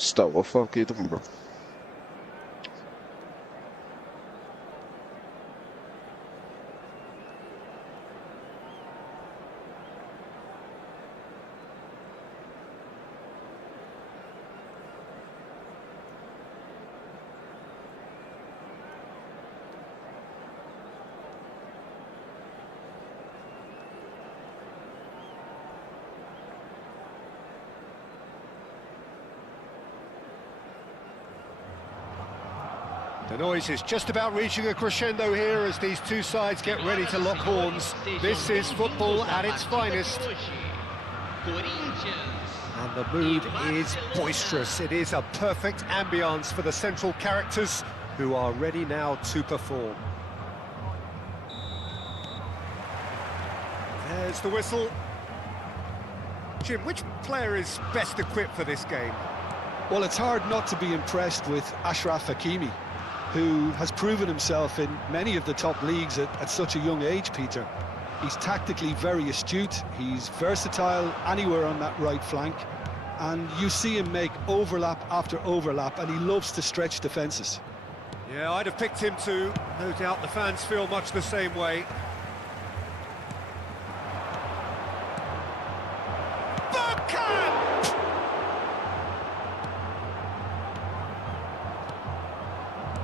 Stava fuck it, bro. The noise is just about reaching a crescendo here as these two sides get ready to lock horns. This is football at its finest. And the mood is boisterous. It is a perfect ambience for the central characters who are ready now to perform. There's the whistle. Jim, which player is best equipped for this game? Well, it's hard not to be impressed with Achraf Hakimi, who has proven himself in many of the top leagues at such a young age, Peter. He's tactically very astute, he's versatile anywhere on that right flank, and you see him make overlap after overlap, and he loves to stretch defences. Yeah, I'd have picked him too. No doubt the fans feel much the same way.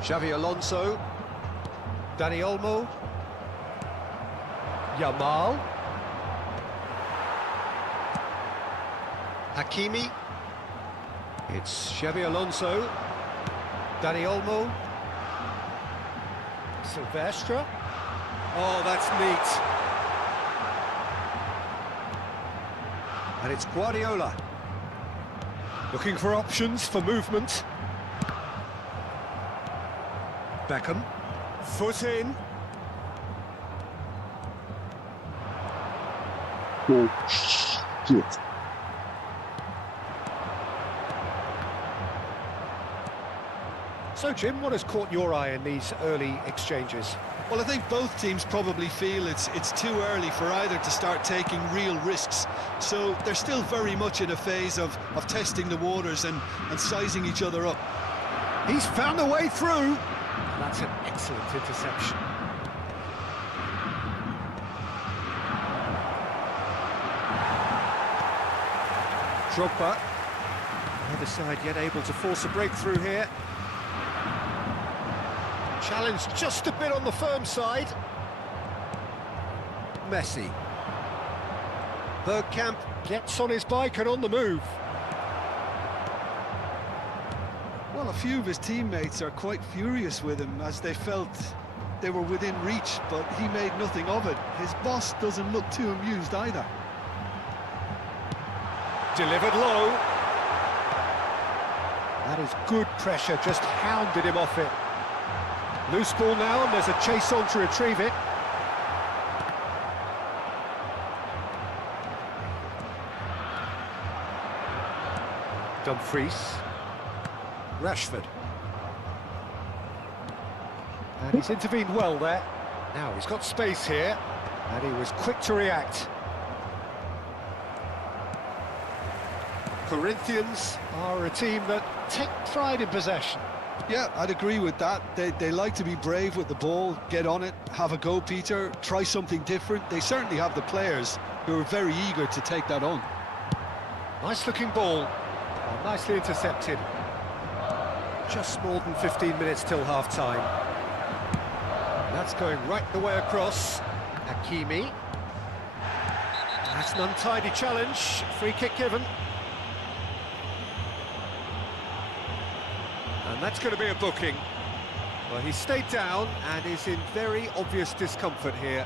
Xavi Alonso, Dani Olmo, Yamal, Hakimi, it's Xavi Alonso, Dani Olmo, Silvestre, oh that's neat, and it's Guardiola, looking for options for movement. Beckham, foot in. Oh, shit. So, Jim, what has caught your eye in these early exchanges? Well, I think both teams probably feel it's too early for either to start taking real risks. So they're still very much in a phase of testing the waters and sizing each other up. He's found a way through. That's an excellent interception. Drogba, neither side yet able to force a breakthrough here. Challenge just a bit on the firm side. Messi. Bergkamp gets on his bike and on the move. Well, a few of his teammates are quite furious with him as they felt they were within reach, but he made nothing of it. His boss doesn't look too amused either. Delivered low. That is good pressure, just hounded him off it. Loose ball now, and there's a chase on to retrieve it. Dumfries. Rashford. And he's intervened well there. Now he's got space here, and he was quick to react. Corinthians are a team that take pride in possession. Yeah, I'd agree with that. They like to be brave with the ball, get on it, have a go, Peter, try something different. They certainly have the players who are very eager to take that on. Nice looking ball, well, nicely intercepted. Just more than 15 minutes till half-time. That's going right the way across. Hakimi. That's an untidy challenge. Free kick given. And that's going to be a booking. Well, he stayed down and is in very obvious discomfort here.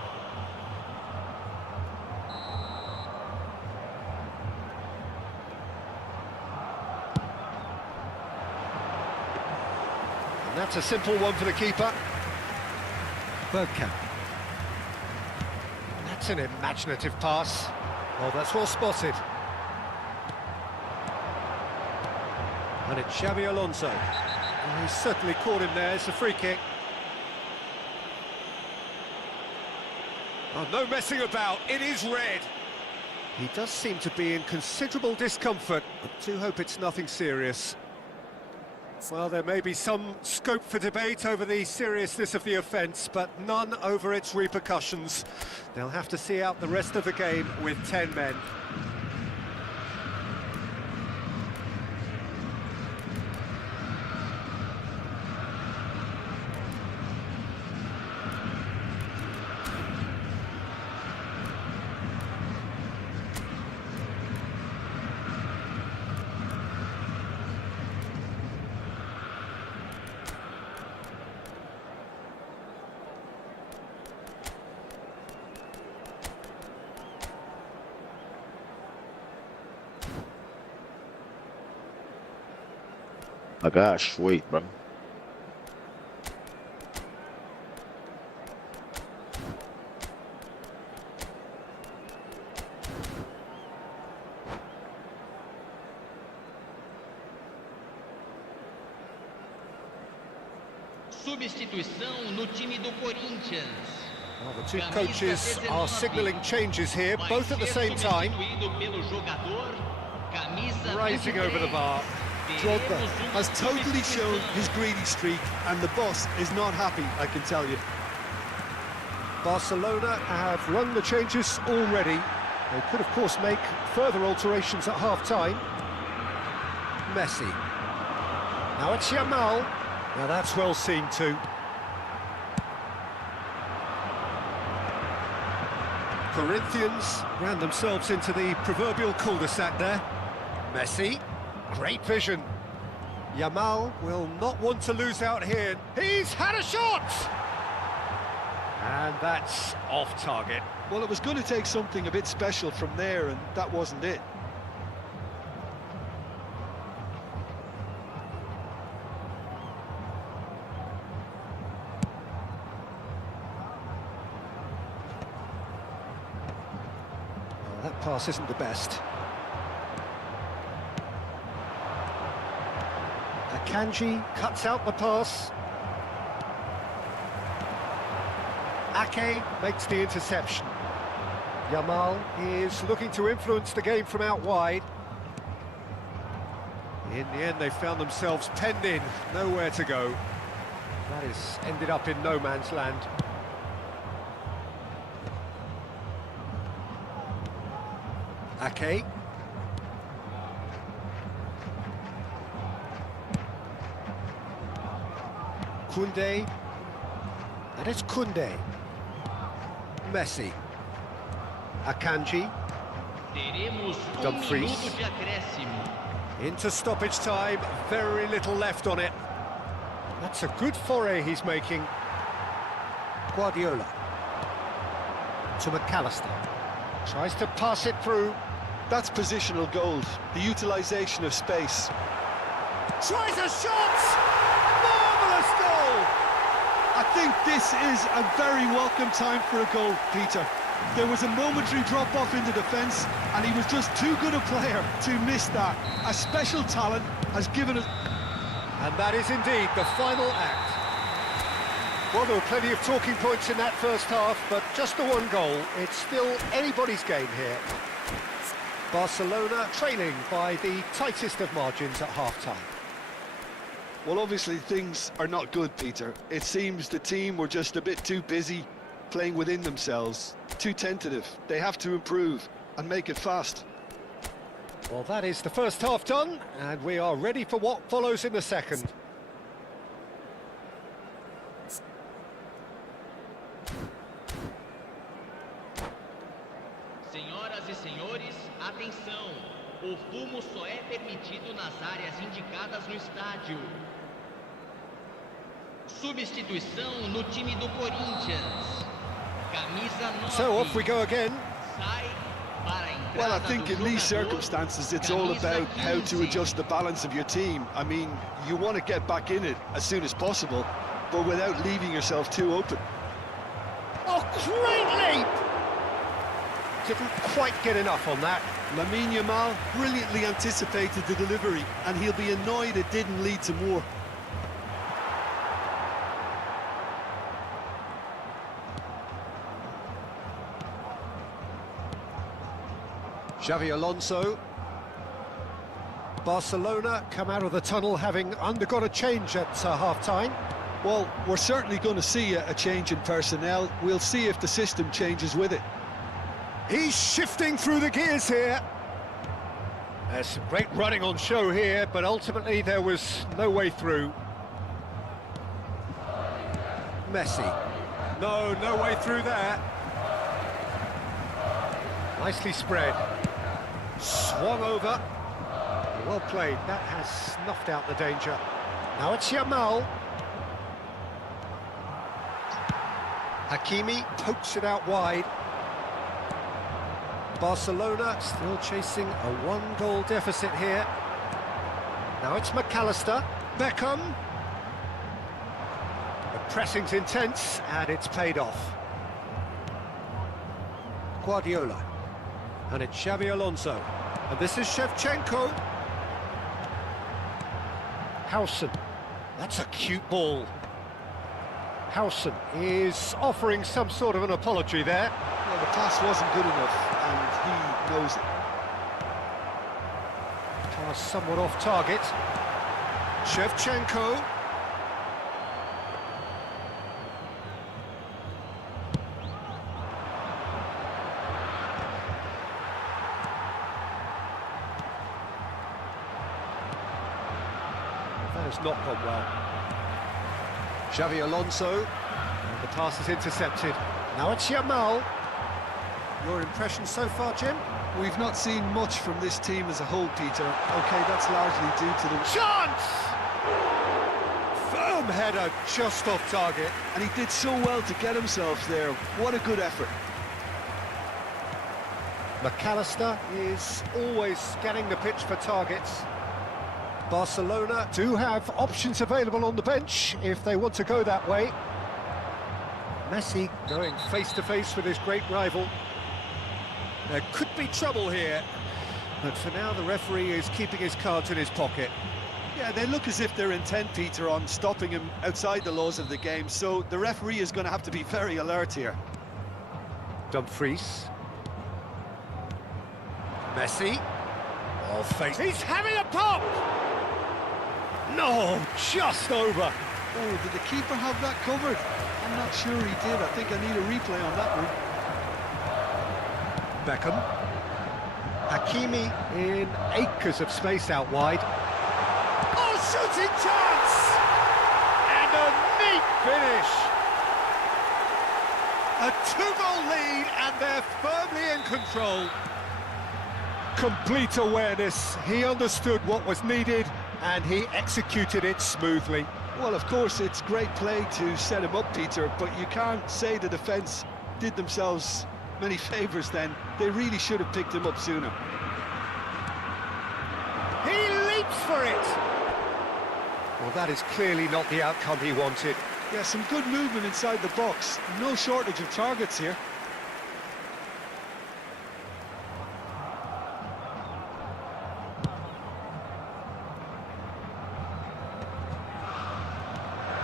And that's a simple one for the keeper. Bergkamp. That's an imaginative pass. Oh, that's well spotted. And it's Xavi Alonso. Oh, he's certainly caught him there. It's a free kick. Oh, no messing about. It is red. He does seem to be in considerable discomfort. I do hope it's nothing serious. Well, there may be some scope for debate over the seriousness of the offence, but none over its repercussions. They'll have to see out the rest of the game with 10 men. My gosh, wait, bro. Substituição no time do Corinthians. Well, the two coaches are signalling changes here, both at the same time. Rising over the bar. Drogba has totally shown his greedy streak, and the boss is not happy, I can tell you. Barcelona have run the changes already. They could, of course, make further alterations at half-time. Messi. Now it's Yamal. Now that's well seen too. Corinthians ran themselves into the proverbial cul-de-sac there. Messi. Great vision. Yamal will not want to lose out here. He's had a shot! And that's off target. Well, it was going to take something a bit special from there, and that wasn't it. Well, that pass isn't the best. Akanji cuts out the pass. Ake makes the interception. Yamal is looking to influence the game from out wide. In the end, they found themselves penned in, nowhere to go. That has ended up in no man's land. Ake. Koundé, and it's Koundé. Messi. Akanji. Dumfries. Into stoppage time, very little left on it. That's a good foray he's making. Guardiola. To McAllister. Tries to pass it through. That's positional gold, the utilisation of space. Tries a shot! Goal! I think this is a very welcome time for a goal, Peter. There was a momentary drop-off into defence, and he was just too good a player to miss that. A special talent has given us... And that is indeed the final act. Well, there were plenty of talking points in that first half, but just the one goal. It's still anybody's game here. Barcelona trailing by the tightest of margins at half-time. Well, obviously things are not good, Peter. It seems the team were just a bit too busy playing within themselves, too tentative. They have to improve and make it fast. Well, that is the first half done, and we are ready for what follows in the second. Senhoras e senhores, atenção! O fumo só é permitido nas áreas indicadas no estádio. Substituição no time do Corinthians. Camisa 9. So off we go again. Sai para a entrada. Well, I think in these circumstances it's all about how to adjust the balance of your team. I mean, you want to get back in it as soon as possible, but without leaving yourself too open. Oh, great leap! Didn't quite get enough on that. Lamine Yamal brilliantly anticipated the delivery, and he'll be annoyed it didn't lead to more. Xavi Alonso. Barcelona come out of the tunnel having undergone a change at half-time. Well, we're certainly going to see a change in personnel. We'll see if the system changes with it. He's shifting through the gears here. There's some great running on show here, but ultimately there was no way through. Messi. No way through there. Nicely spread. Swung over. Well played. That has snuffed out the danger. Now it's Yamal. Hakimi pokes it out wide. Barcelona still chasing a one-goal deficit here. Now it's McAllister. Beckham. The pressing's intense and it's paid off. Guardiola. And it's Xabi Alonso. And this is Shevchenko. Howson. That's a cute ball. Howson is offering some sort of an apology there. Well, the pass wasn't good enough, and he knows it. Pass somewhat off target. Shevchenko. That has not gone well. Xabi Alonso. And the pass is intercepted. Now it's Yamal. Your impression so far, Jim? We've not seen much from this team as a whole, Peter. OK, that's largely due to the... Chance! Firm header just off target. And he did so well to get himself there. What a good effort. McAllister is always scanning the pitch for targets. Barcelona do have options available on the bench if they want to go that way. Messi going face-to-face with his great rival. There could be trouble here, but for now the referee is keeping his cards in his pocket. Yeah, they look as if they're intent, Peter, on stopping him outside the laws of the game, so the referee is going to have to be very alert here. Dumfries. Messi. Oh, face. He's having a pop! No, just over. Oh, did the keeper have that covered? I'm not sure he did. I think I need a replay on that one. Beckham. Hakimi in acres of space out wide. Oh, shooting chance! And a neat finish. A two-goal lead and they're firmly in control. Complete awareness. He understood what was needed and he executed it smoothly. Well, of course, it's great play to set him up, Peter, but you can't say the defence did themselves many favours then. They really should have picked him up sooner. He leaps for it! Well, that is clearly not the outcome he wanted. Yeah, some good movement inside the box. No shortage of targets here.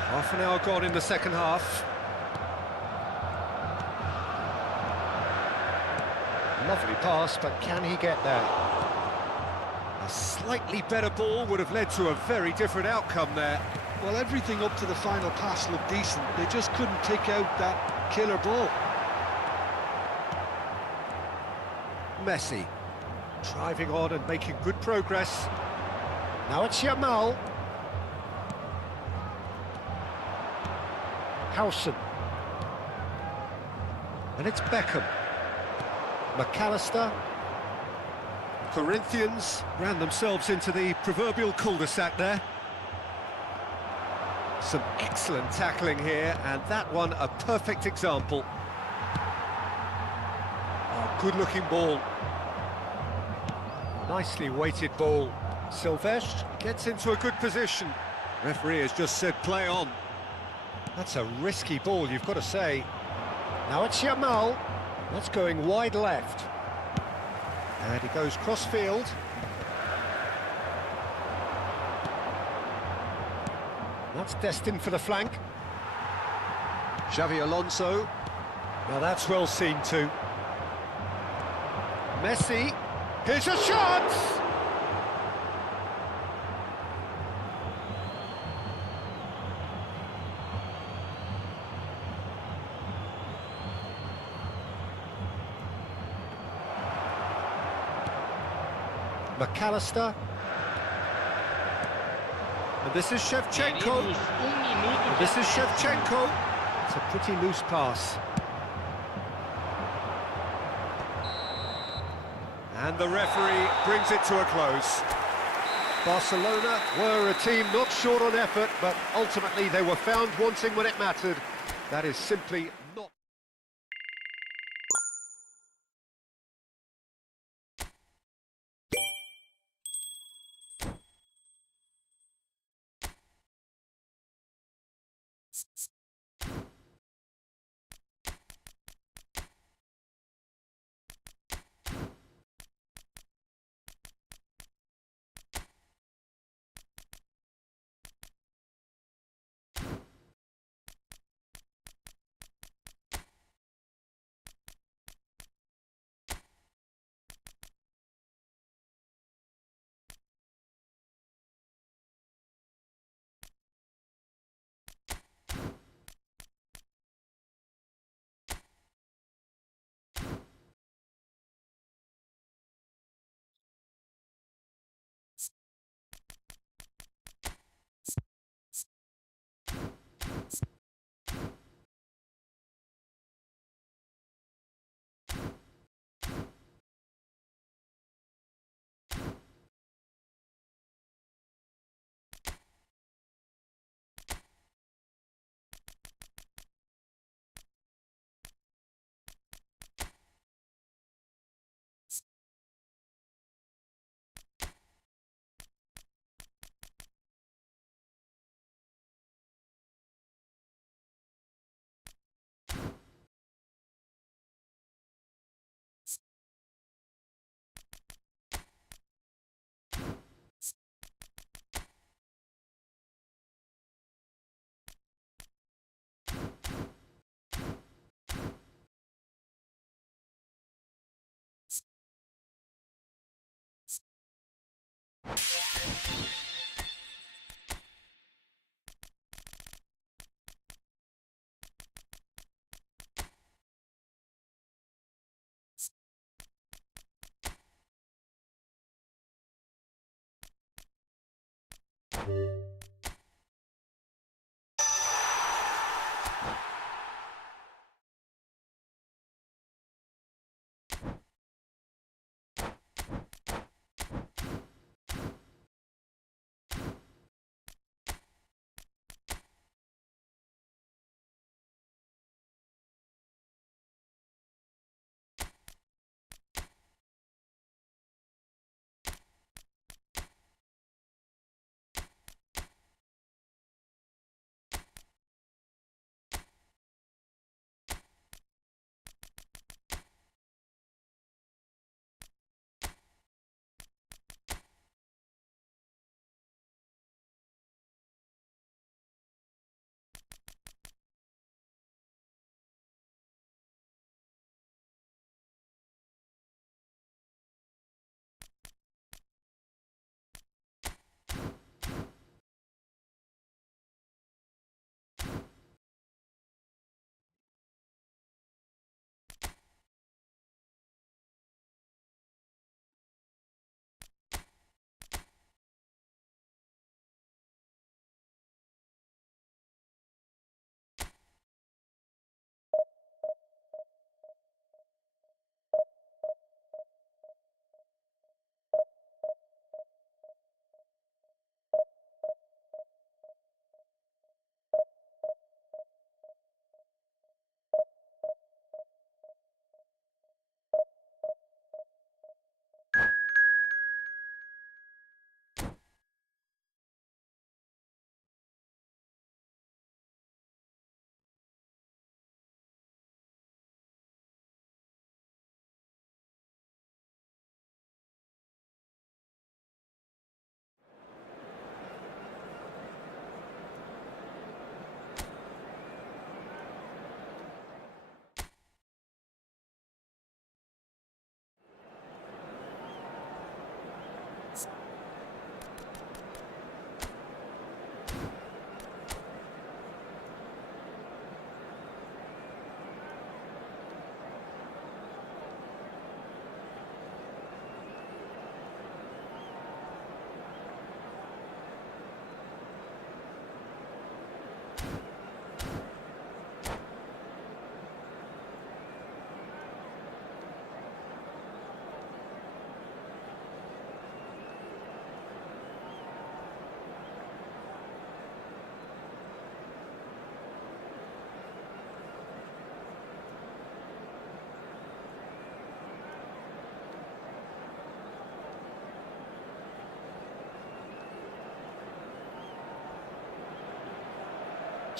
Half an hour gone in the second half. Lovely pass, but can he get there? A slightly better ball would have led to a very different outcome there. Well, everything up to the final pass looked decent. They just couldn't pick out that killer ball. Messi, driving on and making good progress. Now it's Yamal. Howson. And it's Beckham. McAllister. Corinthians ran themselves into the proverbial cul-de-sac there. Some excellent tackling here, and that one a perfect example. Oh, good-looking ball. Nicely weighted ball. Silvestre gets into a good position. Referee has just said play on. That's a risky ball, you've got to say. Now it's Yamal. That's going wide left. And he goes cross-field. That's destined for the flank. Xabi Alonso. Now that's well seen too. Messi. Here's a chance! McAllister. And this is Shevchenko. And this is Shevchenko. It's a pretty loose pass. And the referee brings it to a close. Barcelona were a team not short on effort, but ultimately they were found wanting when it mattered. That is simply not...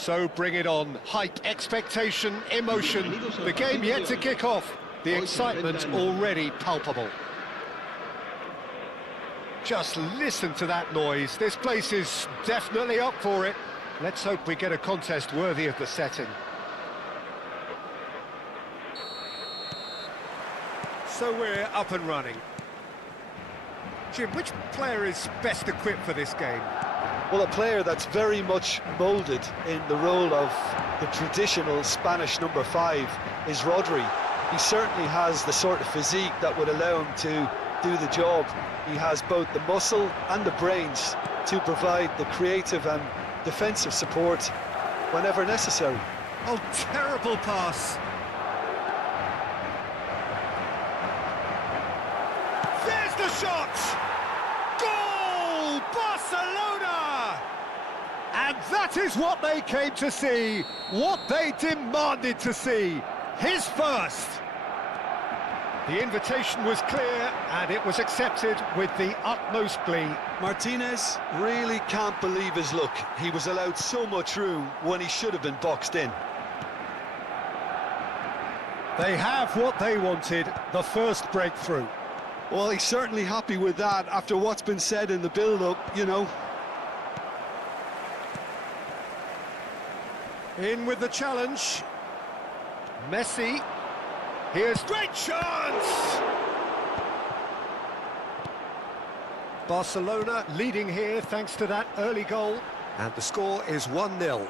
So bring it on. Hype, expectation, emotion. The game yet to kick off. The excitement already palpable. Just listen to that noise. This place is definitely up for it. Let's hope we get a contest worthy of the setting. So we're up and running. Jim, which player is best equipped for this game? Well, a player that's very much moulded in the role of the traditional Spanish number 5 is Rodri. He certainly has the sort of physique that would allow him to do the job. He has both the muscle and the brains to provide the creative and defensive support whenever necessary. Oh, terrible pass. There's the shot! Goal! Barcelona! And that is what they came to see, what they demanded to see. His first. The invitation was clear, and it was accepted with the utmost glee. Martinez really can't believe his luck. He was allowed so much room when he should have been boxed in. They have what they wanted, the first breakthrough. Well, he's certainly happy with that after what's been said in the build-up, you know. In with the challenge. Messi. Here's great chance! Barcelona leading here thanks to that early goal. And the score is 1-0.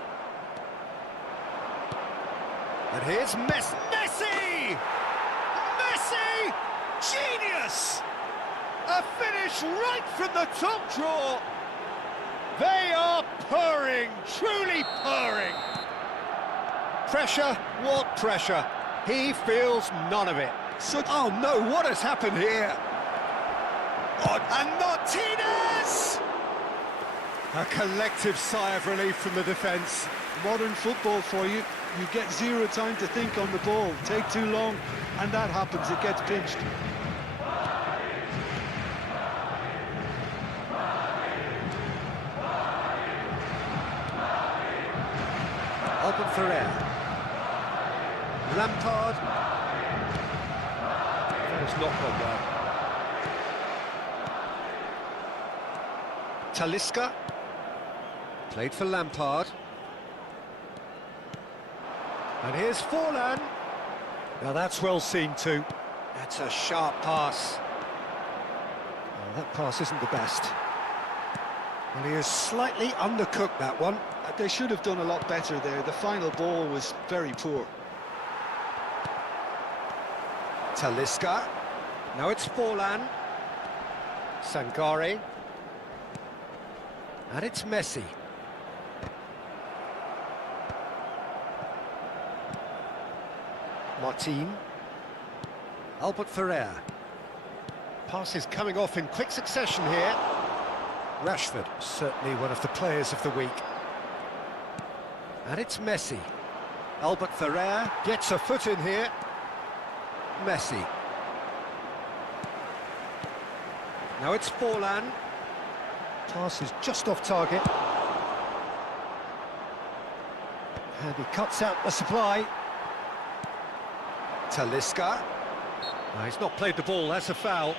And here's Messi! Messi! Messi! Genius! A finish right from the top draw. They are purring, truly purring. Pressure, what pressure? He feels none of it. Oh no, what has happened here? Oh, and Martinez! A collective sigh of relief from the defence. Modern football for you. You get zero time to think on the ball. Take too long, and that happens. It gets pinched. Albert Ferrer. Lampard. That has not gone well. Talisca. Played for Lampard. And here's Forlan. Now that's well seen too. That's a sharp pass. Well, that pass isn't the best. Well, he is slightly undercooked, that one. They should have done a lot better there. The final ball was very poor. Talisca. Now it's Forlan. Sangare. And it's Messi. Martin. Albert Ferrer. Passes coming off in quick succession here. Rashford, certainly one of the players of the week. And it's Messi. Albert Ferrer gets a foot in here. Messi. Now it's Forlan. Pass is just off target. And he cuts out the supply. Talisca. No, he's not played the ball, that's a foul.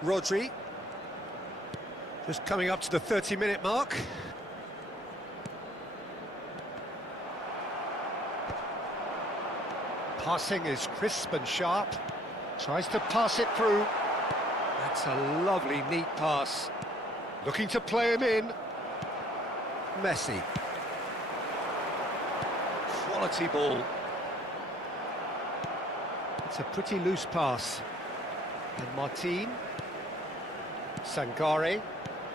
Rodri. Just coming up to the 30-minute mark. Passing is crisp and sharp. Tries to pass it through. That's a lovely, neat pass. Looking to play him in. Messi. Quality ball. It's a pretty loose pass. And Martin. Sangare.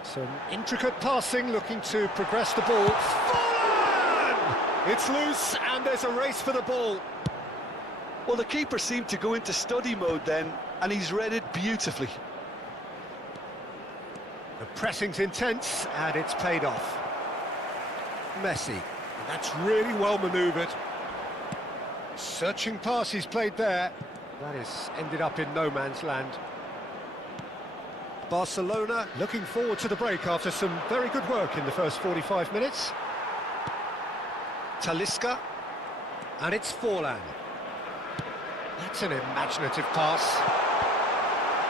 Some intricate passing, looking to progress the ball. Forlan! It's loose, and there's a race for the ball. Well, the keeper seemed to go into study mode then, and he's read it beautifully. The pressing's intense, and it's paid off. Messi. That's really well manoeuvred. Searching pass he's played there. That has ended up in no man's land. Barcelona looking forward to the break after some very good work in the first 45 minutes. Talisca, and it's Forlan. That's an imaginative pass.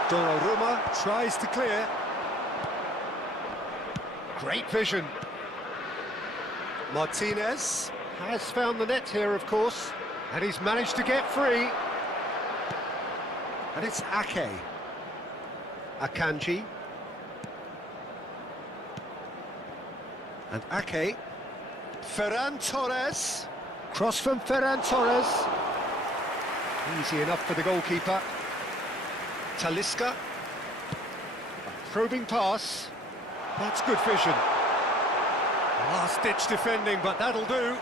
Donnarumma tries to clear. Great vision. Martinez has found the net here, of course, and he's managed to get free. And it's Ake. Akanji. And Ake. Ferran Torres. Cross from Ferran Torres. Easy enough for the goalkeeper. Talisca. Probing pass. That's good vision. Last-ditch defending, but that'll do.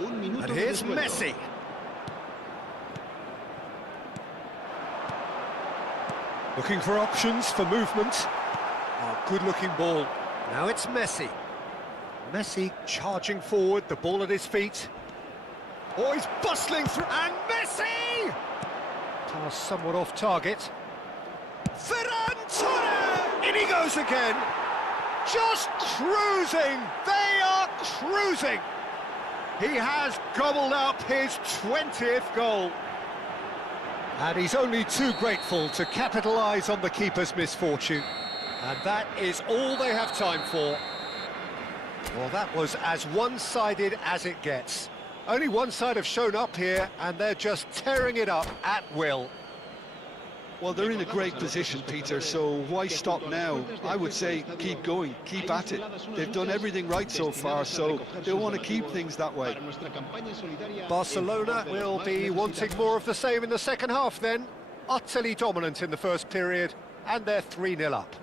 And here's Messi. Looking for options for movement. Oh, good-looking ball. Now it's Messi. Messi charging forward, the ball at his feet. Oh, he's bustling through, and Messi! Pass somewhat off target. Ferran Torres! In he goes again. Just cruising. They are cruising. He has gobbled up his 20th goal. And he's only too grateful to capitalise on the keeper's misfortune. And that is all they have time for. Well, that was as one-sided as it gets. Only one side have shown up here, and they're just tearing it up at will. Well, they're in a great position, Peter, so why stop now? I would say keep going, keep at it. They've done everything right so far, so they'll want to keep things that way. Barcelona will be wanting more of the same in the second half then. Utterly dominant in the first period, and they're 3-0 up.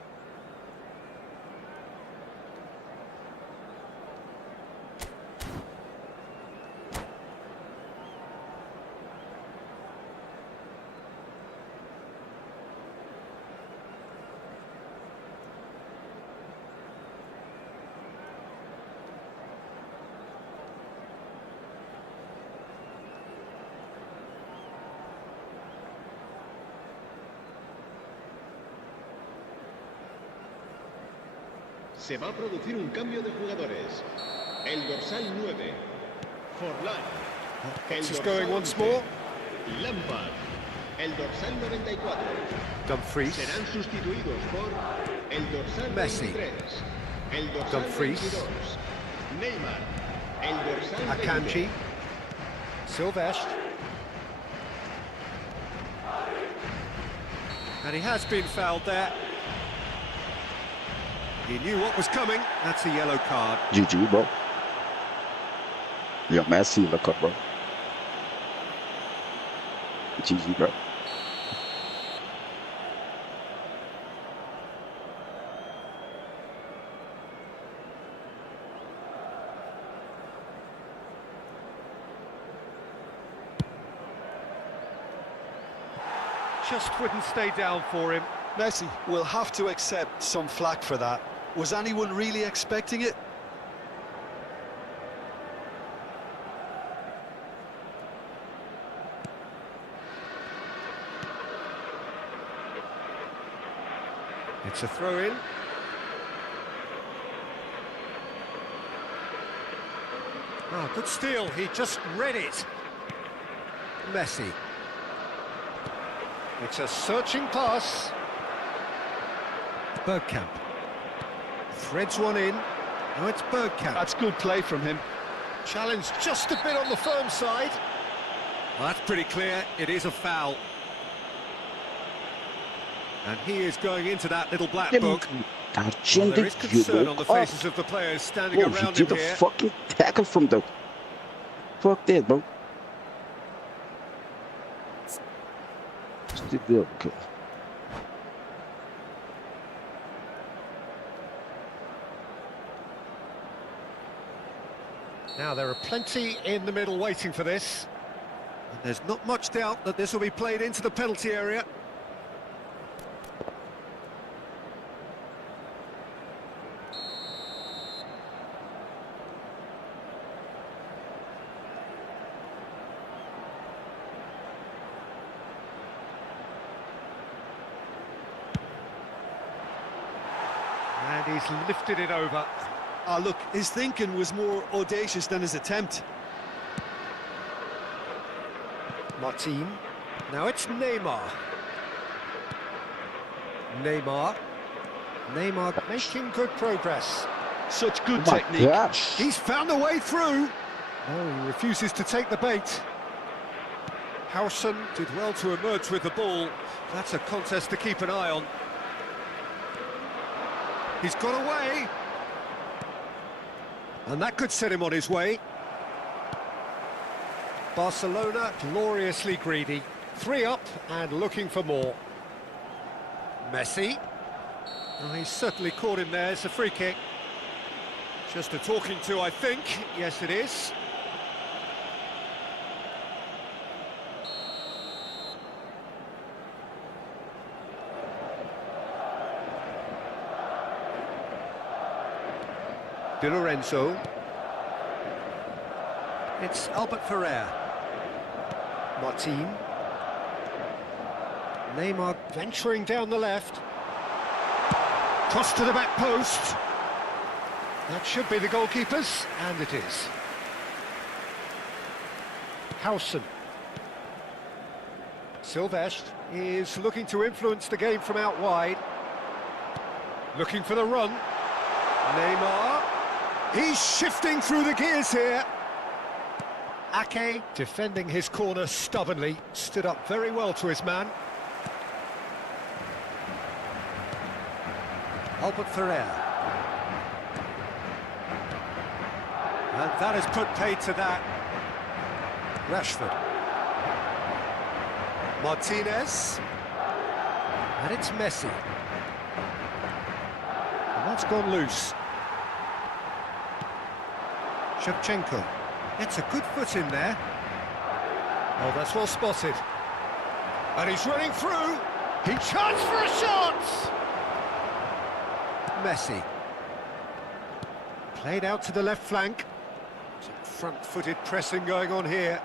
Se va a producir un cambio de jugadores. El dorsal 9, Forlan. This is going once more. Lampard. El dorsal 94. Dumfries. Serán sustituidos por el dorsal Messi. 23. El dorsal Dumfries. 22. Neymar. El dorsal Akanji. 20. Silvestre. And he has been fouled there. He knew what was coming. That's a yellow card. GG, bro. Yeah, Messi in the cut, bro. GG, bro. Just wouldn't stay down for him. Messi will have to accept some flack for that. Was anyone really expecting it? It's a throw-in. Ah, good steal. He just read it. Messi. It's a searching pass. Bergkamp. Threads one in. Now it's Bergkamp. That's good play from him. Challenge just a bit on the firm side. Well, that's pretty clear. It is a foul. And he is going into that little black book. Well, there is concern on the faces of the players standing around him here. He did a fucking tackle from the... Fuck that, bro. Still good, okay. Now, there are plenty in the middle waiting for this. And there's not much doubt that this will be played into the penalty area. And he's lifted it over. Ah, look, his thinking was more audacious than his attempt. Martin. Now it's Neymar. Neymar making good progress. Such good Oh my technique. gosh. He's found a way through. Oh, he refuses to take the bait. Howson did well to emerge with the ball. That's a contest to keep an eye on. He's got away. And that could set him on his way. Barcelona gloriously greedy. 3 up and looking for more. Messi. Oh, he's certainly caught him there. It's a free kick. Just a talking to, I think. Yes, it is. Di Lorenzo. It's Albert Ferrer. Martin. Neymar venturing down the left. Cross to the back post. That should be the goalkeeper's, and it is. Howson. Silvestre is looking to influence the game from out wide. Looking for the run. Neymar. He's shifting through the gears here. Ake, defending his corner stubbornly, stood up very well to his man. Albert Ferrer. And that has put paid to that. Rashford. Martinez. And it's Messi. And that's gone loose. Shevchenko. It's a good foot in there. Oh, that's well spotted. And he's running through. He charged for a shot! Messi. Played out to the left flank. Some front-footed pressing going on here.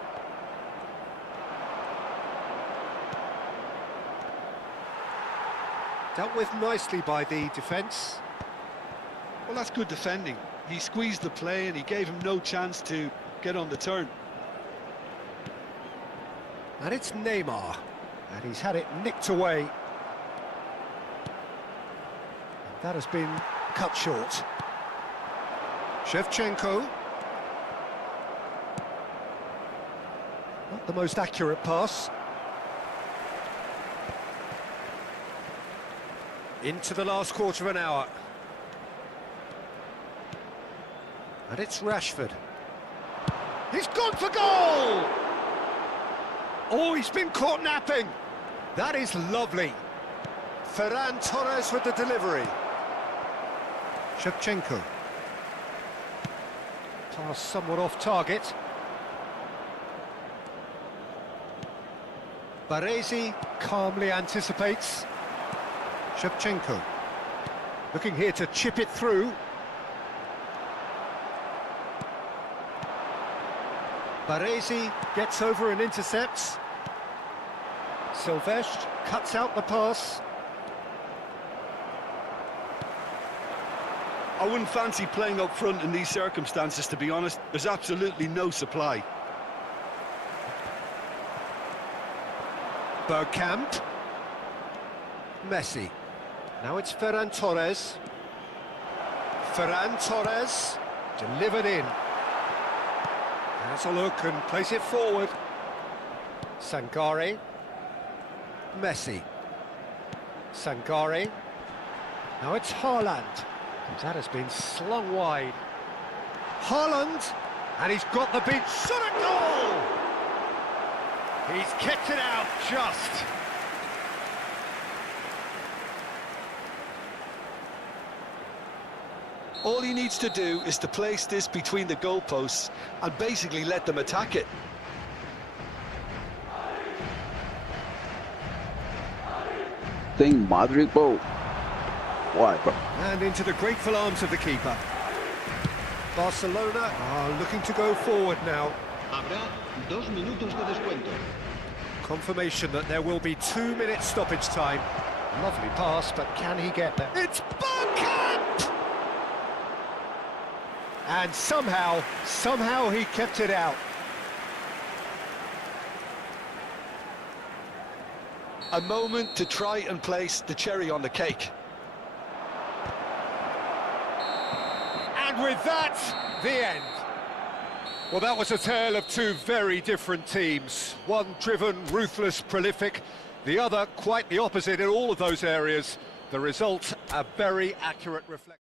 Dealt with nicely by the defence. Well, that's good defending. He squeezed the play and he gave him no chance to get on the turn. And it's Neymar. And he's had it nicked away. That has been cut short. Shevchenko. Not the most accurate pass. Into the last quarter of an hour. And it's Rashford. He's gone for goal! Oh, he's been caught napping. That is lovely. Ferran Torres with the delivery. Shevchenko. Pass somewhat off target. Baresi calmly anticipates. Shevchenko. Looking here to chip it through. Baresi gets over and intercepts. Silvestre cuts out the pass. I wouldn't fancy playing up front in these circumstances, to be honest. There's absolutely no supply. Bergkamp. Messi. Now it's Ferran Torres. Ferran Torres. Delivered in. Has a look and place it forward. Sangare. Messi. Sangare. Now it's Haaland. That has been slung wide. Haaland. And he's got the beat. Shot a goal! He's kicked it out just. All he needs to do is to place this between the goalposts and basically let them attack it. Think Madrid, bro. Why, bro? And into the grateful arms of the keeper. Barcelona are looking to go forward now. Habrá 2 minutos de descuento. Confirmation that there will be 2 minutes stoppage time. Lovely pass, but can he get there? It's Bergkamp! And somehow he kept it out. A moment to try and place the cherry on the cake. And with that, the end. Well, that was a tale of two very different teams. One driven, ruthless, prolific. The other quite the opposite in all of those areas. The result, a very accurate reflection.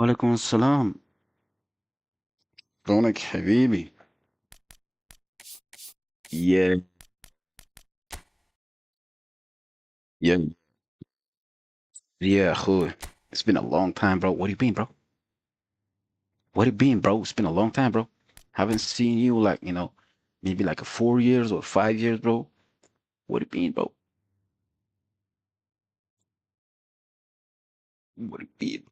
وعليكم السلام. شلونك حبيبي؟ Yeah, yeah, yeah, أخوي. It's been a long time, bro. What you been, bro? What you been, bro? It's been a long time, bro. Haven't seen you like, maybe like 4 years or 5 years, bro. What you been, bro? What you been?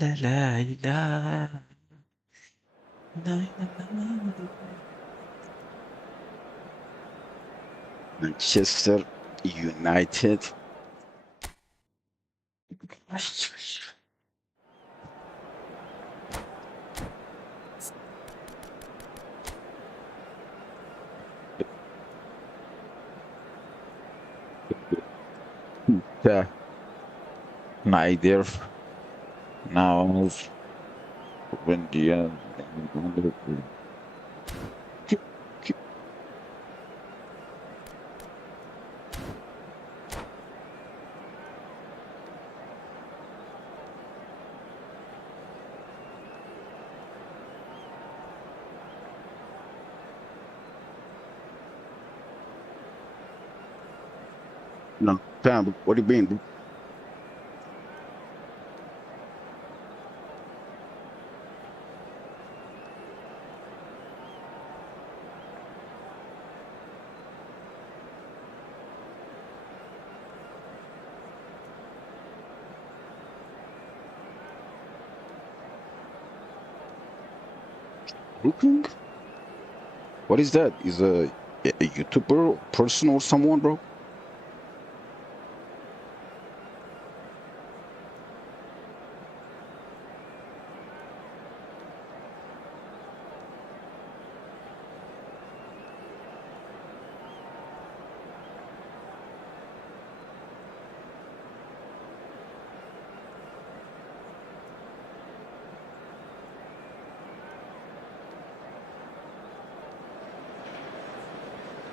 لا لا لا لا لا. Manchester United. Yeah, my dear. Now, when the no, Pam, what do you mean? Brooklyn? What is that? Is a YouTuber person or someone, bro?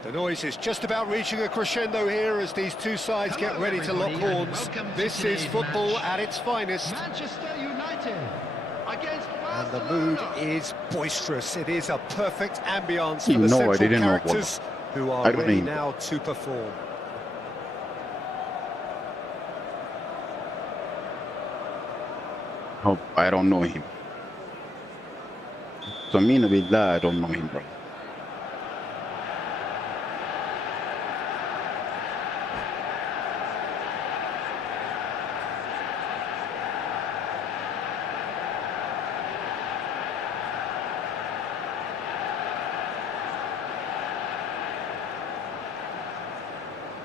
The noise is just about reaching a crescendo here as these two sides get ready to lock horns. This is football at its finest. Manchester United against And the mood is boisterous. It is a perfect ambience You for the know, I central didn't know, characters who I are don't ready mean- now to perform. Oh, I don't know him. So me billah, I don't know him, bro.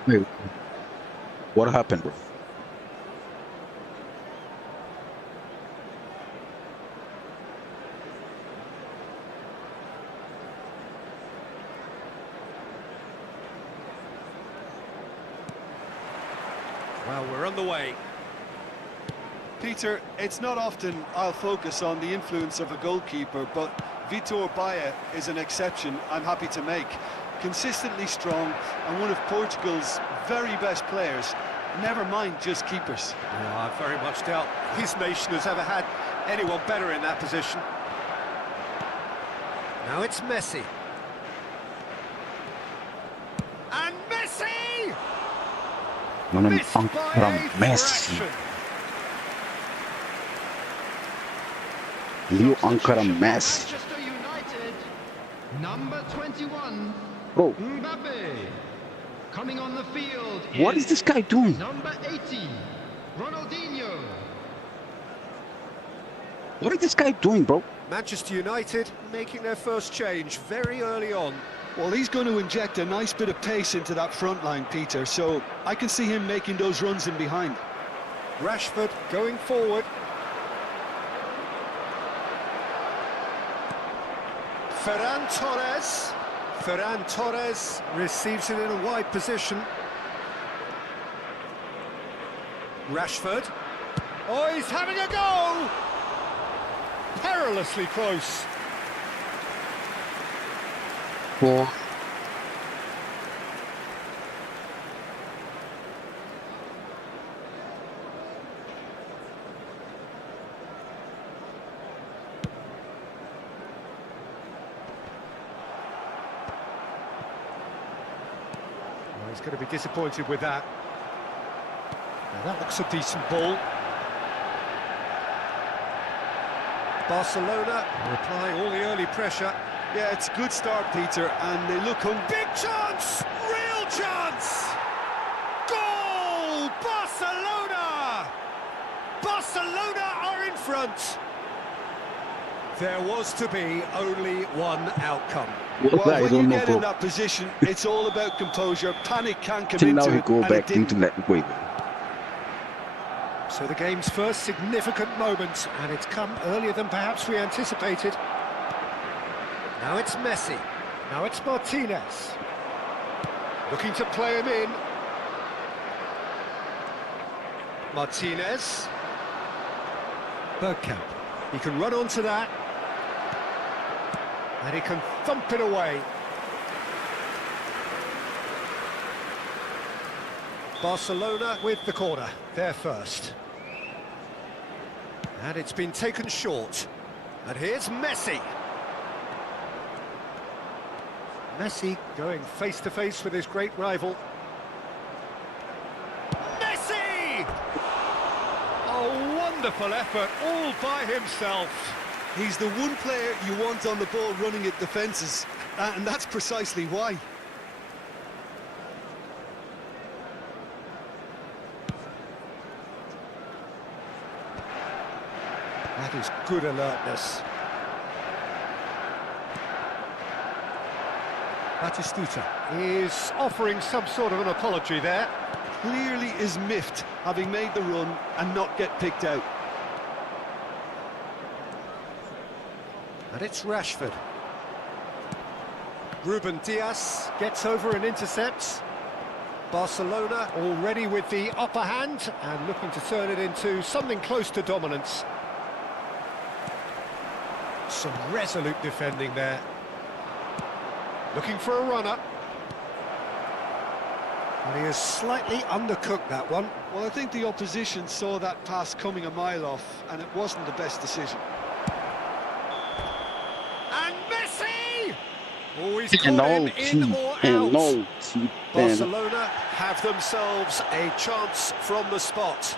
Wait, what happened, bro? Well, we're on the way. Peter, it's not often I'll focus on the influence of a goalkeeper, but Vitor Baia is an exception I'm happy to make. Consistently strong and one of Portugal's very best players, never mind just keepers. Yeah, I very much doubt his nation has ever had anyone better in that position. Now it's Messi. And Messi! Missed by from a Messi. fraction. Leo Ankara Messi. Manchester United, number 21, Bro, Mbappe. Coming on the field what is this guy doing? number 80, Ronaldinho. What is this guy doing, bro? Manchester United making their first change very early on. Well, he's going to inject a nice bit of pace into that front line, Peter, so I can see him making those runs in behind. Rashford going forward. Ferran Torres. Ferran Torres receives it in a wide position. Rashford. Oh, he's having a go! Perilously close. Four. Well, he's going to be disappointed with that. Now that looks a decent ball. Barcelona applying all the early pressure. Yeah, it's a good start, Peter, and they look hungry. Big chance! Real chance! Goal! Barcelona! Barcelona are in front. There was to be only one outcome. Well, I when you don't know, get in bro. that position, it's all about composure. Panic can't come Till into now he it, go and back it into didn't. that way. So the game's first significant moment, and it's come earlier than perhaps we anticipated. Now it's Messi. Now it's Martinez. Looking to play him in. Martinez. Bergkamp. He can run onto that. And he can thump it away. Barcelona with the corner. They're first. And it's been taken short. And here's Messi. Messi going face-to-face with his great rival. Messi! A wonderful effort all by himself. He's the one player you want on the ball running at defences, and that's precisely why. That is good alertness. Batistuta is offering some sort of an apology there. Clearly is miffed, having made the run and not get picked out. And it's Rashford. Ruben Dias gets over and intercepts. Barcelona already with the upper hand and looking to turn it into something close to dominance. Some resolute defending there. Looking for a runner. And he has slightly undercooked that one. Well, I think the opposition saw that pass coming a mile off, and it wasn't the best decision. And Messi! Always And caught him no in cheat, or and out. no cheat, and Barcelona have themselves a chance from the spot.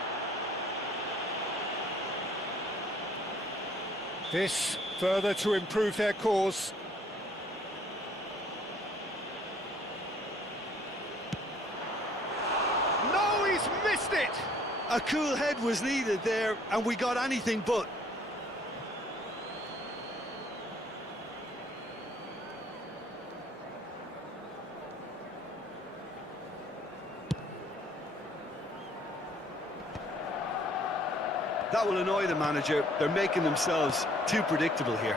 This further to improve their cause. No, he's missed it! A cool head was needed there, and we got anything but. That will annoy the manager. They're making themselves too predictable here.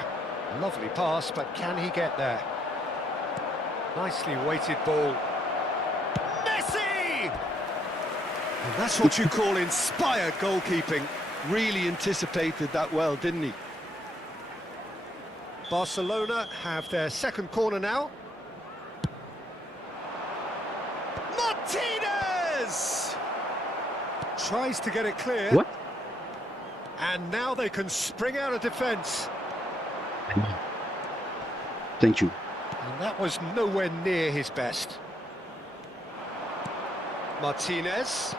Lovely pass, but can he get there? Nicely weighted ball. Messi! And that's what you call inspired goalkeeping. Really anticipated that well, didn't he? Barcelona have their second corner now. Martinez! Tries to get it clear. what? And now they can spring out of defence. Thank you. And that was nowhere near his best. Martinez.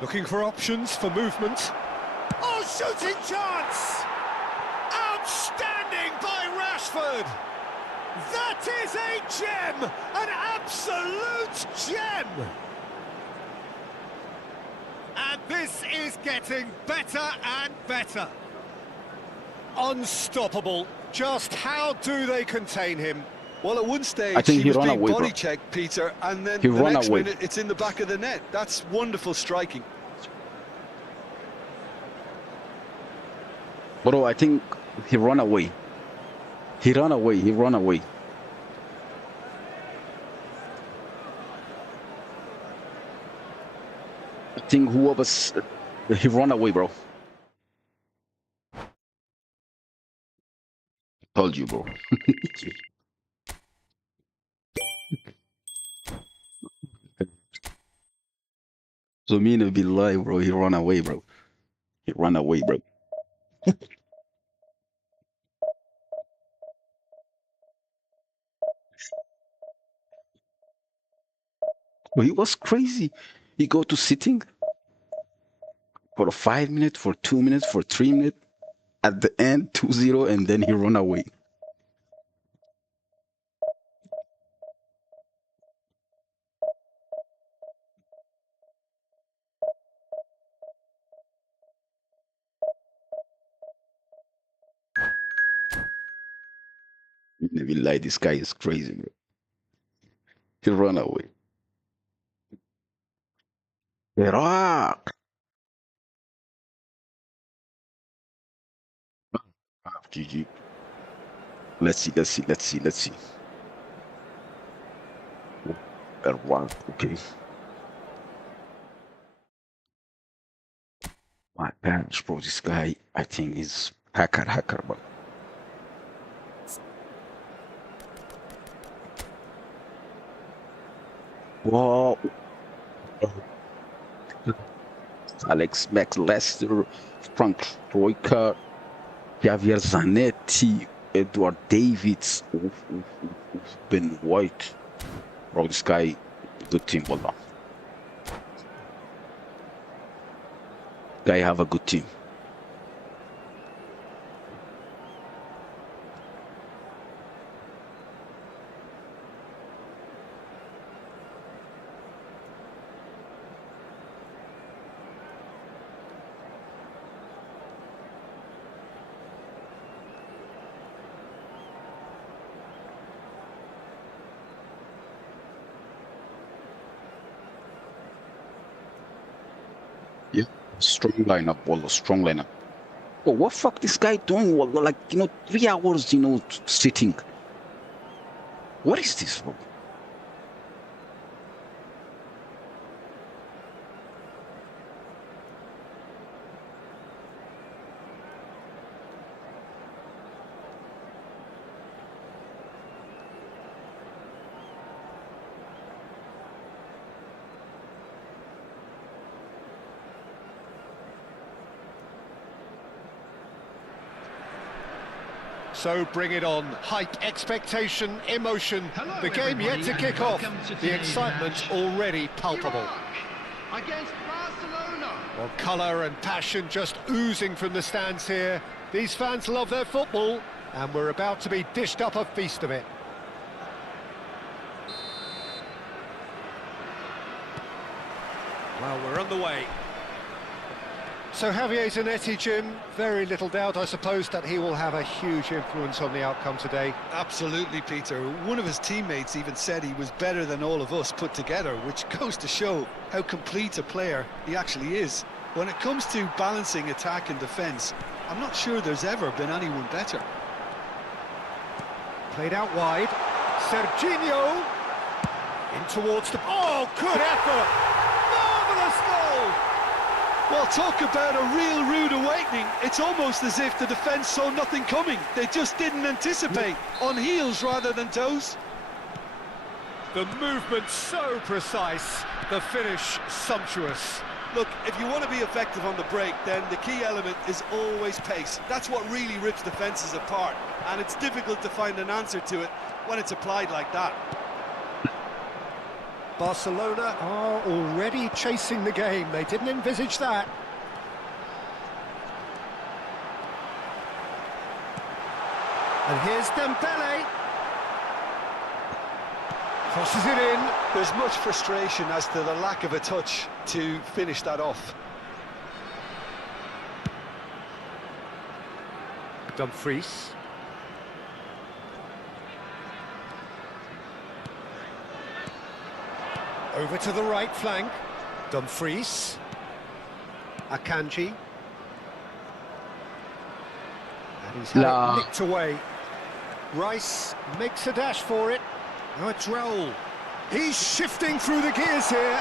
Looking for options for movement. Oh, shooting chance! Outstanding by Rashford! That is a gem! An absolute gem! And this is getting better and better. unstoppable. Just how do they contain him? Well, at one stage, I think he he was ran being away, body bro. checked, Peter, and then He the ran next away. minute, it's in the back of the net. That's wonderful striking. Bro, I think he ran away. He ran away. He ran away. I think whoever's he ran away, bro. Told you, bro. So me to be live, bro. He ran away, bro. He ran away, bro. Bro, he was crazy. He go to sitting for 5 minutes, for 2 minutes, for 3 minutes. At the end, 2-0, and then he run away. Maybe like this guy is crazy, bro. He run away. Iraq. GG. Let's see, let's see, let's see, let's see. Iraq, okay. My parents, bro, this guy, I think is hacker, bro. Whoa. Alex Max Lester, Frank Troika, Javier Zanetti, Edward Davids, Ben White. Bro, this guy, good team, wallah. Guy have a good team. Yeah, strong lineup, wallah, strong lineup. Oh, what fuck this guy doing? Wallah, like, 3 hours, sitting. What is this, bro? So bring it on. Hype, expectation, emotion. The game yet to kick off. The excitement already palpable. Against Barcelona. Well, colour and passion just oozing from the stands here. These fans love their football, and we're about to be dished up a feast of it. Well, we're on the way. So Javier Zanetti, Jim, very little doubt, I suppose, that he will have a huge influence on the outcome today. Absolutely, Peter. One of his teammates even said he was better than all of us put together, which goes to show how complete a player he actually is. When it comes to balancing attack and defence, I'm not sure there's ever been anyone better. Played out wide. Serginho. In towards the... Oh, good effort! Marvellous goal! Well, talk about a real rude awakening. It's almost as if the defence saw nothing coming. They just didn't anticipate. On heels rather than toes. The movement so precise, the finish sumptuous. Look, if you want to be effective on the break, then the key element is always pace. That's what really rips defences apart, and it's difficult to find an answer to it when it's applied like that. Barcelona are already chasing the game. They didn't envisage that. And here's Dembele. Crosses it in. There's much frustration as to the lack of a touch to finish that off. Dumfries. Over to the right flank. Dumfries. Akanji. And he's had La. it nicked away. Rice makes a dash for it. Now it's Raul. He's shifting through the gears here.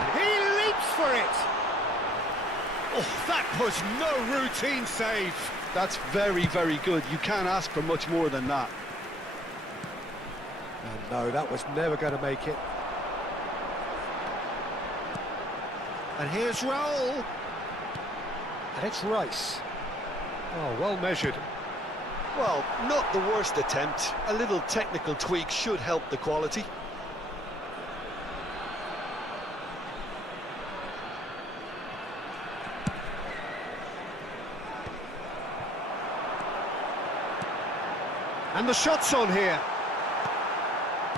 And he leaps for it. Oh, that was no routine save. That's very, very good. You can't ask for much more than that. And no, that was never going to make it. And here's Raul. And it's Rice. Oh, well measured. Well, not the worst attempt. A little technical tweak should help the quality. And the shot's on here.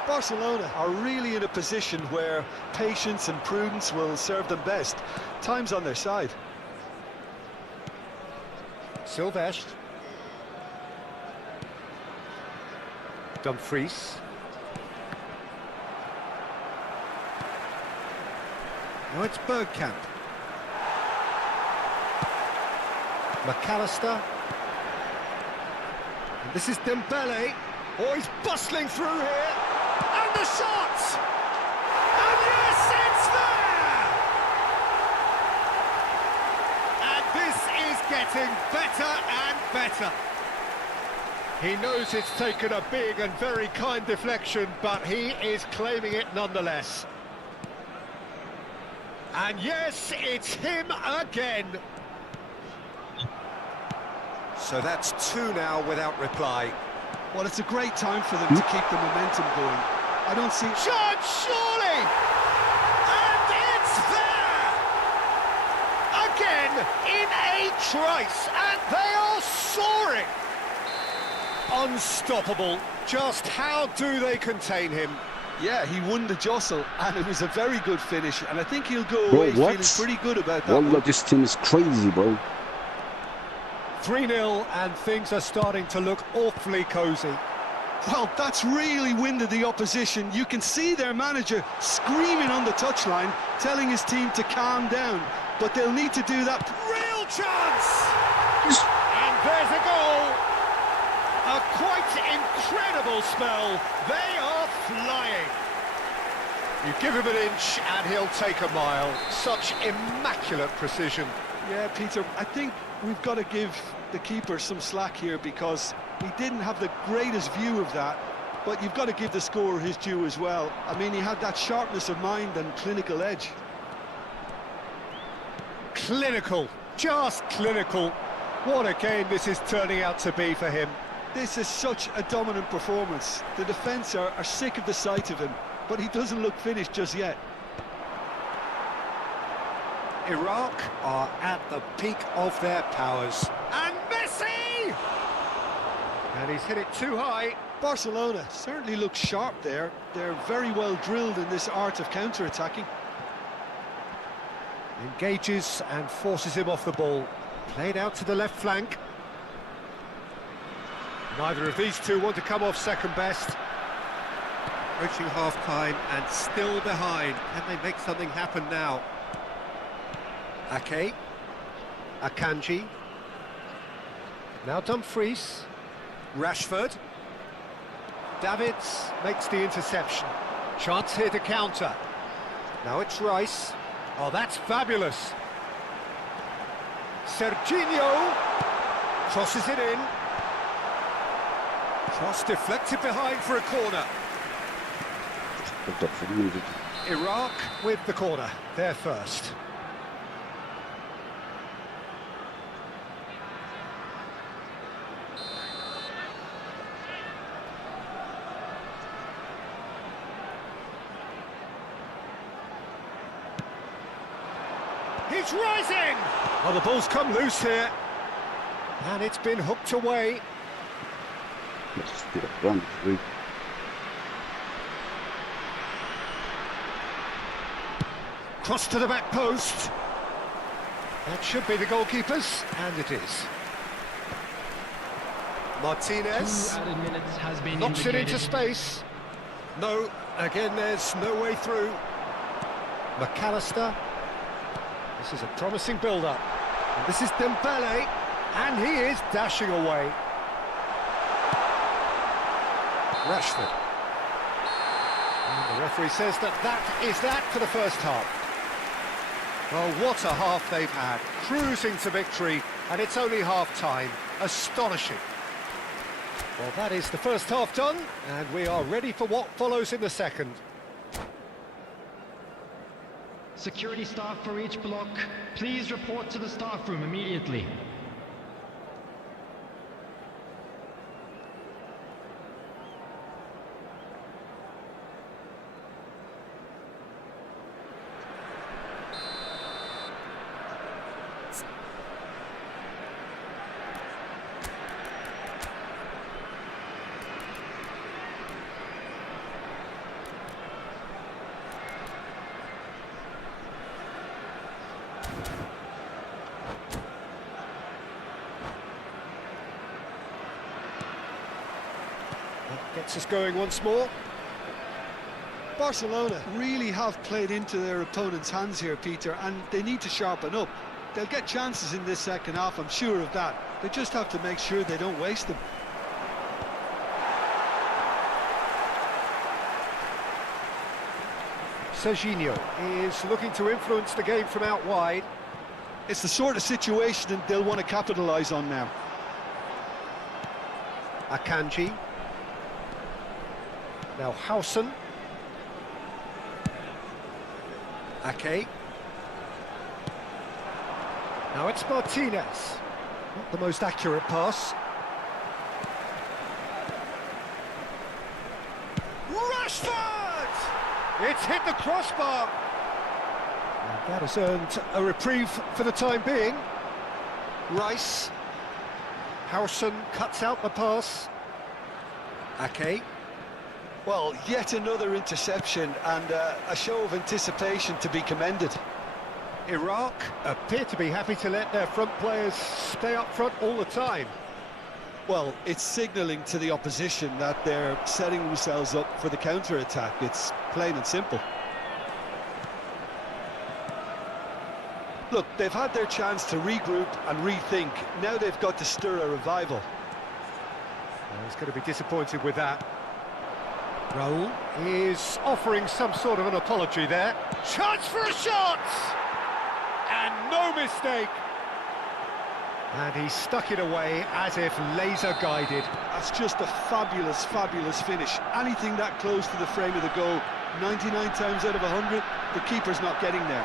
Barcelona are really in a position where patience and prudence will serve them best. Time's on their side. Silvestre. Dumfries. Now it's Bergkamp. McAllister. And this is Dembele. Oh, he's bustling through here. And the shot! And yes, it's there! And this is getting better and better. He knows it's taken a big and very kind deflection, but he is claiming it nonetheless. And yes, it's him again. So that's two now without reply. Well, it's a great time for them to keep the momentum going. I don't see... Shot, surely! And it's there! Again, in a trice, and they are soaring! Unstoppable. Just how do they contain him? Yeah, he won the jostle, and it was a very good finish, and I think he'll go Bro, away what? feeling pretty good about that Wallah, one. this team is crazy, bro. 3-0, and things are starting to look awfully cosy. Well, that's really winded the opposition. You can see their manager screaming on the touchline, telling his team to calm down, but they'll need to do that. Real chance! And there's a goal! A quite incredible spell. They are flying. You give him an inch and he'll take a mile. Such immaculate precision. Yeah, Peter, I think we've got to give the keeper some slack here because he didn't have the greatest view of that, but you've got to give the scorer his due as well. I mean, he had that sharpness of mind and clinical edge. Clinical, just clinical. What a game this is turning out to be for him. This is such a dominant performance. The defence are sick of the sight of him, but he doesn't look finished just yet. Iraq are at the peak of their powers. And Messi! And he's hit it too high. Barcelona certainly look sharp there. They're very well drilled in this art of counter-attacking. Engages and forces him off the ball. Played out to the left flank. Neither of these two want to come off second best. Approaching half-time and still behind. Can they make something happen now? Ake. Akanji. Now Dumfries. Rashford. Davids makes the interception. Chance here to counter. Now it's Rice. Oh, that's fabulous. Serginho crosses it in. Cross deflected behind for a corner. Iraq with the corner, they're first. He's rising! Oh, the ball's come loose here. And it's been hooked away. Cross to the back post. That should be the goalkeeper's, and it is. Martinez 2 added minutes has been knocks it indicated. into space. No, again there's no way through. McAllister. This is a promising build-up. And this is Dembele, and he is dashing away. Rashford. And the referee says that is that for the first half. Oh, what a half they've had. Cruising to victory, and it's only half-time. Astonishing. Well, that is the first half done, and we are ready for what follows in the second. Security staff for each block, please report to the staff room immediately. That gets us going once more. Barcelona really have played into their opponent's hands here, Peter, and they need to sharpen up. They'll get chances in this second half, I'm sure of that. They just have to make sure they don't waste them. Serginho is looking to influence the game from out wide. It's the sort of situation that they'll want to capitalise on now. Akanji. Now Howson. Ake. Now it's Martinez. Not the most accurate pass. Rashford! It's hit the crossbar. And that has earned a reprieve for the time being. Rice. Howson cuts out the pass. Ake. Well, yet another interception and a show of anticipation to be commended. Iraq appear to be happy to let their front players stay up front all the time. Well, it's signalling to the opposition that they're setting themselves up for the counter-attack. It's plain and simple. Look, they've had their chance to regroup and rethink. Now they've got to stir a revival. Well, he's going to be disappointed with that. Raul is offering some sort of an apology there. Chance for a shot! And no mistake! And he stuck it away as if laser-guided. That's just a fabulous, fabulous finish. Anything that close to the frame of the goal, 99 times out of 100, the keeper's not getting there.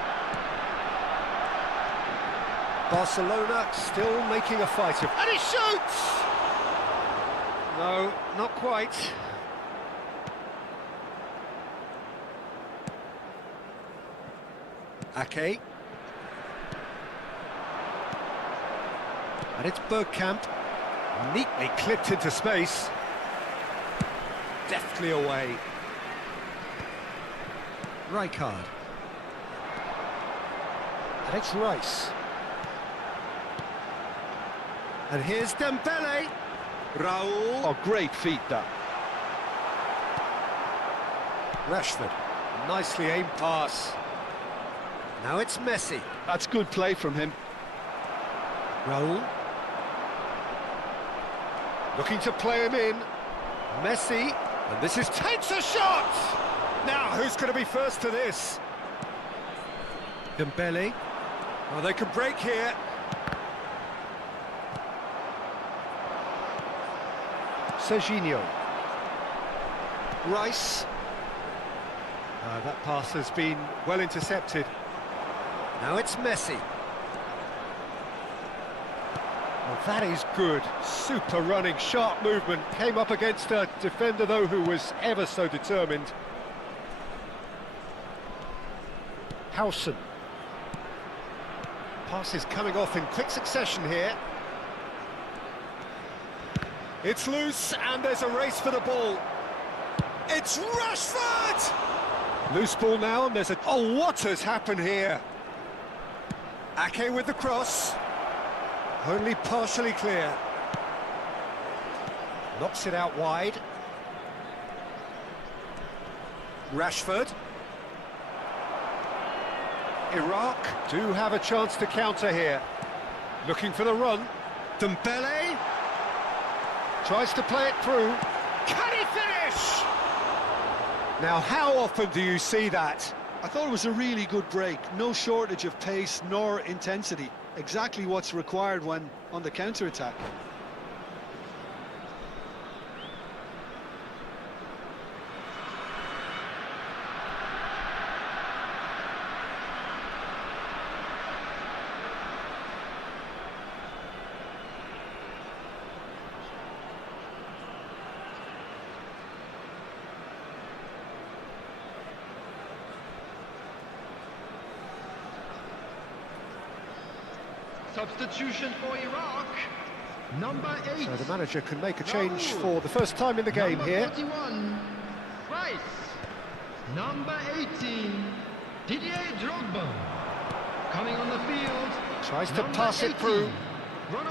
Barcelona still making a fight of... And he shoots! No, not quite. Ake. And it's Bergkamp. Neatly clipped into space. Deftly away. Rijkaard. And it's Rice. And here's Dembele. Raul. Oh, great feat, that. Rashford. Nicely aimed pass. Now it's Messi. That's good play from him. Raul. Looking to play him in. Messi. And this is... Takes a shot! Now, who's going to be first to this? Dembele. Oh, they can break here. Serginho. Rice. That pass has been well intercepted. Now it's Messi. Well, that is good. Super running, sharp movement. Came up against a defender, though, who was ever so determined. Howson. Pass is coming off in quick succession here. It's loose, and there's a race for the ball. It's Rashford! Loose ball now, and there's a... Oh, what has happened here? Ake with the cross. Only partially clear. Knocks it out wide. Rashford. Iraq do have a chance to counter here. Looking for the run. Dembele tries to play it through. Can he finish? Now, how often do you see that? I thought it was a really good break. No shortage of pace nor intensity. Exactly what's required when on the counter-attack. Substitution for Iraq. Number 8. So the manager can make a change for the first time in the game Number here. 41, Rice. Number 18, Didier Drogba. Coming on the field. Tries to number pass it 80, through.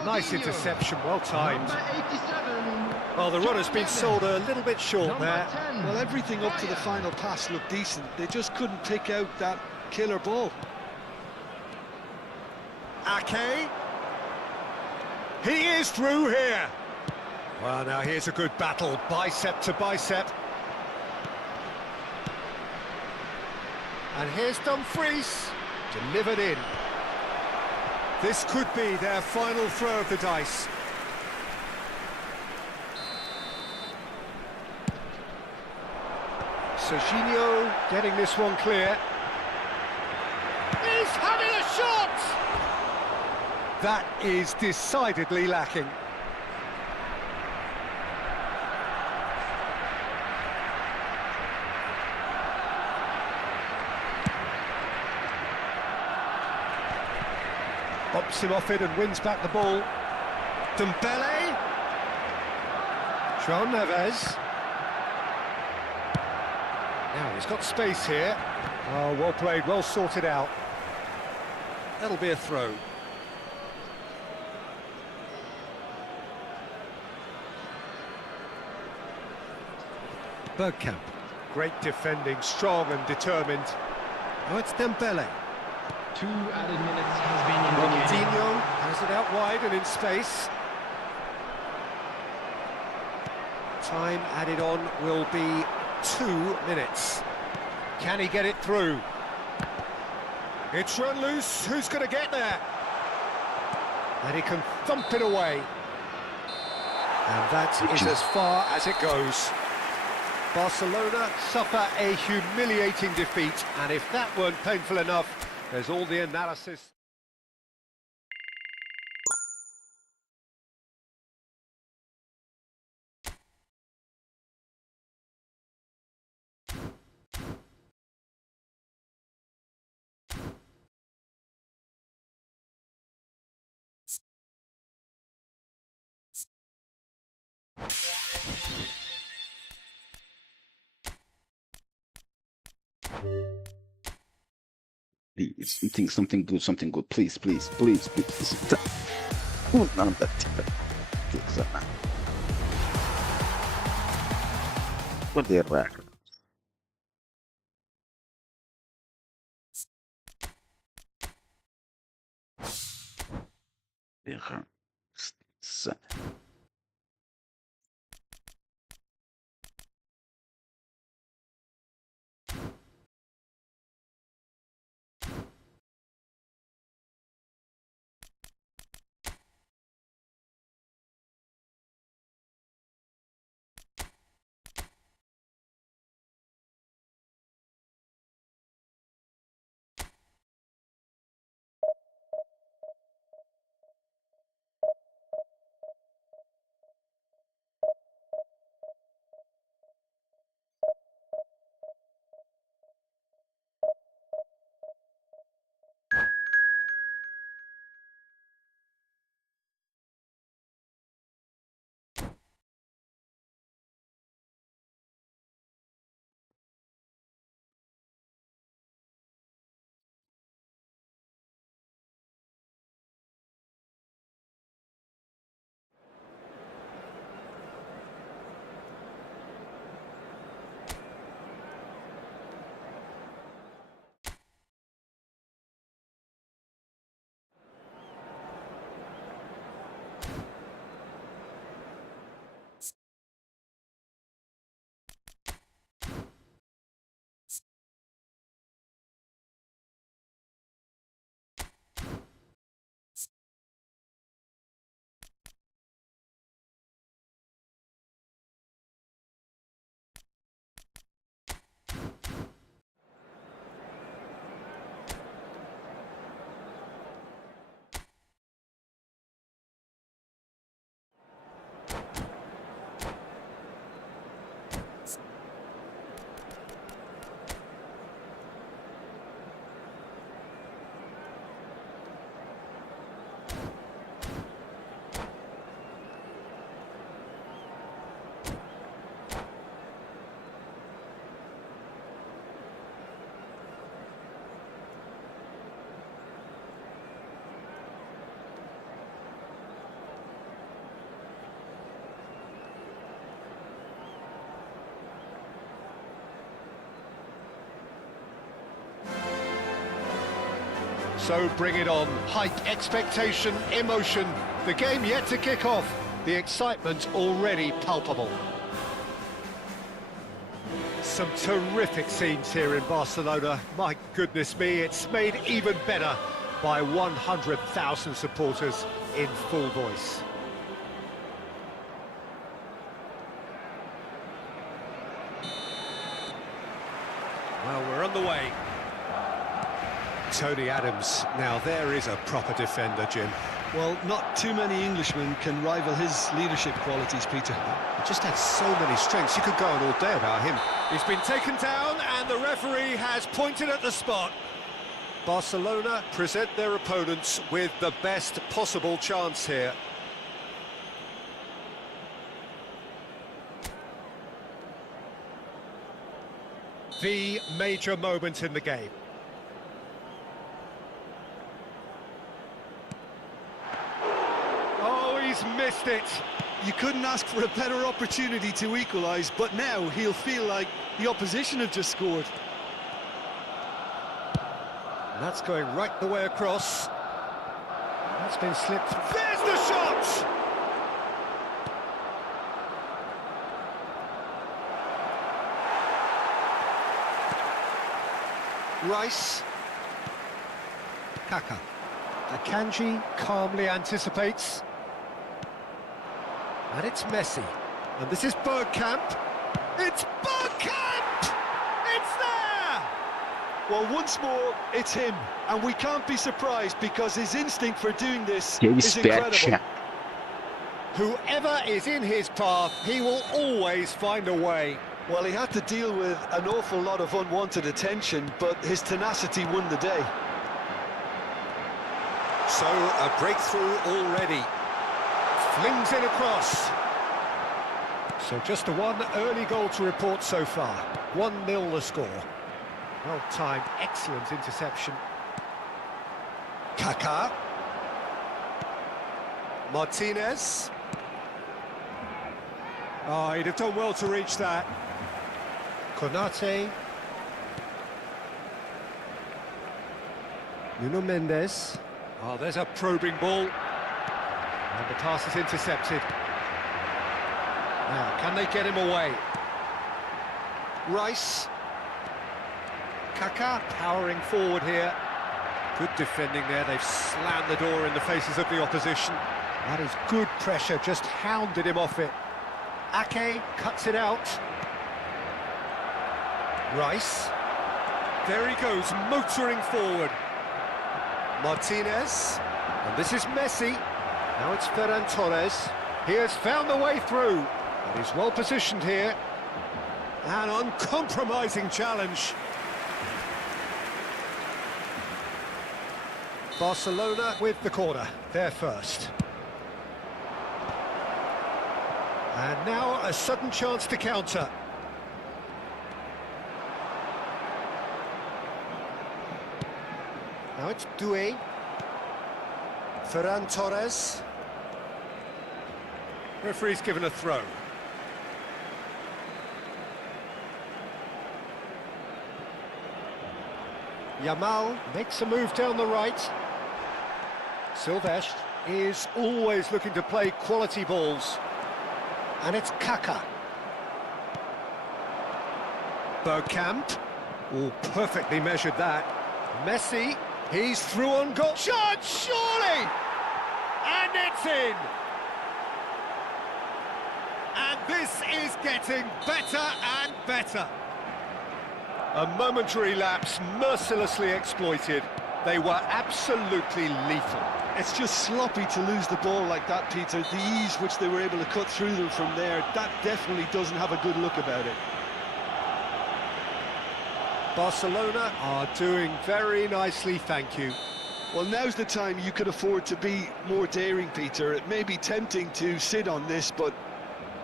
Nice Ronaldinho. interception, well timed. Number 87. Well, the runner's been sold a little bit short Number there. 10, Well, everything up to the Raya. final pass looked decent. They just couldn't pick out that killer ball. Ake. He is through here. Well, now here's a good battle, bicep to bicep. And here's Dumfries, delivered in. This could be their final throw of the dice. Serginho getting this one clear. He's having a shot! That is decidedly lacking. Bumps him off it and wins back the ball. Dembele. João Neves. Now he's got space here. Oh, well played, well sorted out. That'll be a throw. Bergkamp. Great defending, strong and determined. Now it's Dembele. 2 added minutes has been indicated. Ronaldinho has it out wide and in space. Time added on will be 2 minutes. Can he get it through? It's run loose. Who's going to get there? And he can thump it away. And that is as far as it goes. Barcelona suffer a humiliating defeat, and if that weren't painful enough, there's all the analysis. Please, think something good. Please, please, please, please. None of that. What the heck? Yeah. So bring it on. Hype, expectation, emotion. The game yet to kick off. The excitement already palpable. Some terrific scenes here in Barcelona. My goodness me, it's made even better by 100,000 supporters in full voice. Well, we're on the way. Tony Adams. Now there is a proper defender, Jim. Well, not too many Englishmen can rival his leadership qualities, Peter. He just had so many strengths. You could go on all day about him. He's been taken down and the referee has pointed at the spot. Barcelona present their opponents with the best possible chance here. The major moment in the game. Oh, he's missed it. You couldn't ask for a better opportunity to equalise, but now he'll feel like the opposition have just scored. And that's going right the way across. That's been slipped. There's the shot! Rice. Kaka. Akanji calmly anticipates. And it's Messi. And this is Bergkamp. It's Bergkamp! It's there! Well, once more, it's him. And we can't be surprised because his instinct for doing this Que is incredible. espertinha. Whoever is in his path, he will always find a way. Well, he had to deal with an awful lot of unwanted attention, but his tenacity won the day. So, a breakthrough already. Flings it across. So just the one early goal to report so far. 1-0 the score. Well timed, excellent interception. Kaka. Martinez. Oh, he'd have done well to reach that. Konate. Nuno Mendes. Oh, there's a probing ball. And the pass is intercepted. Now, can they get him away? Rice. Kaka powering forward here. Good defending there. They've slammed the door in the faces of the opposition. That is good pressure, just hounded him off it. Ake cuts it out. Rice. There he goes, motoring forward. Martinez. And this is Messi. Now it's Ferran Torres. He has found the way through. And he's well positioned here. An uncompromising challenge. Barcelona with the corner. They're first. And now a sudden chance to counter. Now it's Doué. Ferran Torres. Referee's given a throw. Yamal makes a move down the right. Silvestre is always looking to play quality balls. And it's Kaka. Bergkamp. Oh, perfectly measured that. Messi, he's through on goal. Shot, surely! And it's in! And this is getting better and better. A momentary lapse mercilessly exploited. They were absolutely lethal. It's just sloppy to lose the ball like that, Peter. The ease which they were able to cut through them from there, that definitely doesn't have a good look about it. Barcelona are doing very nicely, thank you. Well, now's the time you could afford to be more daring, Peter. It may be tempting to sit on this, but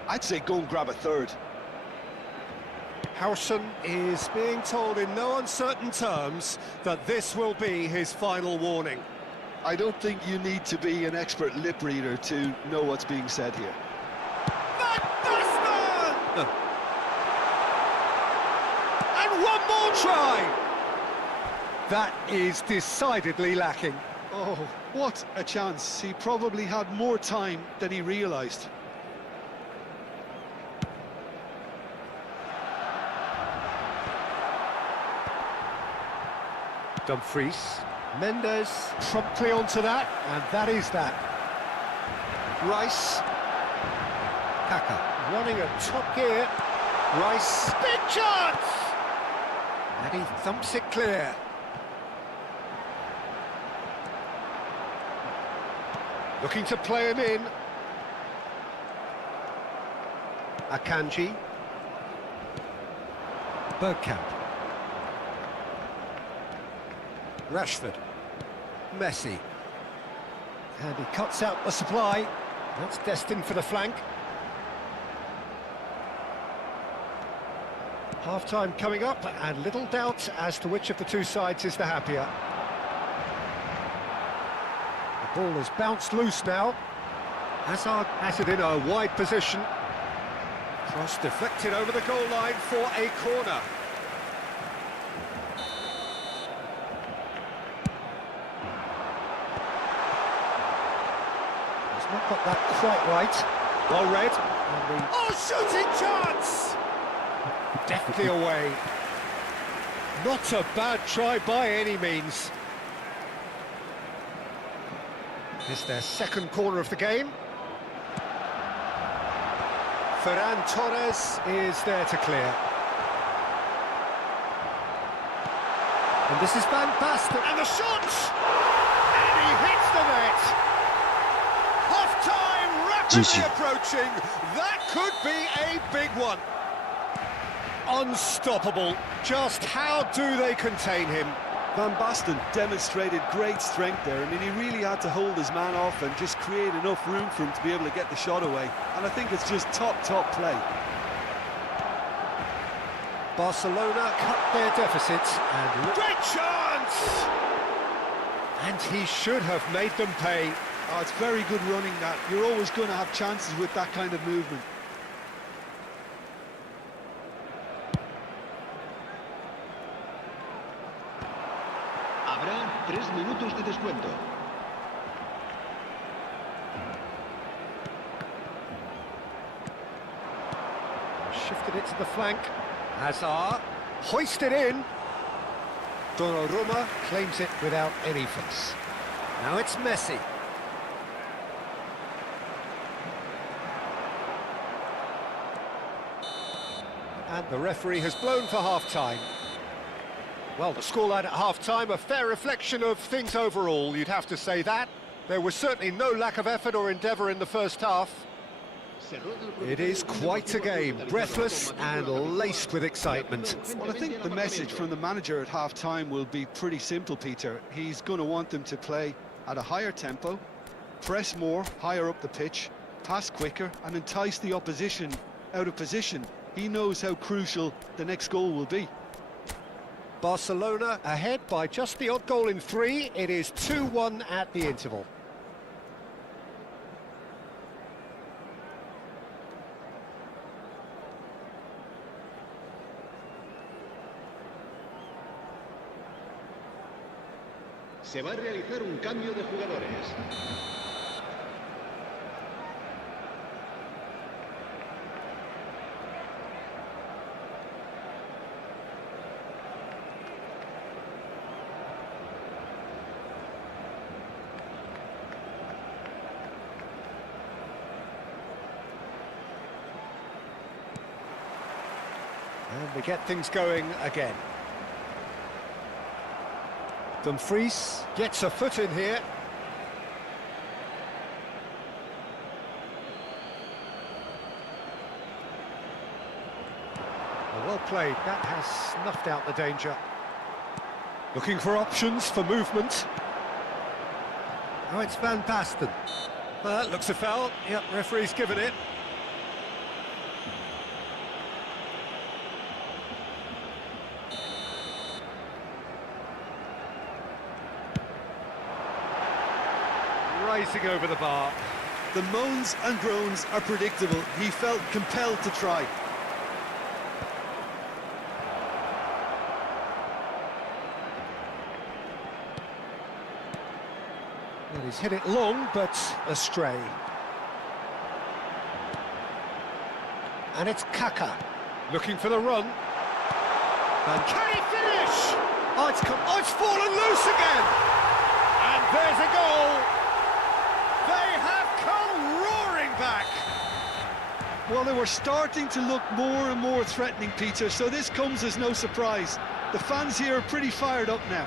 I'd say go and grab a third. Howson is being told in no uncertain terms that this will be his final warning. I don't think you need to be an expert lip reader to know what's being said here. Van Basten! And one more try! That is decidedly lacking. Oh, what a chance. He probably had more time than he realised. Dumfries, Mendes promptly onto that, and that is that. Rice, Kaka running at top gear. Rice, big chance! And he thumps it clear. Looking to play him in. Akanji. Bergkamp. Rashford. Messi. And he cuts out the supply. That's destined for the flank. Half-time coming up, and little doubt as to which of the two sides is the happier. The ball has bounced loose now. Hazard has it in a wide position. Cross deflected over the goal line for a corner. He's not got that quite right. Well read. Oh, shooting chance! Definitely away. Not a bad try by any means. It's their second corner of the game. Ferran Torres is there to clear. And this is Van Basten. And the shot! And he hits the net! Half-time rapidly approaching. That could be a big one. Unstoppable. Just how do they contain him? Van Basten demonstrated great strength there. I mean, he really had to hold his man off and just create enough room for him to be able to get the shot away. And I think it's just top play. Barcelona cut their deficit and... Great chance! And he should have made them pay. Oh, it's very good running that. You're always going to have chances with that kind of movement. Habrá 3 minutos de descuento. Shifted it to the flank. Hazard hoisted in. Donnarumma claims it without any fuss. Now it's Messi. And the referee has blown for half-time. Well, the scoreline at half-time, a fair reflection of things overall, you'd have to say that. There was certainly no lack of effort or endeavour in the first half. It is quite a game, breathless and laced with excitement. Well, I think the message from the manager at half-time will be pretty simple, Peter. He's going to want them to play at a higher tempo, press more, higher up the pitch, pass quicker and entice the opposition out of position. He knows how crucial the next goal will be. Barcelona ahead by just the odd goal in 3. It is 2-1 at the interval. Se va a realizar un cambio de jugadores. And we get things going again. Dumfries gets a foot in here. Well played, that has snuffed out the danger. Looking for options for movement. Oh, it's Van Basten. Well, that looks a foul. Yep, referee's given it. Racing over the bar. The moans and groans are predictable. He felt compelled to try. Well, he's hit it long, but astray. And it's Kaka, looking for the run. And can he finish? Oh, it's fallen loose again! And there's a goal! They have come roaring back! Well, they were starting to look more and more threatening, Peter, so this comes as no surprise. The fans here are pretty fired up now.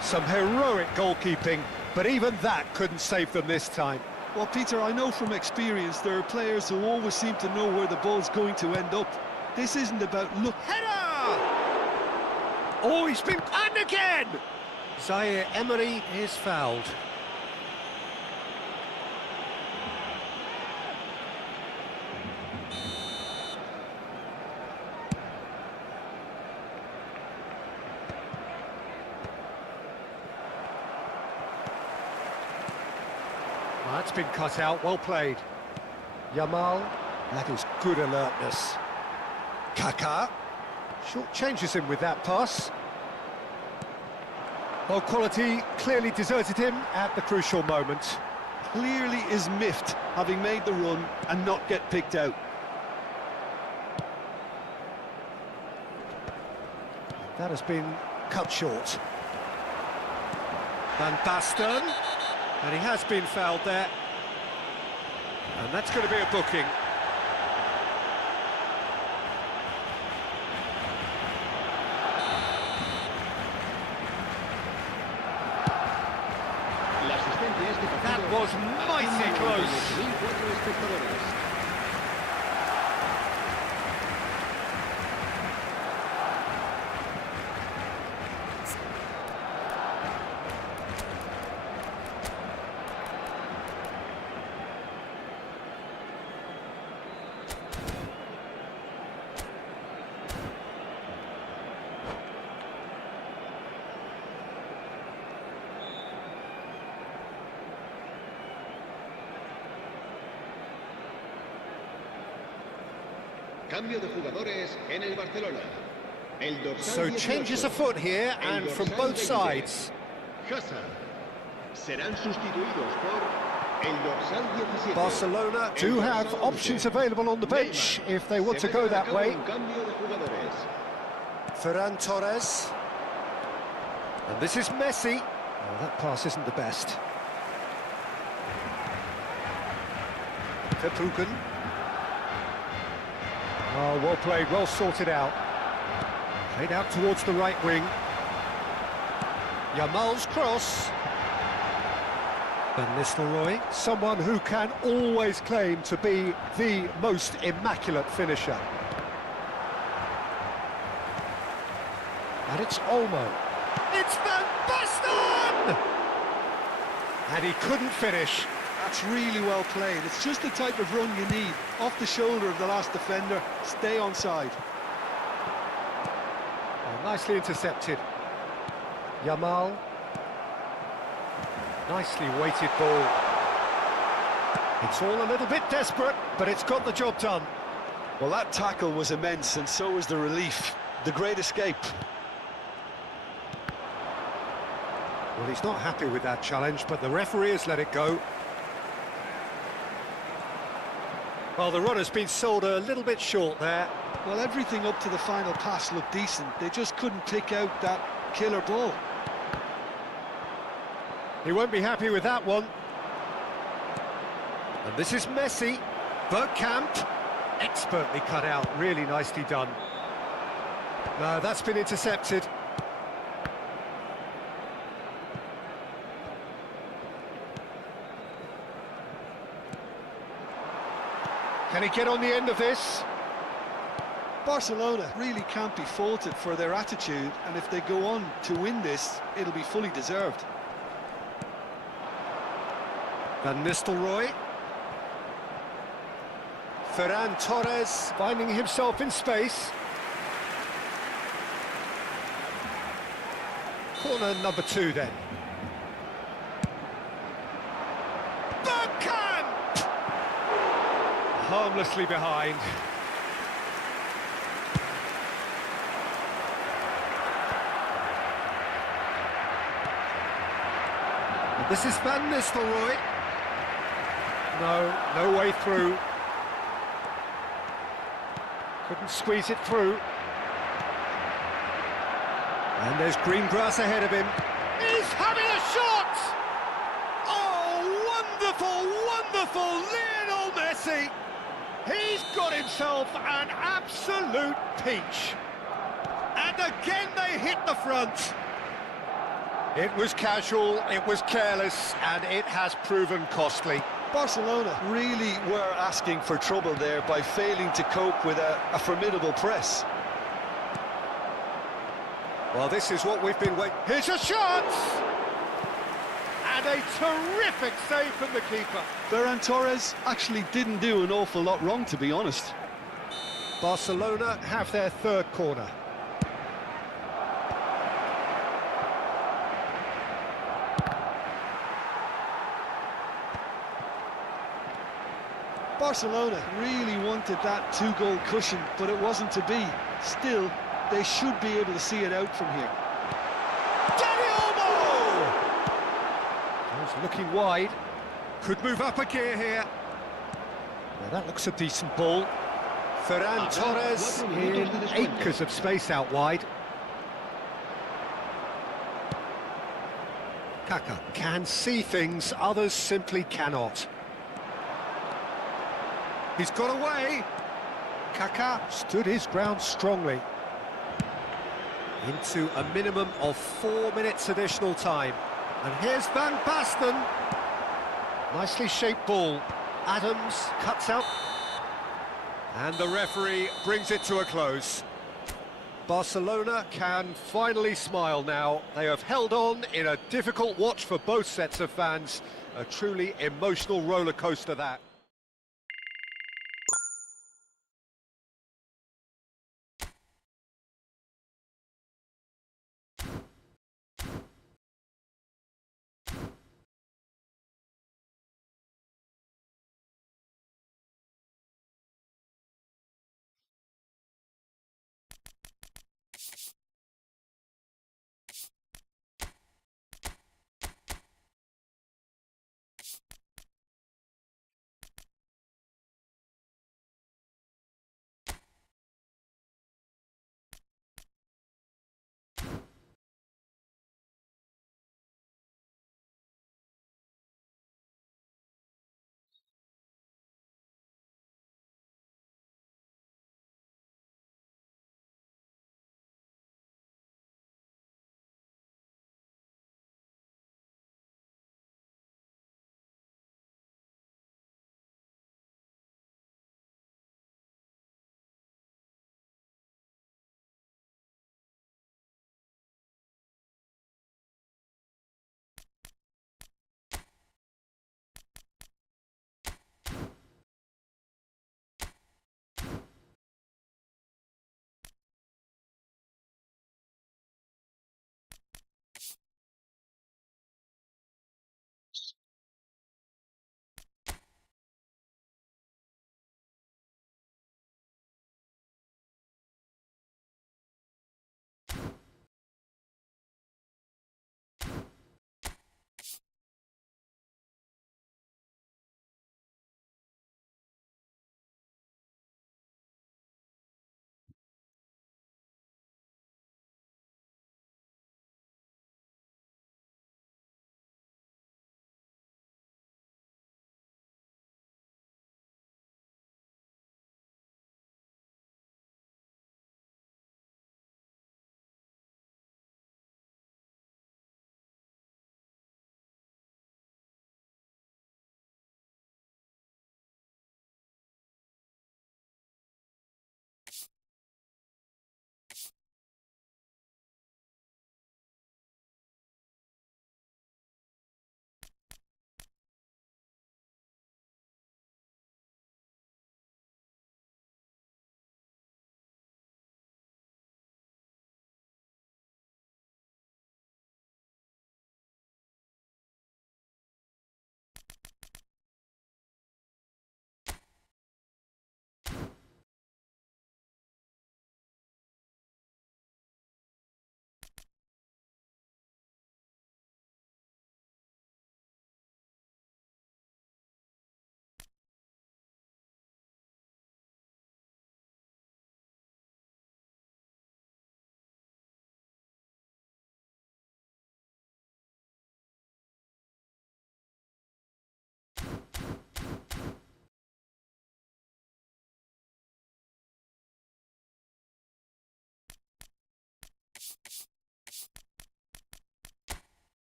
Some heroic goalkeeping, but even that couldn't save them this time. Well, Peter, I know from experience there are players who always seem to know where the ball's going to end up. This isn't about look. Header! Oh, he's been... And again! Zaire Emery is fouled. That's been cut out, well played. Yamal, that is good alertness. Kaka, short changes him with that pass. Well, quality clearly deserted him at the crucial moment. Clearly is miffed, having made the run and not get picked out. That has been cut short. Van Basten, and he has been fouled there. And that's going to be a booking. That was mighty close. Cambio de jugadores en el Barcelona. El dorsal So 18, changes afoot here, el and from dorsal both 20, sides. Hazard. Serán sustituidos por el dorsal 17. Barcelona El do dorsal have 11. options available on the bench Neymar. if they want Se to va a go llevar a that cabo way. un cambio de jugadores. Ferran Torres. And this is Messi. Oh, that pass isn't the best. Verbruggen. Oh, well played, well sorted out. Played out towards the right wing. Yamal's cross. Van Nistelrooy, someone who can always claim to be the most immaculate finisher. And it's Olmo. It's Van Basten! And he couldn't finish. That's really well played. It's just the type of run you need. Off the shoulder of the last defender, stay onside. Oh, nicely intercepted. Yamal. Nicely weighted ball. It's all a little bit desperate, but it's got the job done. Well, that tackle was immense, and so was the relief. The great escape. Well, he's not happy with that challenge, but the referee has let it go. Well, the run has been sold a little bit short there. Well, everything up to the final pass looked decent. They just couldn't pick out that killer ball. He won't be happy with that one. And this is Messi. Bergkamp. Expertly cut out. Really nicely done. No, that's been intercepted. Can he get on the end of this? Barcelona really can't be faulted for their attitude, and if they go on to win this, it'll be fully deserved. Van Nistelrooy. Ferran Torres finding himself in space. Corner number 2 then. Bergkamp! Harmlessly behind. This is Van Nistelrooy. No way through. Couldn't squeeze it through. And there's green grass ahead of him. He's having a shot! Oh, wonderful, wonderful Lionel Messi! He's got himself an absolute peach. And again they hit the front. It was casual, it was careless, and it has proven costly. Barcelona really were asking for trouble there by failing to cope with a formidable press. Well, this is what we've been waiting. Here's a shot! And a terrific save from the keeper. Ferran Torres actually didn't do an awful lot wrong, to be honest. Barcelona have their third corner. Barcelona really wanted that two-goal cushion, but it wasn't to be. Still, they should be able to see it out from here. Dani Olmo! He's looking wide. Could move up a gear here. Now that looks a decent ball. Ferran Torres in acres of space out wide. Kaka can see things others simply cannot. He's got away. Kaka stood his ground strongly. Into a minimum of 4 minutes additional time. And here's Van Basten. Nicely shaped ball. Adams cuts out. And the referee brings it to a close. Barcelona can finally smile now. They have held on in a difficult watch for both sets of fans. A truly emotional roller coaster that.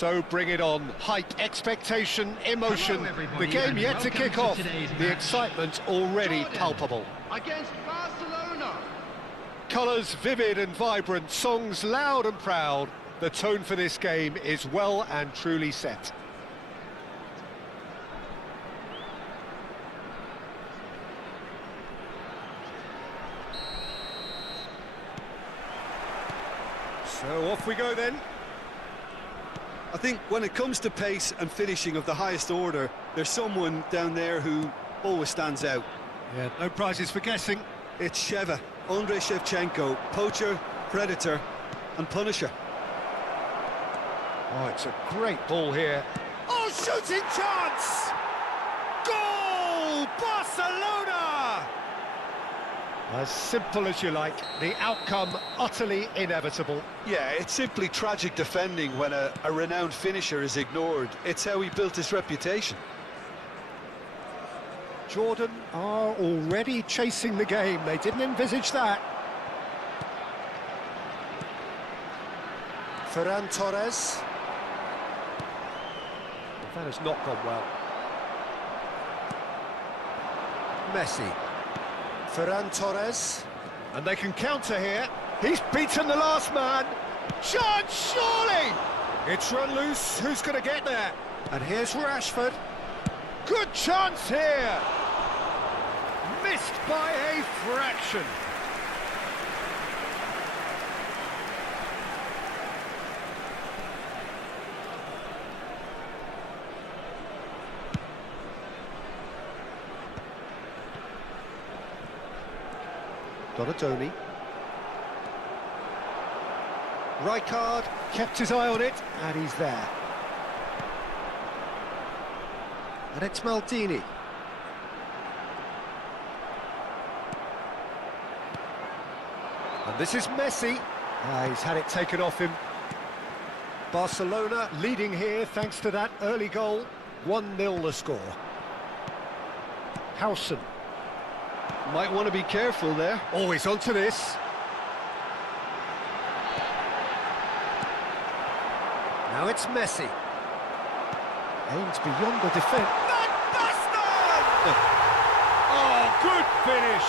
So bring it on. Hype, expectation, emotion. Hello, The everybody, game and yet to welcome kick to off. today's The match. excitement already Jordan palpable. Against Barcelona. Colours vivid and vibrant, songs loud and proud. The tone for this game is well and truly set. So off we go then. I think when it comes to pace and finishing of the highest order, there's someone down there who always stands out. Yeah, no prizes for guessing. It's Sheva, Andrei Shevchenko, poacher, predator and punisher. Oh, it's a great ball here. Oh, shooting chance! Goal! Barcelona! As simple as you like, the outcome utterly inevitable. Yeah, it's simply tragic defending when a renowned finisher is ignored. It's how he built his reputation. Jordan are already chasing the game. They didn't envisage that. Ferran Torres. That has not gone well. Messi. Ferran Torres. And they can counter here. He's beaten the last man. Chance, surely! It's run loose. Who's going to get there? And here's Rashford. Good chance here. Missed by a fraction. Donatoni. Rijkaard kept his eye on it, and he's there. And it's Maldini. And this is Messi. He's had it taken off him. Barcelona leading here thanks to that early goal. 1-0 the score. Howson. Might want to be careful there. Always onto this. Now it's Messi. Aims beyond the defence. Van Basten! Oh, good finish.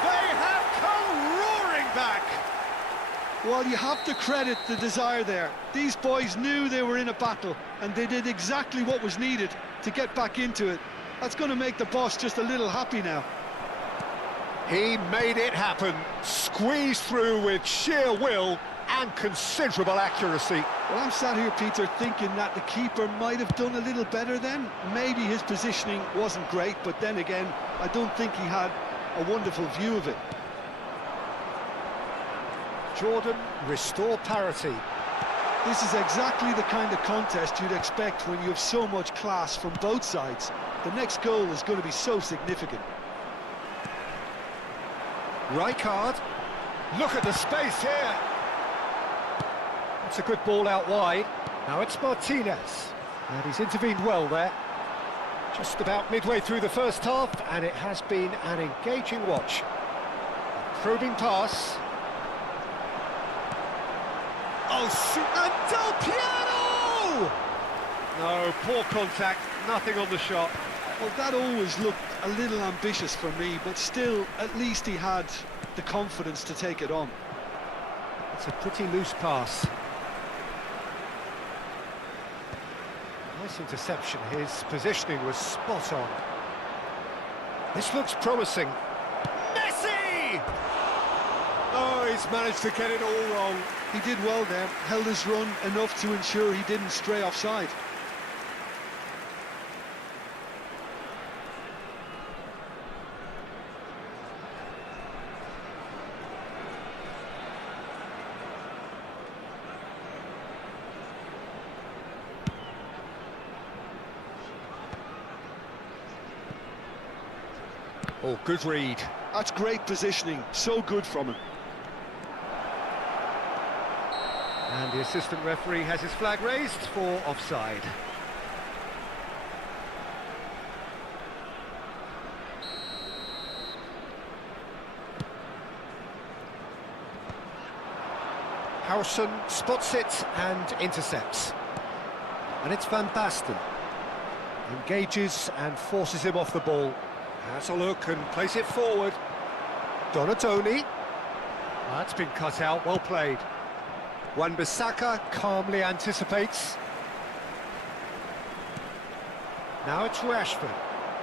They have come roaring back. Well, you have to credit the desire there. These boys knew they were in a battle, and they did exactly what was needed to get back into it. That's going to make the boss just a little happy now. He made it happen. Squeezed through with sheer will and considerable accuracy. Well, I'm sat here, Peter, thinking that the keeper might have done a little better then. Maybe his positioning wasn't great, but then again, I don't think he had a wonderful view of it. Jordan, restore parity. This is exactly the kind of contest you'd expect when you have so much class from both sides. The next goal is going to be so significant. Rijkaard. Look at the space here. That's a good ball out wide. Now it's Martinez. And he's intervened well there. Just about midway through the first half, and it has been an engaging watch. Probing pass. Oh, shoot, and Del Piero! No, poor contact, nothing on the shot. Well, that always looked a little ambitious for me, but still, at least he had the confidence to take it on. It's a pretty loose pass. Nice interception, his positioning was spot on. This looks promising. Messi! Oh, he's managed to get it all wrong. He did well there, held his run enough to ensure he didn't stray offside. Oh, good read. That's great positioning, so good from him. And the assistant referee has his flag raised for offside. Harrison spots it and intercepts. And it's Van Basten. Engages and forces him off the ball. Has a look and plays it forward. Donatoni. That's been cut out, well played. Wan-Bissaka calmly anticipates. Now it's Rashford,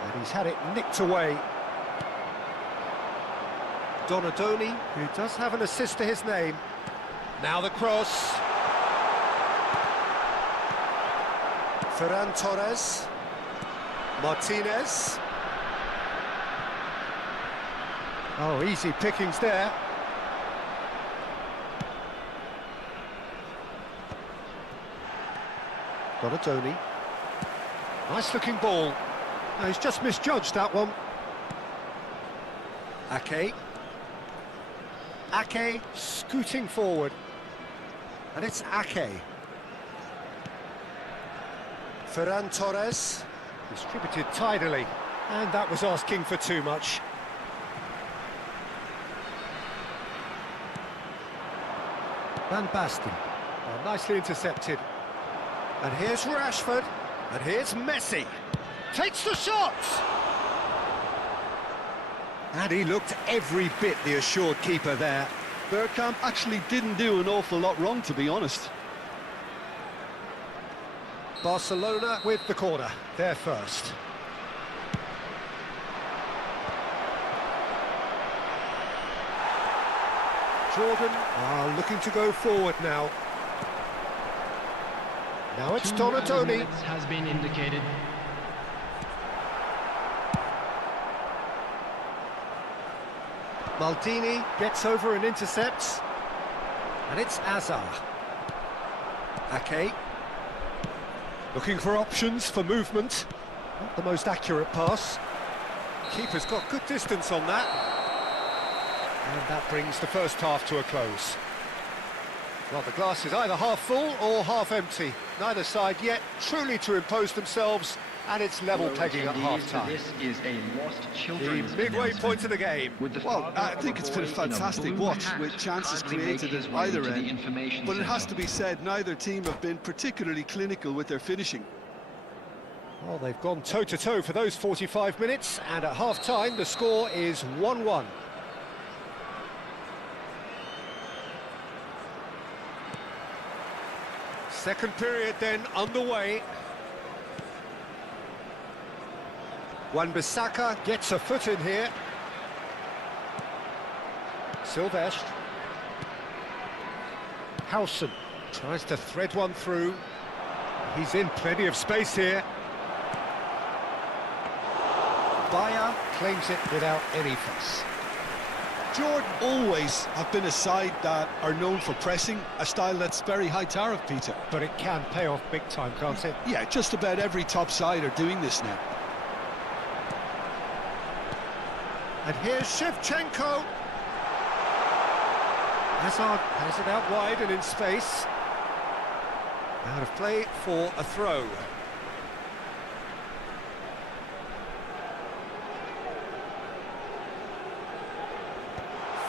and he's had it nicked away. Donatoni, who does have an assist to his name. Now the cross. Ferran Torres. Martinez. Oh, easy pickings there. Donatoni. Nice looking ball. No, he's just misjudged that one. Ake. Ake scooting forward. And it's Ake. Ferran Torres. Distributed tidily. And that was asking for too much. Van Basten. Oh, nicely intercepted. And here's Rashford. And here's Messi. Takes the shot! And he looked every bit the assured keeper there. Bergkamp actually didn't do an awful lot wrong, to be honest. Barcelona with the corner. They're first. Jordan are looking to go forward now. Now it's Donatoni. Has been indicated. Maldini gets over and intercepts. And it's Azar. Ake. Looking for options for movement. Not the most accurate pass. Keeper's got good distance on that. And that brings the first half to a close. Well, the glass is either half full or half empty. Neither side yet truly to impose themselves, and it's level pegging at half-time. This is a lost The children's midway point of the game. Well, I think it's been a fantastic watch, with chances created at either end. But it has to be said, neither team have been particularly clinical with their finishing. Well, they've gone toe-to-toe for those 45 minutes, and at half-time the score is 1-1. Second period then underway. Wan-Bissaka gets a foot in here. Silvestre. Howson tries to thread one through. He's in plenty of space here. Bayer claims it without any fuss. Jordan always have been a side that are known for pressing, a style that's very high tariff, Peter. But it can pay off big time, can't it? Yeah, just about every top side are doing this now. And here's Shevchenko. Hazard has it out wide and in space. Out of play for a throw.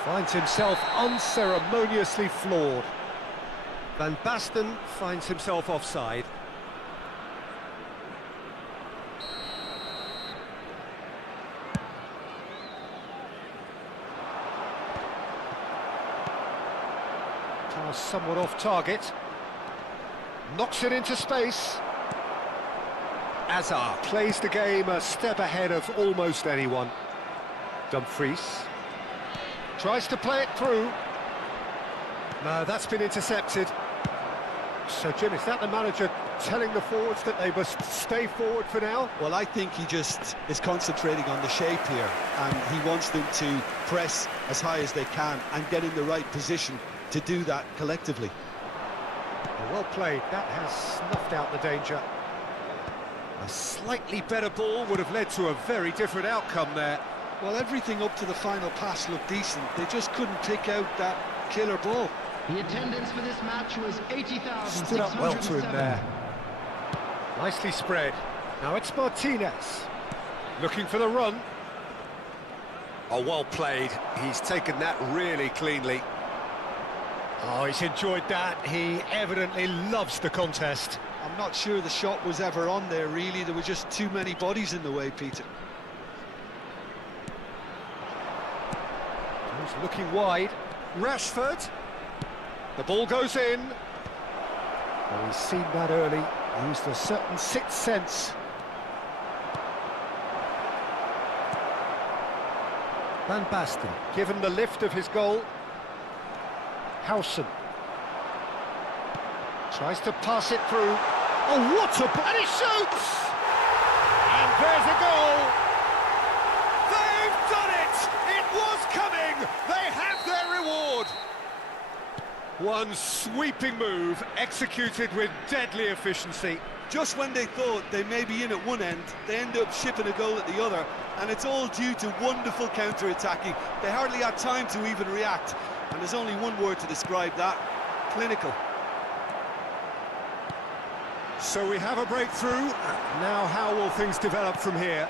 Finds himself unceremoniously floored. Van Basten finds himself offside. Pass somewhat off target. Knocks it into space. Azar plays the game a step ahead of almost anyone. Dumfries tries to play it through. No, that's been intercepted. So, Jim, is that the manager telling the forwards that they must stay forward for now? Well, I think he just is concentrating on the shape here, and he wants them to press as high as they can and get in the right position to do that collectively. Well played, that has snuffed out the danger. A slightly better ball would have led to a very different outcome there. Well, everything up to the final pass looked decent. They just couldn't pick out that killer ball. The attendance for this match was 80,607. Stood up well to him there. Nicely spread. Now it's Martinez. Looking for the run. Oh, well played. He's taken that really cleanly. Oh, he's enjoyed that. He evidently loves the contest. I'm not sure the shot was ever on there, really. There were just too many bodies in the way, Peter. He's looking wide. Rashford. The ball goes in. Oh, he's seen that early. Used a certain sixth sense. Van Basten, given the lift of his goal. Howson. Tries to pass it through. Oh, what a... and he shoots! And there's a goal! They've done it! It was coming! They have their reward! One sweeping move, executed with deadly efficiency. Just when they thought they may be in at one end, they end up shipping a goal at the other, and it's all due to wonderful counter-attacking. They hardly had time to even react, and there's only one word to describe that: clinical. So we have a breakthrough. Now how will things develop from here?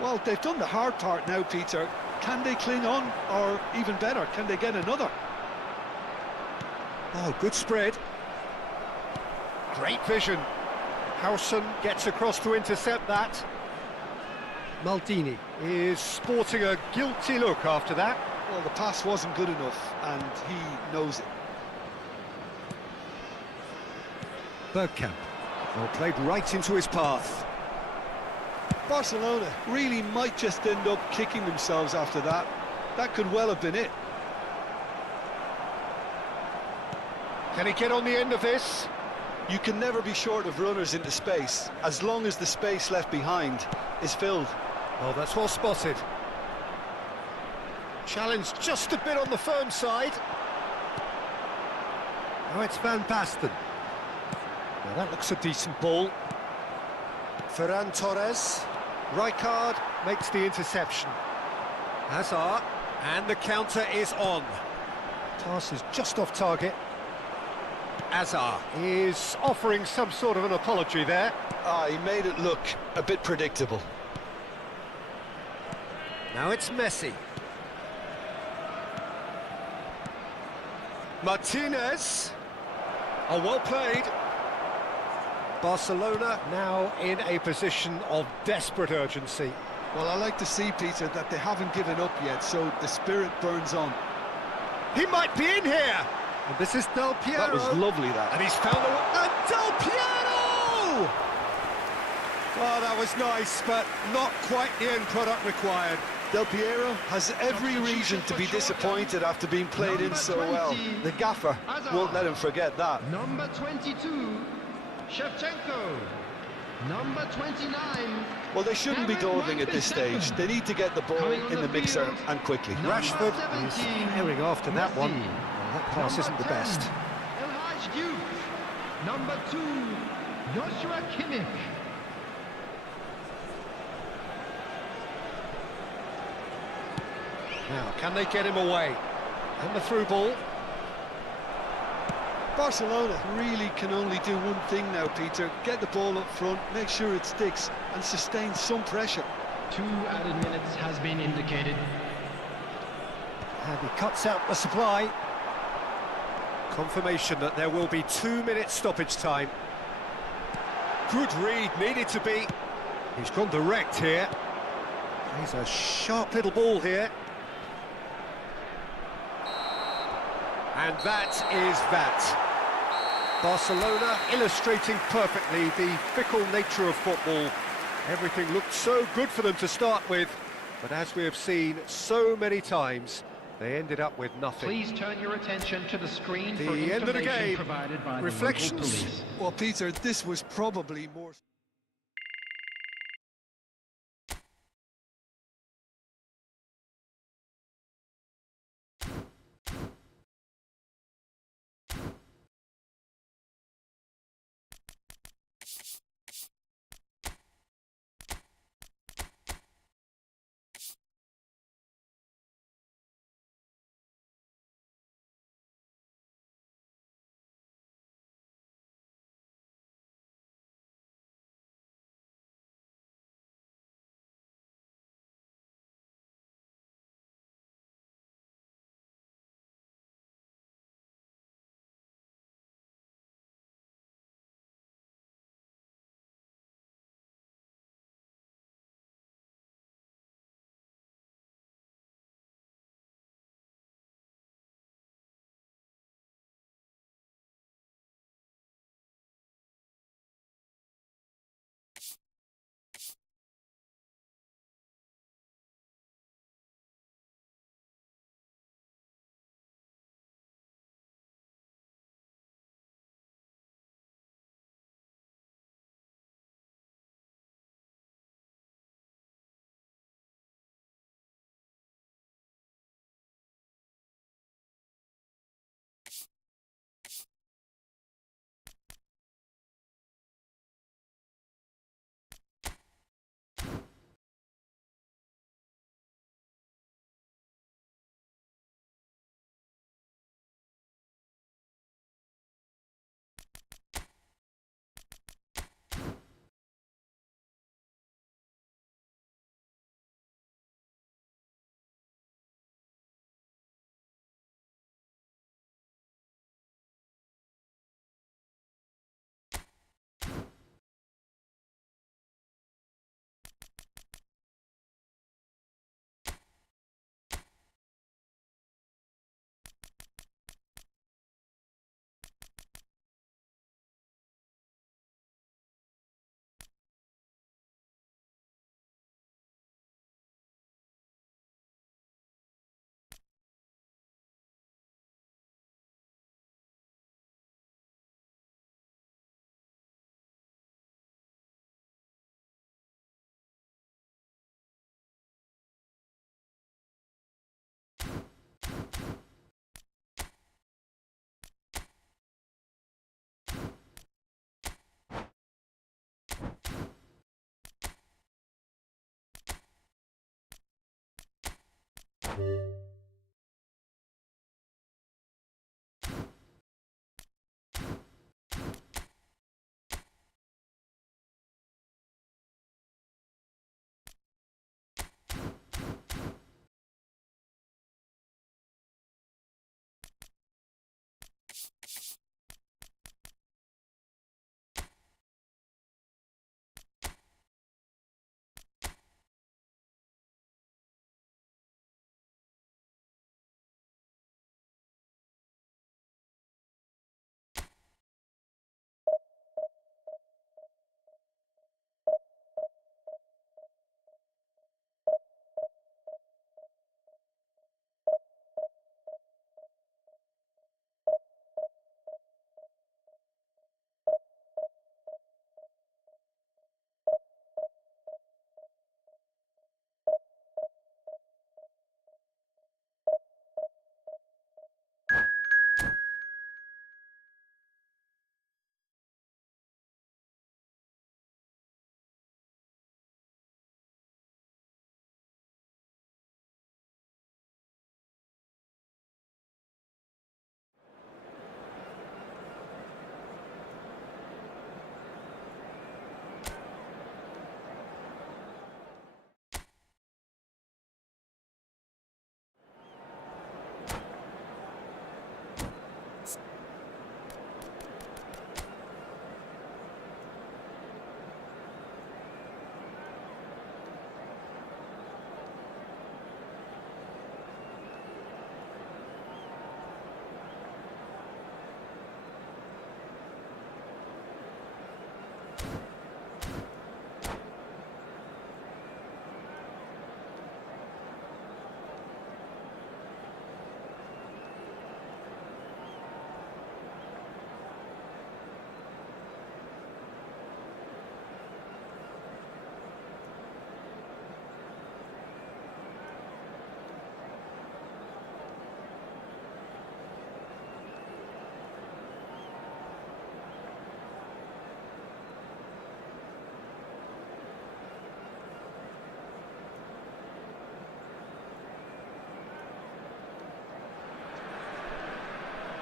Well, they've done the hard part now, Peter. Can they cling on, or even better, can they get another? Oh, good spread. Great vision. Howson gets across to intercept that. Maldini is sporting a guilty look after that. Well, the pass wasn't good enough, and he knows it. Bergkamp. Well, played right into his path. Barcelona really might just end up kicking themselves after that. That could well have been it. Can he get on the end of this? You can never be short of runners into space, as long as the space left behind is filled. Oh, that's well spotted. Challenge just a bit on the firm side. Now it's Van Basten. Now that looks a decent ball. Ferran Torres. Rijkaard makes the interception. Hazard, and the counter is on. Pass is just off target. Hazard is offering some sort of an apology there. He made it look a bit predictable. Now it's Messi. Martinez. Oh, well played. Barcelona now in a position of desperate urgency. Well, I like to see, Peter, that they haven't given up yet, so the spirit burns on. He might be in here! And this is Del Piero. That was lovely, that. And he's found and Del Piero! Oh, that was nice, but not quite the end product required. Del Piero has every reason to be disappointed after being played in so well. The gaffer won't let him forget that. Number 22, Shevchenko. Number 29. Well, they shouldn't be dawdling at this stage. They need to get the ball in the mixer and quickly. Rashford is herring after that one. Well, that pass isn't the best. El Hadj Diouf. Number 2, Joshua Kimmich. Now, can they get him away? And the through ball. Barcelona really can only do one thing now, Peter. Get the ball up front, make sure it sticks, and sustain some pressure. 2 added minutes has been indicated. And he cuts out the supply. Confirmation that there will be 2 minutes stoppage time. Good read, needed to be. He's gone direct here. He's a sharp little ball here. And that is that. Barcelona illustrating perfectly the fickle nature of football. Everything looked so good for them to start with, but as we have seen so many times, they ended up with nothing. Please turn your attention to the screen for The end of the information game. provided by the local Reflections. police. Well, Peter, this was probably more...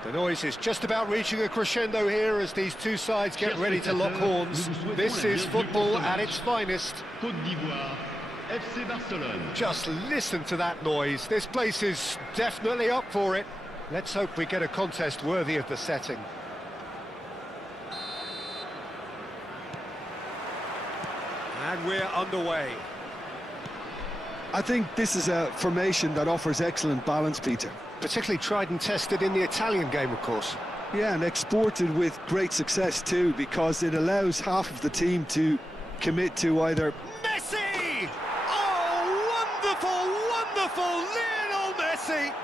The noise is just about reaching a crescendo here as these two sides get ready to lock horns. This is football at its finest. Côte d'Ivoire, FC Barcelone. Just listen to that noise. This place is definitely up for it. Let's hope we get a contest worthy of the setting. And we're underway. I think this is a formation that offers excellent balance, Peter. Particularly tried and tested in the Italian game, of course. Yeah, and exported with great success too, because it allows half of the team to commit to either... Messi! Oh, wonderful, wonderful, Lionel Messi!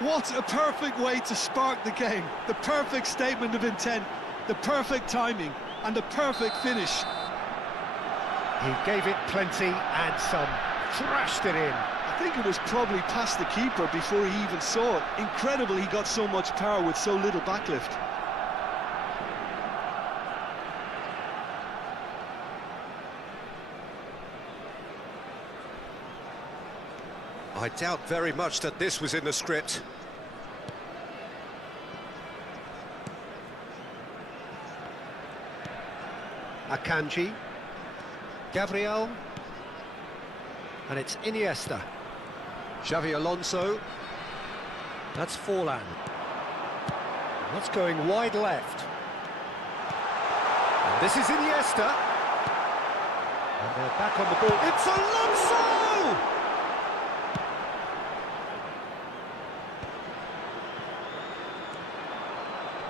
What a perfect way to spark the game. The perfect statement of intent, the perfect timing, and the perfect finish. He gave it plenty and some. Thrashed it in. I think it was probably past the keeper before he even saw it. Incredible he got so much power with so little backlift. I doubt very much that this was in the script. Akanji. Gabriel. And it's Iniesta. Xavi Alonso. That's Forlan. That's going wide left. And this is Iniesta. And they're back on the ball. It's Alonso!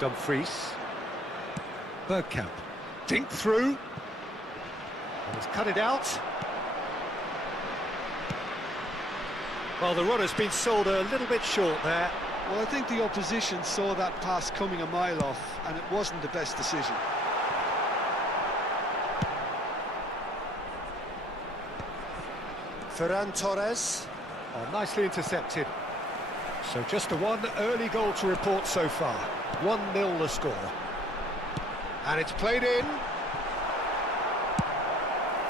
Dumfries. Bergkamp. Dink through. And he's cut it out. Well, the runner's been sold a little bit short there. Well, I think the opposition saw that pass coming a mile off, and it wasn't the best decision. Ferran Torres. Oh, nicely intercepted. So just the one early goal to report so far. 1-0 the score. And it's played in.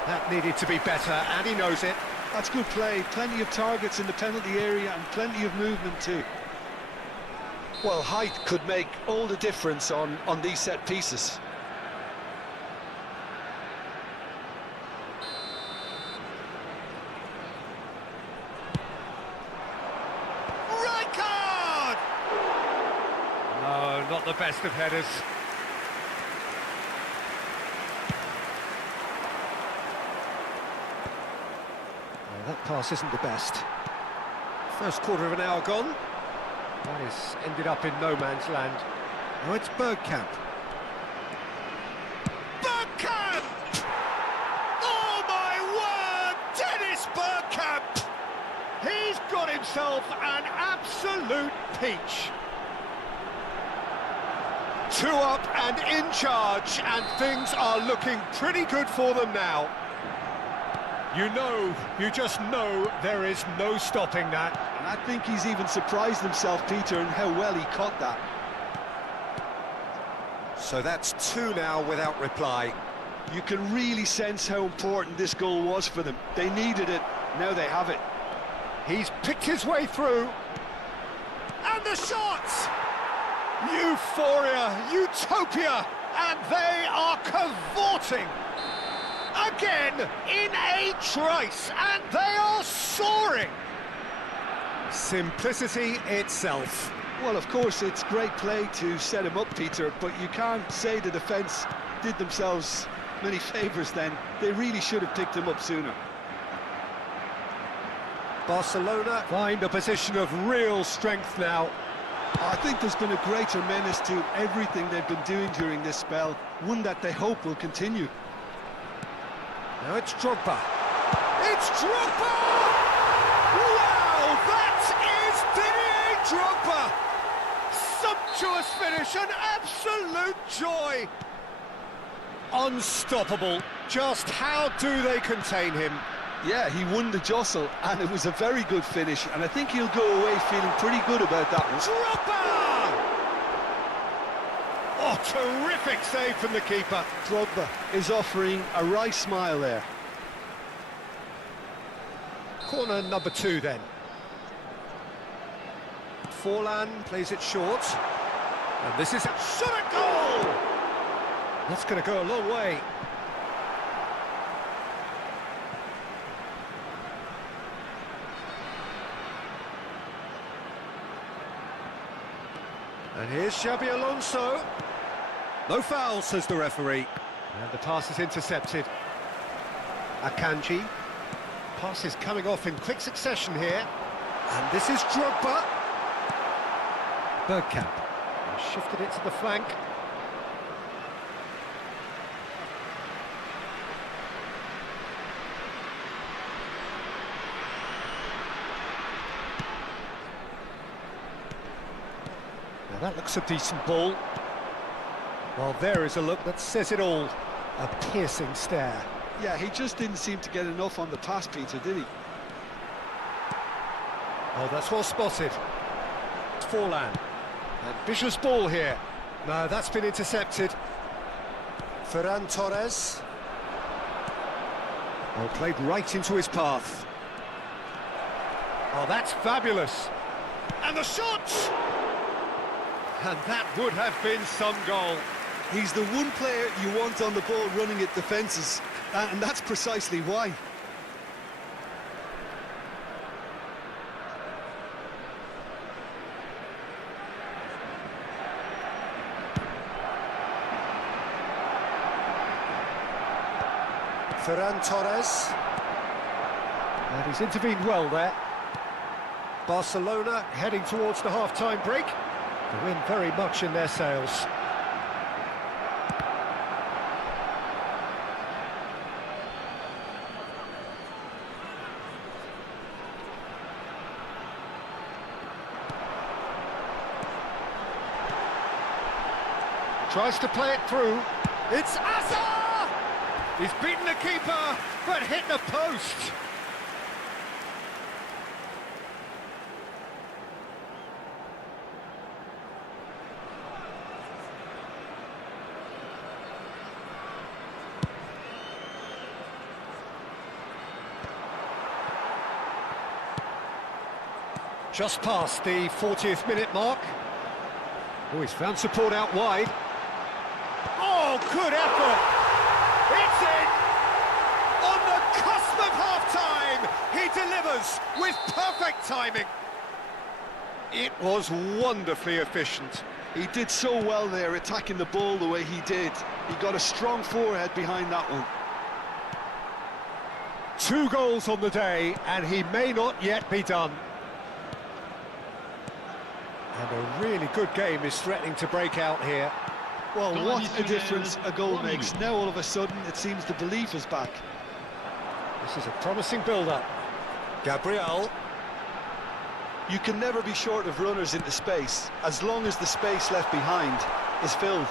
That needed to be better, and he knows it. That's good play. Plenty of targets in the penalty area and plenty of movement too. Well, height could make all the difference on these set pieces. Right card! No, not the best of headers. Well, that pass isn't the best. First quarter of an hour gone. That is ended up in no man's land. Now it's Bergkamp. Bergkamp! Oh my word! Dennis Bergkamp! He's got himself an absolute peach. 2 up and in charge, and things are looking pretty good for them now. You just know there is no stopping that. And I think he's even surprised himself, Peter, in how well he caught that. So that's 2 now without reply. You can really sense how important this goal was for them. They needed it, now they have it. He's picked his way through. And the shots! Euphoria, utopia, and they are cavorting. Again, in a trice, and they are soaring. Simplicity itself. Well, of course, it's great play to set him up, Peter, but you can't say the defence did themselves many favours then. They really should have picked him up sooner. Barcelona find a position of real strength now. I think there's been a greater menace to everything they've been doing during this spell, one that they hope will continue. Now it's Drogba. It's Drogba! Wow, that is Didier Drogba! Sumptuous finish, an absolute joy! Unstoppable. Just how do they contain him? Yeah, he won the jostle, and it was a very good finish, and I think he'll go away feeling pretty good about that one. Drogba! Oh, terrific save from the keeper. Drogba is offering a wry smile there. Corner number 2 then. Forlan plays it short. And this is a shot at goal! That's going to go a long way. And here's Xabi Alonso. No foul, says the referee. And the pass is intercepted. Akanji. Pass is coming off in quick succession here. And this is Drogba. Bergkamp. He shifted it to the flank. Now that looks a decent ball. Well, there is a look that says it all. A piercing stare. Yeah, he just didn't seem to get enough on the pass, Peter, did he? Oh, that's well spotted. It's Forlan. Ambitious ball here. No, that's been intercepted. Ferran Torres. Oh, played right into his path. Oh, that's fabulous. And the shot! And that would have been some goal. He's the one player you want on the ball running at defences, and that's precisely why. Ferran Torres. And he's intervened well there. Barcelona heading towards the half-time break. The wind very much in their sails. Tries to play it through. It's Asa! He's beaten the keeper, but hit the post. Just past the 40th minute mark. Oh, he's found support out wide. Oh, good effort! It's in! On the cusp of half-time, he delivers with perfect timing. It was wonderfully efficient. He did so well there, attacking the ball the way he did. He got a strong forehead behind that one. 2 goals on the day, and he may not yet be done. And a really good game is threatening to break out here. Well, what a difference a goal makes. Now all of a sudden it seems the belief is back. This is a promising build-up. Gabriel. You can never be short of runners into space, as long as the space left behind is filled.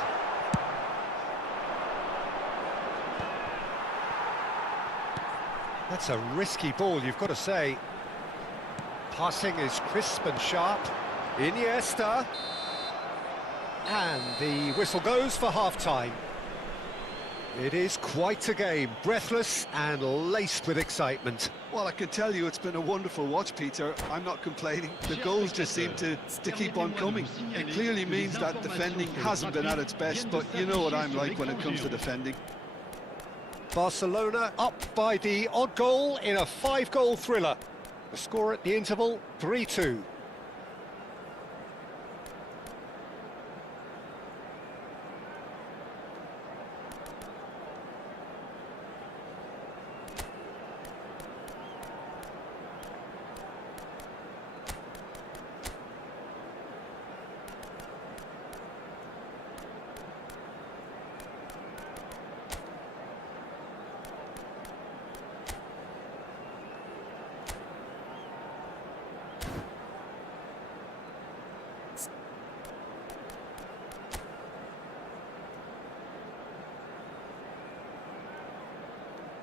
That's a risky ball, you've got to say. Passing is crisp and sharp. Iniesta. And the whistle goes for half-time. It is quite a game, breathless and laced with excitement. Well, I can tell you it's been a wonderful watch, Peter. I'm not complaining. The goals just seem to keep on coming. It clearly means that defending hasn't been at its best, but you know what I'm like when it comes to defending. Barcelona up by the odd goal in a 5-goal thriller. The score at the interval, 3-2.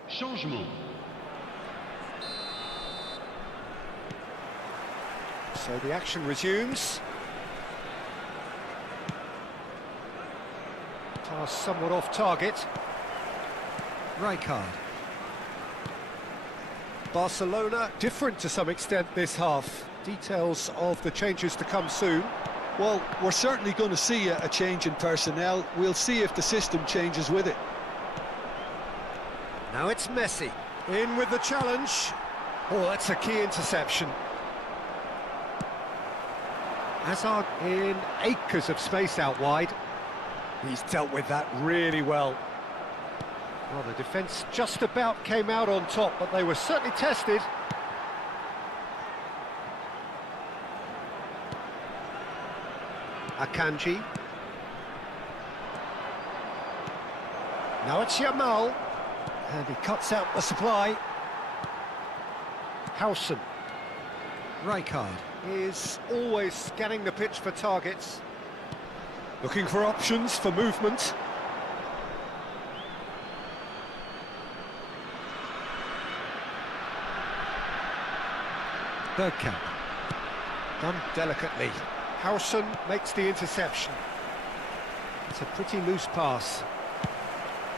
Changement. So the action resumes. Pass somewhat off target. Rijkaard. Barcelona different to some extent this half. Details of the changes to come soon. Well, we're certainly going to see a change in personnel. We'll see if the system changes with it. Now it's Messi, in with the challenge. Oh, that's a key interception. Hazard in acres of space out wide. He's dealt with that really well. Well, the defence just about came out on top, but they were certainly tested. Akanji. Now it's Yamal. And he cuts out the supply. Howson. Rijkaard is always scanning the pitch for targets. Looking for options for movement. Bergkamp. Done delicately. Howson makes the interception. It's a pretty loose pass.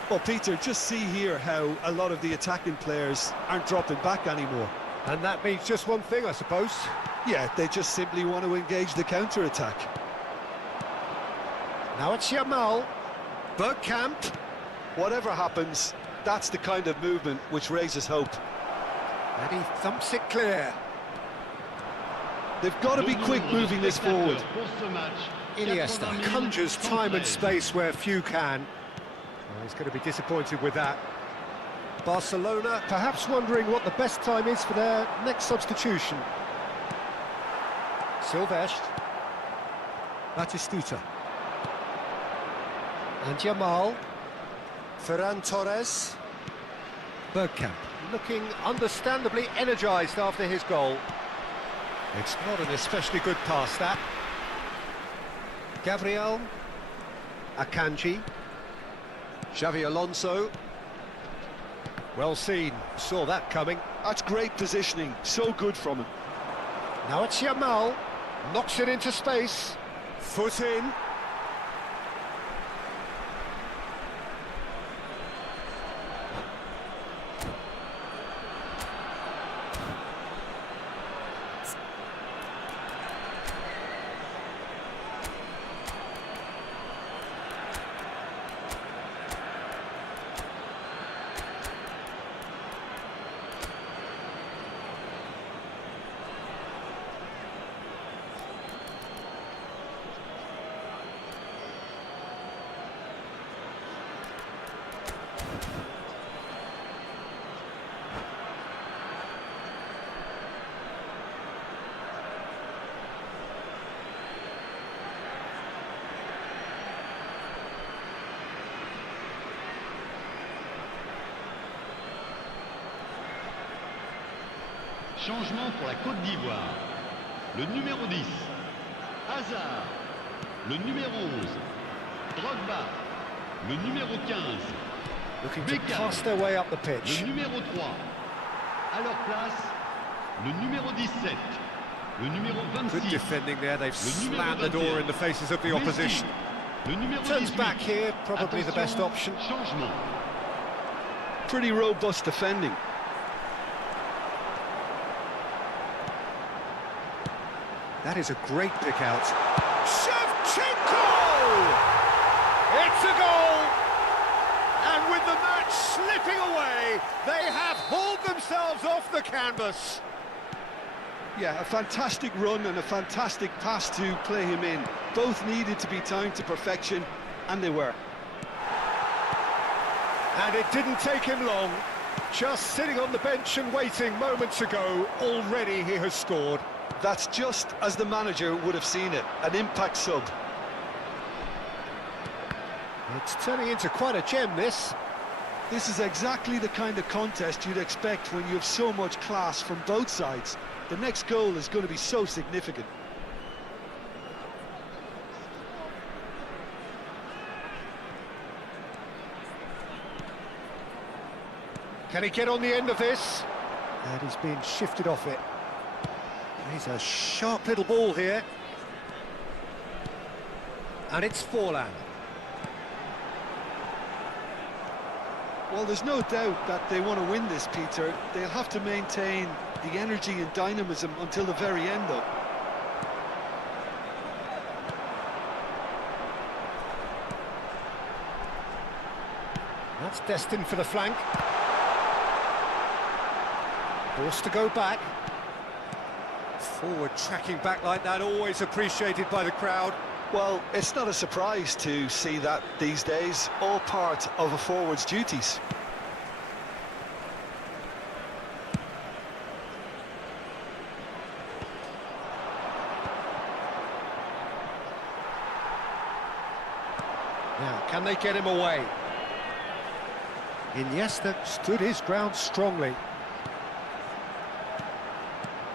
Well, Peter, just see here how a lot of the attacking players aren't dropping back anymore. And that means just one thing, I suppose. Yeah, they just simply want to engage the counter-attack. Now it's Yamal. Bergkamp. Whatever happens, that's the kind of movement which raises hope. And he thumps it clear. They've got to be quick moving this forward. Iniesta conjures time and space where few can. Well, he's going to be disappointed with that. Barcelona perhaps wondering what the best time is for their next substitution. Silvestre. Batistuta. And Yamal. Ferran Torres. Bergkamp looking understandably energised after his goal. It's not an especially good pass, that. Gabriel. Akanji. Xavi Alonso. Well seen, saw that coming. That's great positioning, so good from him. Now it's Yamal, knocks it into space, foot in. Changement pour la Côte d'Ivoire. Le numéro 10, Hazard. Le numéro 11, Drogba. Le numéro 15, Looking to Beckham. pass their way up the pitch. Le numéro 3. À leur place, le numéro 17, le numéro Good 26, defending there. They've Le numéro slammed the door 21. in the faces of the Messi. opposition. Le numéro Turns 18. back here, probably the best Attention, option. changement. Pretty robust defending. That is a great pick out. Shevchenko! It's a goal! And with the match slipping away, they have hauled themselves off the canvas. Yeah, a fantastic run and a fantastic pass to play him in. Both needed to be timed to perfection, and they were. And it didn't take him long. Just sitting on the bench and waiting moments ago, already he has scored. That's just as the manager would have seen it, an impact sub. It's turning into quite a gem, this. This is exactly the kind of contest you'd expect when you have so much class from both sides. The next goal is going to be so significant. Can he get on the end of this? And he's being shifted off it. He's a sharp little ball here. And it's Forlan. Well, there's no doubt that they want to win this, Peter. They'll have to maintain the energy and dynamism until the very end, though. That's destined for the flank. Forced to go back. Forward tracking back like that, always appreciated by the crowd. Well, it's not a surprise to see that these days, all part of a forward's duties. Now, can they get him away? Iniesta stood his ground strongly.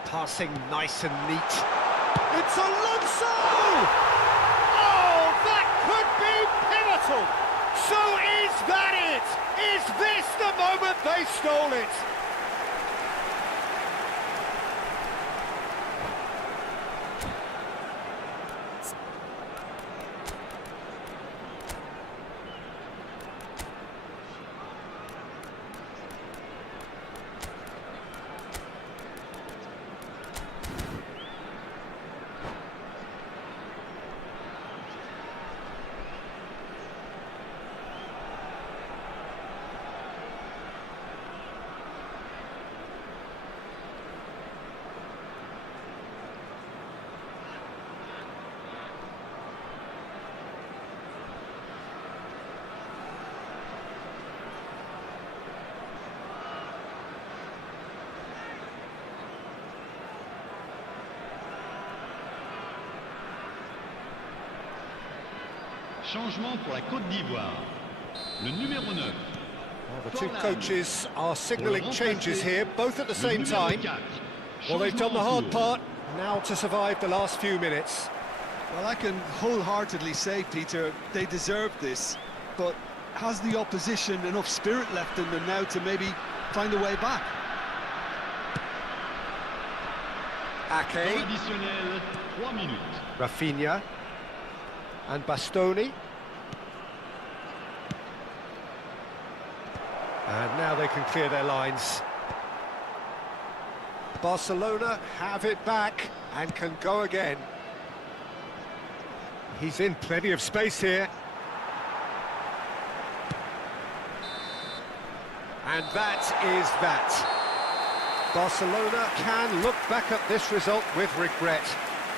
Passing nice and neat. It's Alonso! Oh, that could be pivotal! So is that it? Is this the moment they stole it? Changement pour la Côte d'Ivoire. Le numéro 9. Well, the two coaches are signalling changes here, both at the same time. Well, they've done the hard part, now to survive the last few minutes. Well, I can wholeheartedly say, Peter, they deserve this, but has the opposition enough spirit left in them now to maybe find a way back? Ake, Additionnel, 3 minutes. Rafinha, and Bastoni. And now they can clear their lines. Barcelona have it back and can go again. He's in plenty of space here. And that is that. Barcelona can look back at this result with regret.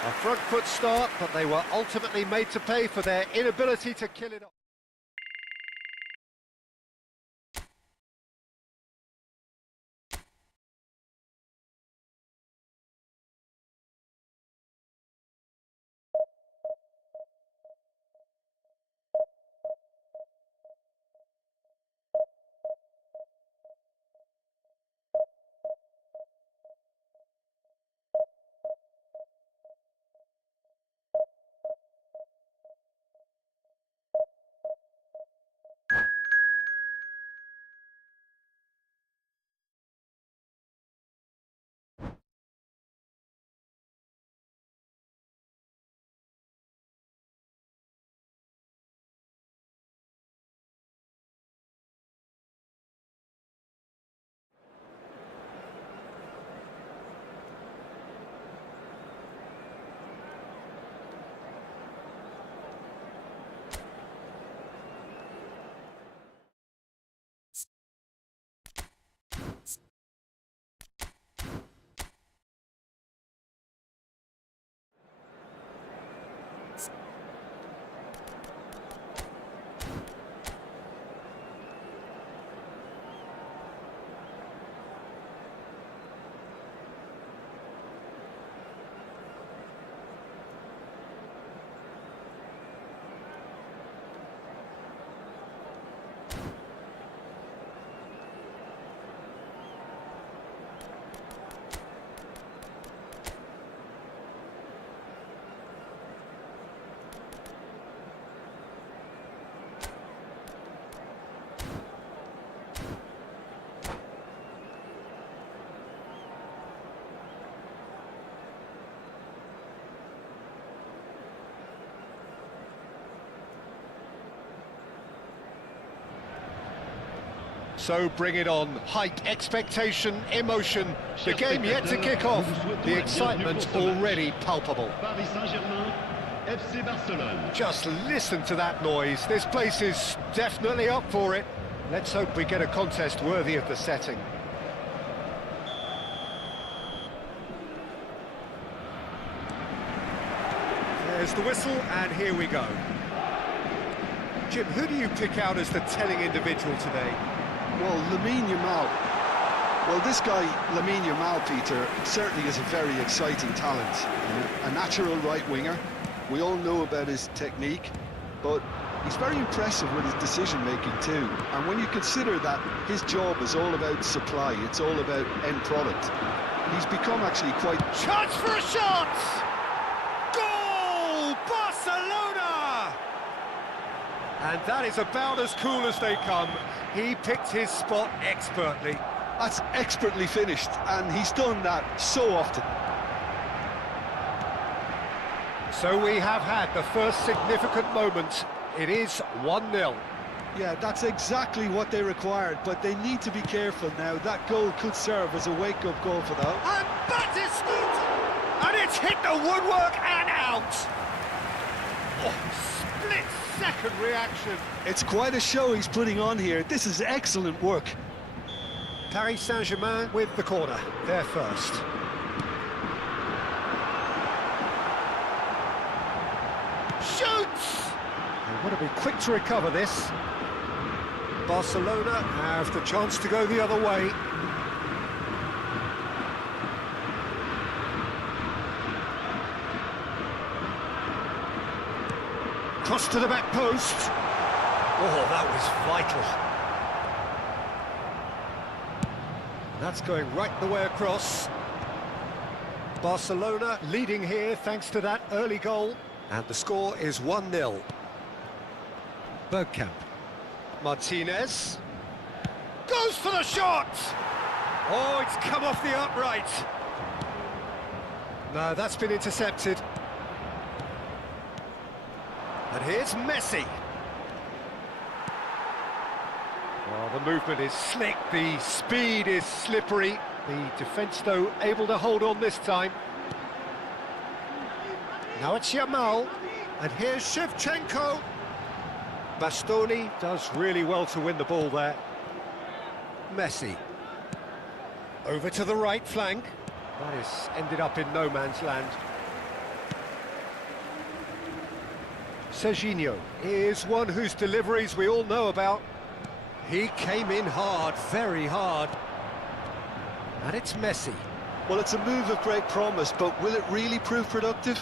A front foot start, but they were ultimately made to pay for their inability to kill it off. So bring it on. Height, expectation, emotion. The game yet to kick off. The excitement already palpable. Paris Saint-Germain, FC Barcelone. Just listen to that noise. This place is definitely up for it. Let's hope we get a contest worthy of the setting. There's the whistle, and here we go. Jim, who do you pick out as the telling individual today? Well, Lamine Yamal. Well, this guy, Lamine Yamal, Peter, certainly is a very exciting talent. A natural right winger. We all know about his technique, but he's very impressive with his decision-making too. And when you consider that his job is all about supply, it's all about end product, he's become actually quite... Chance for a shot! Goal! Barcelona! And that is about as cool as they come. He picked his spot expertly. That's expertly finished, and he's done that so often. So we have had the first significant moment. It is 1-0. Yeah, that's exactly what they required, but they need to be careful now. That goal could serve as a wake-up goal for them. And that is scooped! And it's hit the woodwork and out! Oh, split-second reaction. It's quite a show he's putting on here. This is excellent work. Paris Saint-Germain with the corner. They're first. Shoots! They want to be quick to recover this. Barcelona have the chance to go the other way. Cross to the back post. Oh, that was vital. That's going right the way across. Barcelona leading here thanks to that early goal. And the score is 1-0. Bergkamp. Martinez. Goes for the shot! Oh, it's come off the upright. No, that's been intercepted. And here's Messi. Well, the movement is slick, the speed is slippery. The defence, though, able to hold on this time. Now it's Yamal, and here's Shevchenko. Bastoni does really well to win the ball there. Messi. Over to the right flank. That is ended up in no man's land. Serginho is one whose deliveries we all know about. He came in hard, very hard. And it's Messi. Well, it's a move of great promise, but will it really prove productive?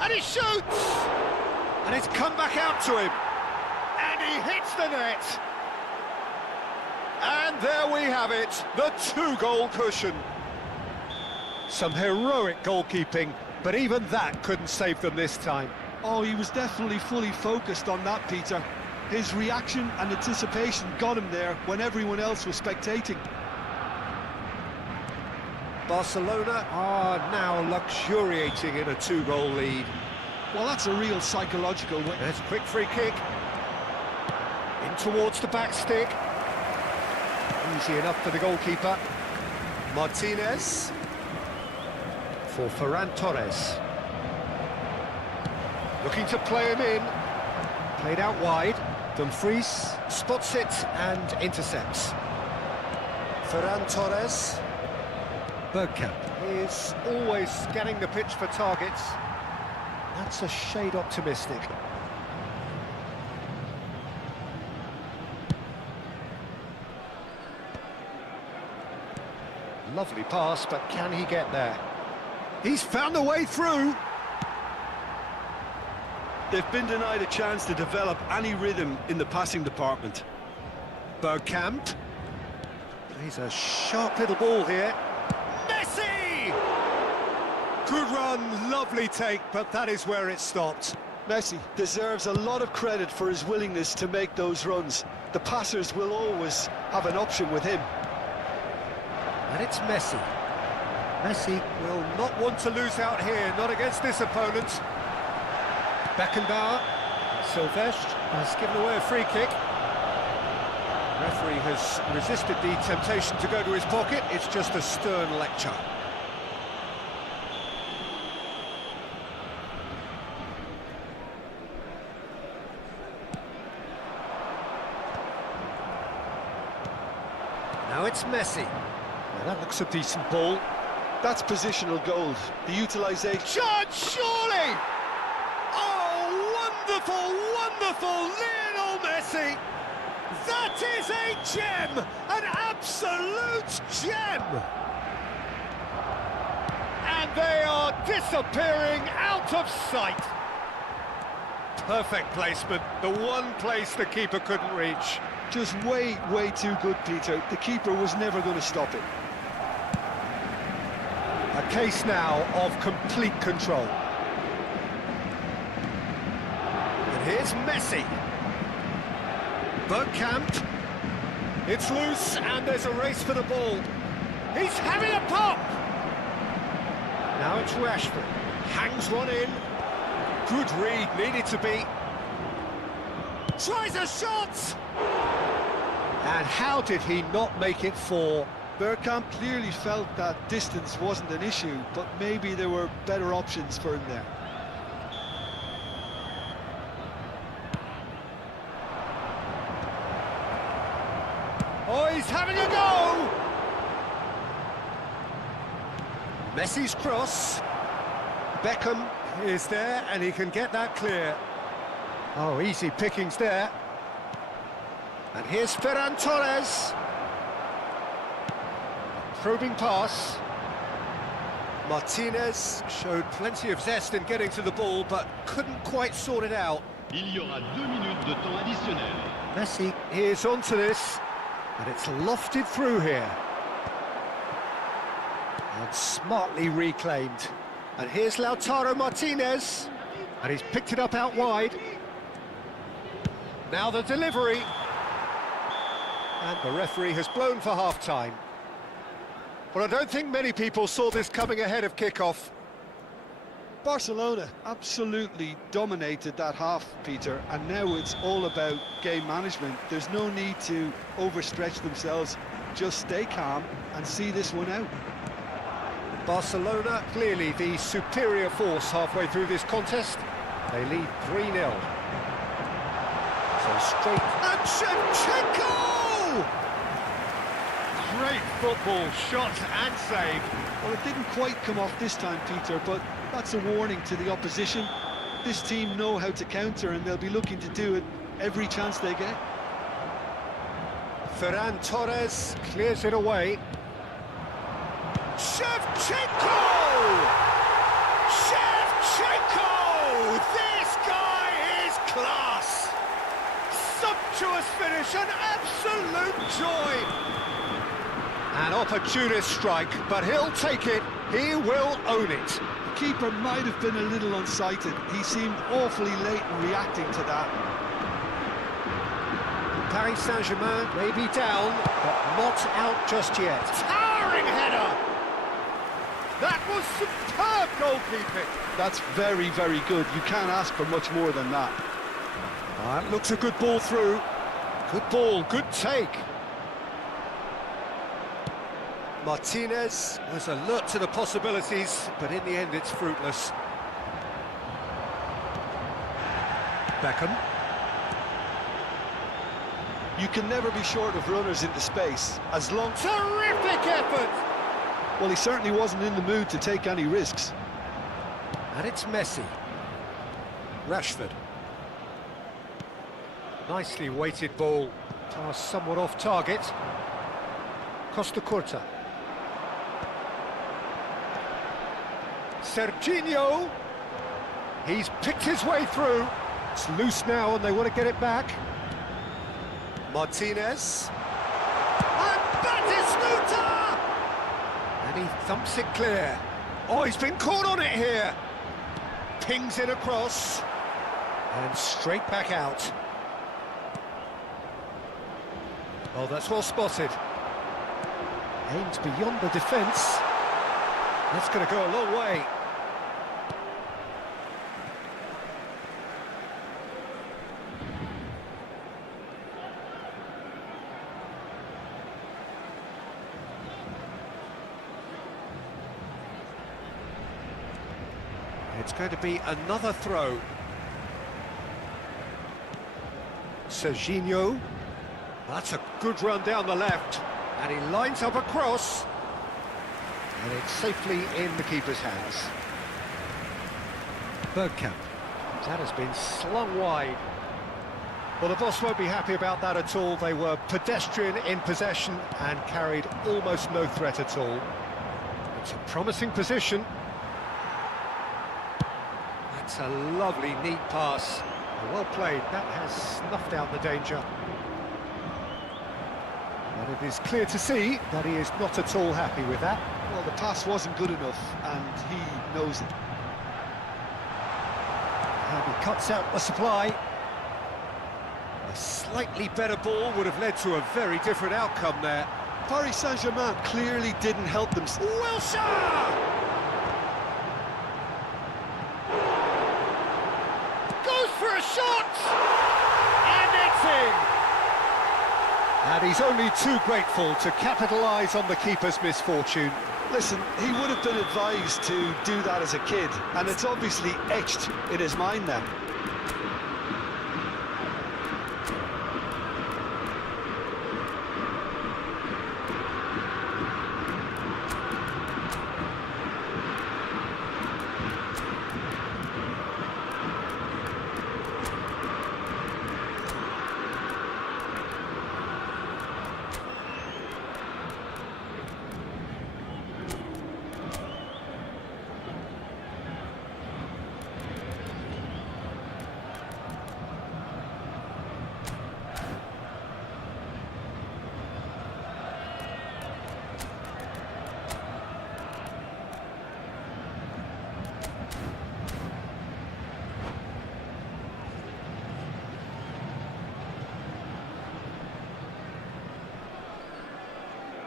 And he shoots! And it's come back out to him. And he hits the net. And there we have it, the 2-goal cushion. Some heroic goalkeeping, but even that couldn't save them this time. Oh, he was definitely fully focused on that, Peter. His reaction and anticipation got him there when everyone else was spectating. Barcelona are now luxuriating in a 2-goal lead. Well, that's a real psychological win. There's a quick free kick. In towards the back stick. Easy enough for the goalkeeper. Martinez. For Ferran Torres. Looking to play him in. Played out wide. Dumfries spots it and intercepts. Ferran Torres. Bergkamp is always scanning the pitch for targets. That's a shade optimistic. Lovely pass, but can he get there? He's found a way through. They've been denied a chance to develop any rhythm in the passing department. Bergkamp. He's a sharp little ball here. Messi! Good run, lovely take, but that is where it stopped. Messi deserves a lot of credit for his willingness to make those runs. The passers will always have an option with him. And it's Messi. Messi will not want to lose out here, not against this opponent. Beckenbauer. Silvestre has given away a free kick. The referee has resisted the temptation to go to his pocket. It's just a stern lecture. Now it's Messi. Now that looks a decent ball. That's positional gold. The utilisation. Shot, surely! Oh, wonderful, wonderful Lionel Messi! That is a gem! An absolute gem! And they are disappearing out of sight. Perfect placement, the one place the keeper couldn't reach. Just way, way too good, Peter. The keeper was never going to stop it. A case now of complete control. And here's Messi. Bergkamp. It's loose and there's a race for the ball. He's having a pop. Now it's Rashford. Hangs one in. Good read, needed to be. Tries a shot! And how did he not make it four? Bergkamp clearly felt that distance wasn't an issue, but maybe there were better options for him there. Oh, he's having a go! Messi's cross. Beckham is there, and he can get that clear. Oh, easy pickings there. And here's Ferran Torres. Probing pass. Martinez showed plenty of zest in getting to the ball, but couldn't quite sort it out. Il y aura 2 minutes de temps additionnel. Messi is onto this, and it's lofted through here. And smartly reclaimed. And here's Lautaro Martinez, and he's picked it up out wide. Now the delivery. And the referee has blown for half-time. Well, I don't think many people saw this coming ahead of kick-off. Barcelona absolutely dominated that half, Peter, and now it's all about game management. There's no need to overstretch themselves. Just stay calm and see this one out. Barcelona, clearly the superior force halfway through this contest. They lead 3-0. So straight... And Shevchenko! Great football, shot and save. Well, it didn't quite come off this time, Peter, but that's a warning to the opposition. This team know how to counter, and they'll be looking to do it every chance they get. Ferran Torres clears it away. Shevchenko! Shevchenko! This guy is class! Sumptuous finish, an absolute joy! An opportunist strike, but he'll take it, he will own it. The keeper might have been a little unsighted. He seemed awfully late in reacting to that. Paris Saint-Germain may be down, but not out just yet. Towering header! That was superb goalkeeping. That's very, very good. You can't ask for much more than that. That looks a good ball through. Good ball, good take. Martinez was alert to the possibilities, but in the end it's fruitless. Beckham. You can never be short of runners into space, as long... Terrific effort! Well, he certainly wasn't in the mood to take any risks. And it's Messi. Rashford. Nicely weighted ball. Pass somewhat off target. Costa Curta. Serginho. He's picked his way through. It's loose now and they want to get it back. Martinez. And Batistuta! And he thumps it clear. Oh, he's been caught on it here. Pings it across. And straight back out. Oh, that's well spotted. Aims beyond the defence. That's going to go a long way. It's going to be another throw. Serginho. That's a good run down the left. And he lines up a cross. And it's safely in the keeper's hands. Bergkamp. That has been slung wide. Well, the boss won't be happy about that at all. They were pedestrian in possession and carried almost no threat at all. It's a promising position. That's a lovely, neat pass. Well played. That has snuffed out the danger. And it is clear to see that he is not at all happy with that. Well, the pass wasn't good enough, and he knows it. And he cuts out the supply. A slightly better ball would have led to a very different outcome there. Paris Saint-Germain clearly didn't help them. Wilson! Goes for a shot! And it's in! And he's only too grateful to capitalise on the keeper's misfortune. Listen, he would have been advised to do that as a kid, and it's obviously etched in his mind now.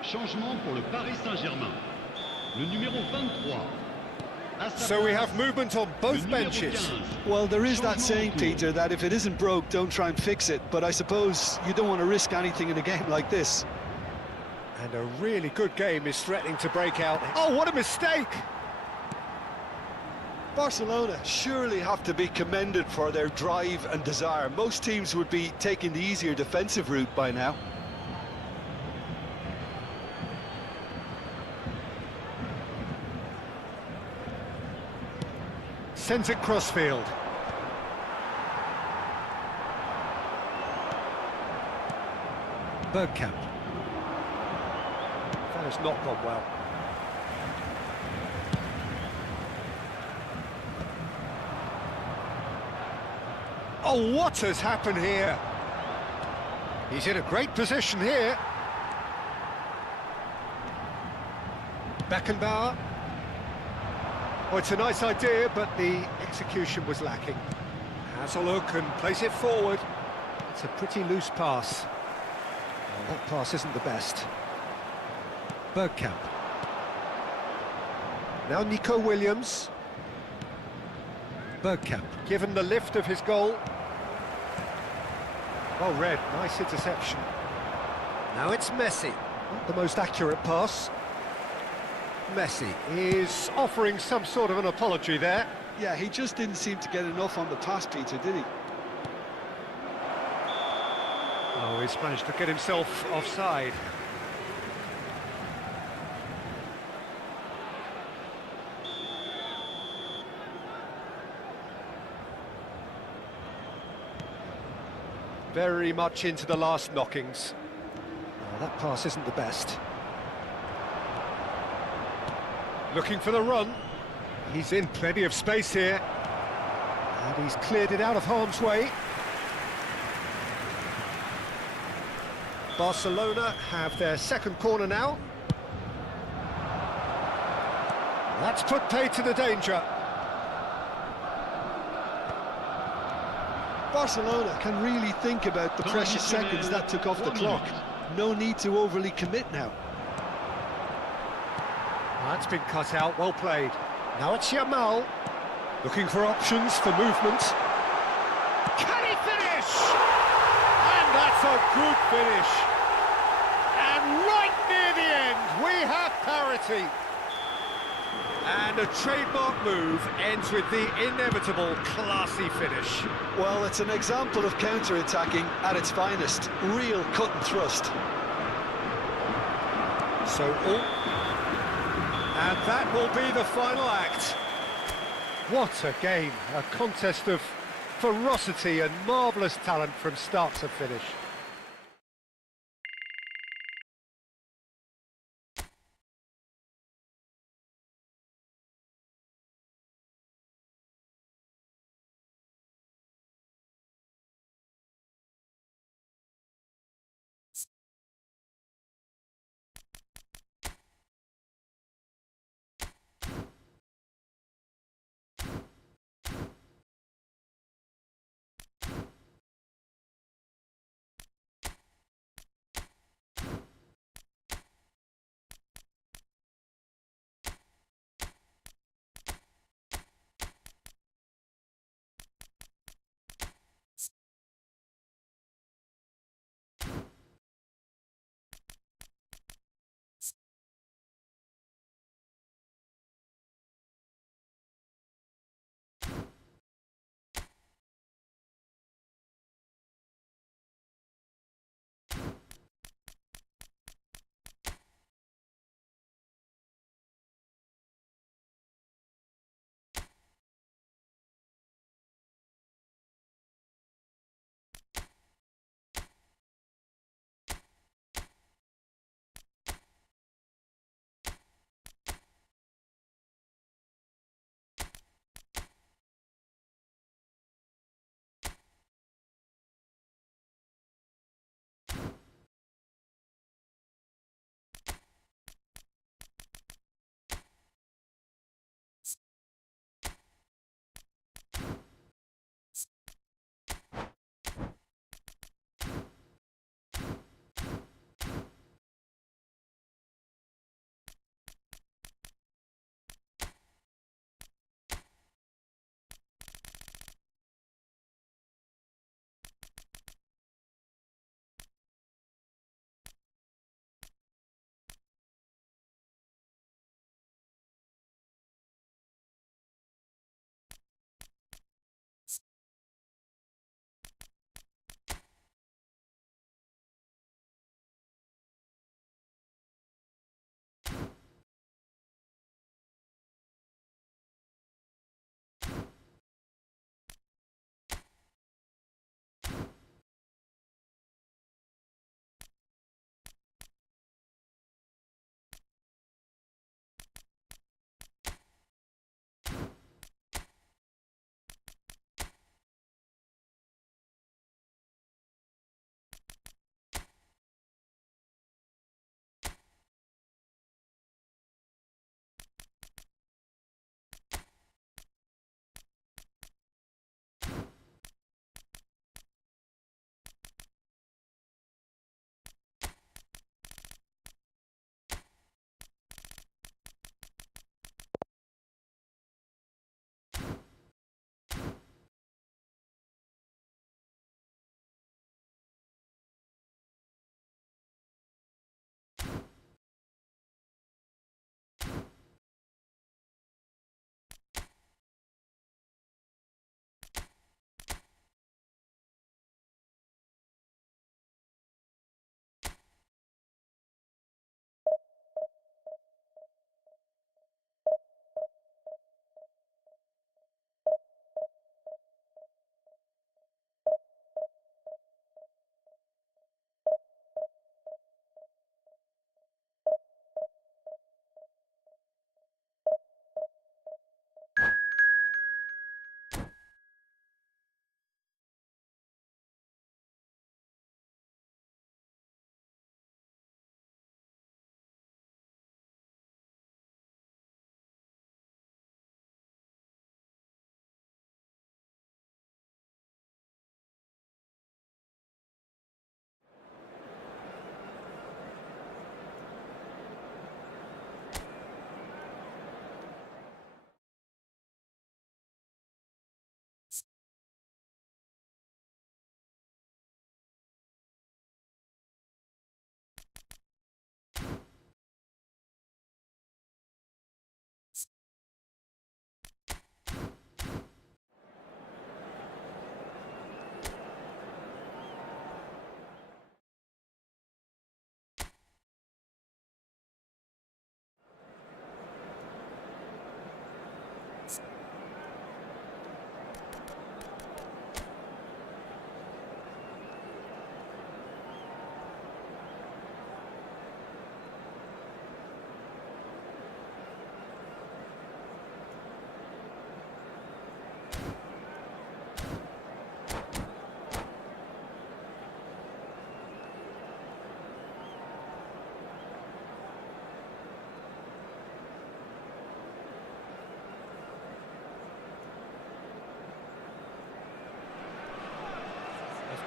Changement pour le Paris Saint-Germain. Le numéro 23. So we have movement on both benches. Well, there is that saying, Peter, that if it isn't broke, don't try and fix it. But I suppose you don't want to risk anything in a game like this. And a really good game is threatening to break out. Oh, what a mistake! Barcelona surely have to be commended for their drive and desire. Most teams would be taking the easier defensive route by now. Sends it crossfield. Bergkamp. That has not gone well. Oh, what has happened here? He's in a great position here. Beckenbauer. Oh, it's a nice idea, but the execution was lacking. Has a look and plays it forward. It's a pretty loose pass. Well, that pass isn't the best. Bergkamp. Now Nico Williams. Bergkamp, given the lift of his goal. Well read, nice interception. Now it's Messi. Not the most accurate pass. Messi is offering some sort of an apology there. Yeah, he just didn't seem to get enough on the pass, Peter, did he? Oh, he's managed to get himself offside. Very much into the last knockings. Oh, that pass isn't the best. Looking for the run. He's in plenty of space here. And he's cleared it out of harm's way. Barcelona have their second corner now. That's put paid to the danger. Barcelona can really think about the precious seconds that took off the clock. No need to overly commit now. That's been cut out, well played. Now it's Yamal, looking for options for movement. Can he finish? And that's a good finish. And right near the end, we have parity. And And a trademark move ends with the inevitable classy finish. Well, it's an example of counter-attacking at its finest. Real cut and thrust. So all... And that will be the final act. What a game. A contest of ferocity and marvellous talent from start to finish.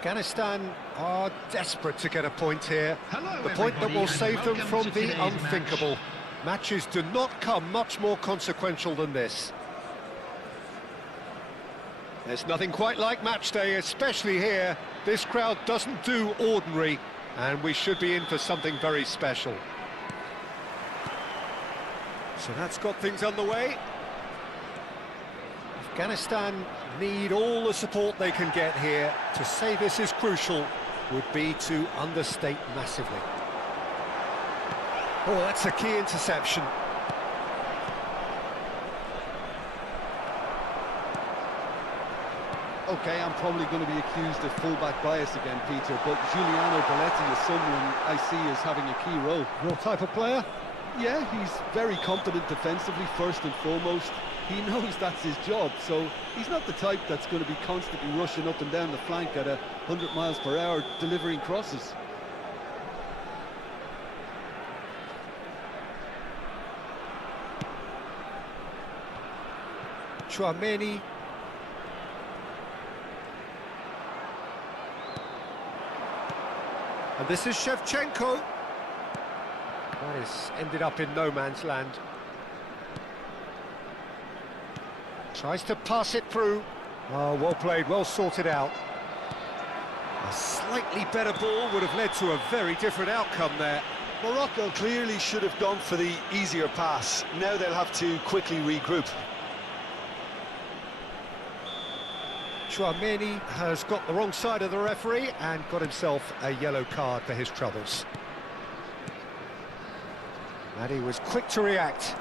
Afghanistan are desperate to get a point here. Hello, The point that everybody, will and save them welcome from to the today's match. unthinkable. Matches do not come much more consequential than this. There's nothing quite like match day, especially here. This crowd doesn't do ordinary, and we should be in for something very special. So that's got things underway. Afghanistan need all the support they can get here. To say this is crucial would be to understate massively. Oh, that's a key interception. Okay, I'm probably going to be accused of fullback bias again, Peter, but Giuliano Belletti is someone I see as having a key role. Your type of player? Yeah, he's very competent defensively, first and foremost. He knows that's his job, so he's not the type that's going to be constantly rushing up and down the flank at 100 miles per hour, delivering crosses. Chouameni. And this is Shevchenko. That is ended up in no man's land. Tries to pass it through. Oh, well played, well sorted out. A slightly better ball would have led to a very different outcome there. Morocco clearly should have gone for the easier pass. Now they'll have to quickly regroup. Chouameni has got the wrong side of the referee and got himself a yellow card for his troubles. And he was quick to react.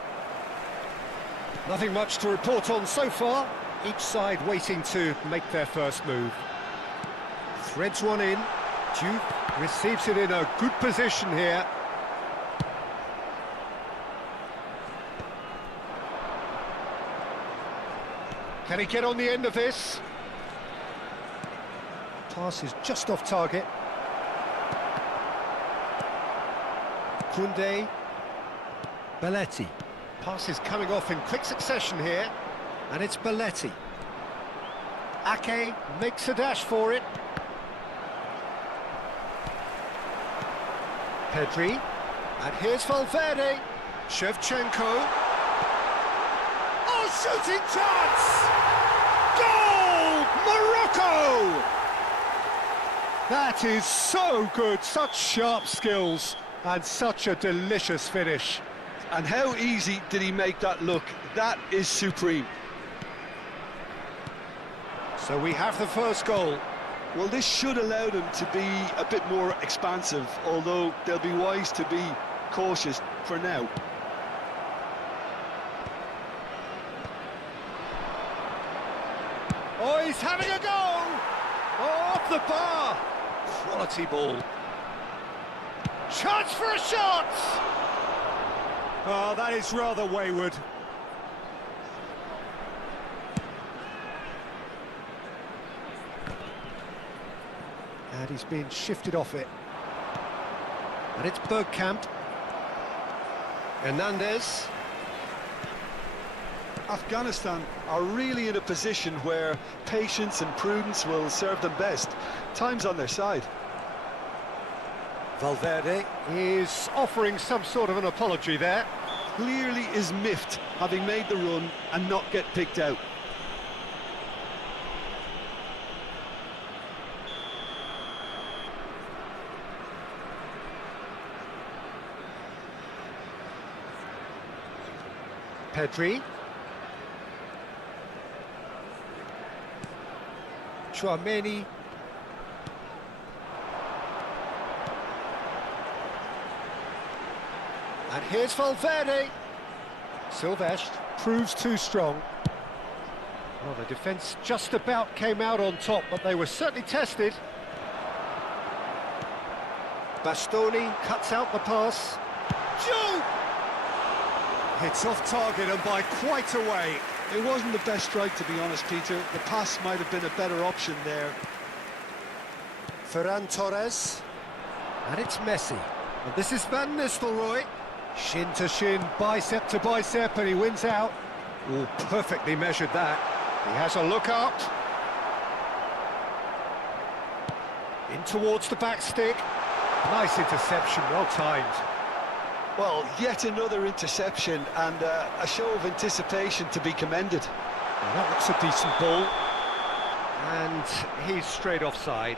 Nothing much to report on so far. Each side waiting to make their first move. Threads one in. Duke receives it in a good position here. Can he get on the end of this? Pass is just off target. Koundé. Belletti. Pass is coming off in quick succession here. And it's Belletti. Ake makes a dash for it. Pedri. And here's Valverde. Shevchenko. Oh, shooting chance! Goal! Morocco! That is so good, such sharp skills and such a delicious finish. And how easy did he make that look? That is supreme. So we have the first goal. Well, this should allow them to be a bit more expansive, although they'll be wise to be cautious for now. Oh, he's having a go! Oh, off the bar! Quality ball. Chance for a shot! Oh, that is rather wayward. And he's being shifted off it. And it's Bergkamp. Hernandez. Afghanistan are really in a position where patience and prudence will serve them best. Time's on their side. Valverde is offering some sort of an apology there. Clearly is miffed, having made the run and not get picked out. Pedri. Chouameni. And here's Valverde. Silvestre proves too strong. Well, the defence just about came out on top, but they were certainly tested. Bastoni cuts out the pass. Joe! Hits off target and by quite a way. It wasn't the best strike, to be honest, Peter. The pass might have been a better option there. Ferran Torres. And it's Messi. And this is Van Nistelrooy. Shin to shin, bicep to bicep, and he wins out. Oh, perfectly measured that. He has a look up. In towards the back stick. Nice interception, well timed. Well, yet another interception and a show of anticipation to be commended. Well, that looks a decent ball. And he's straight offside.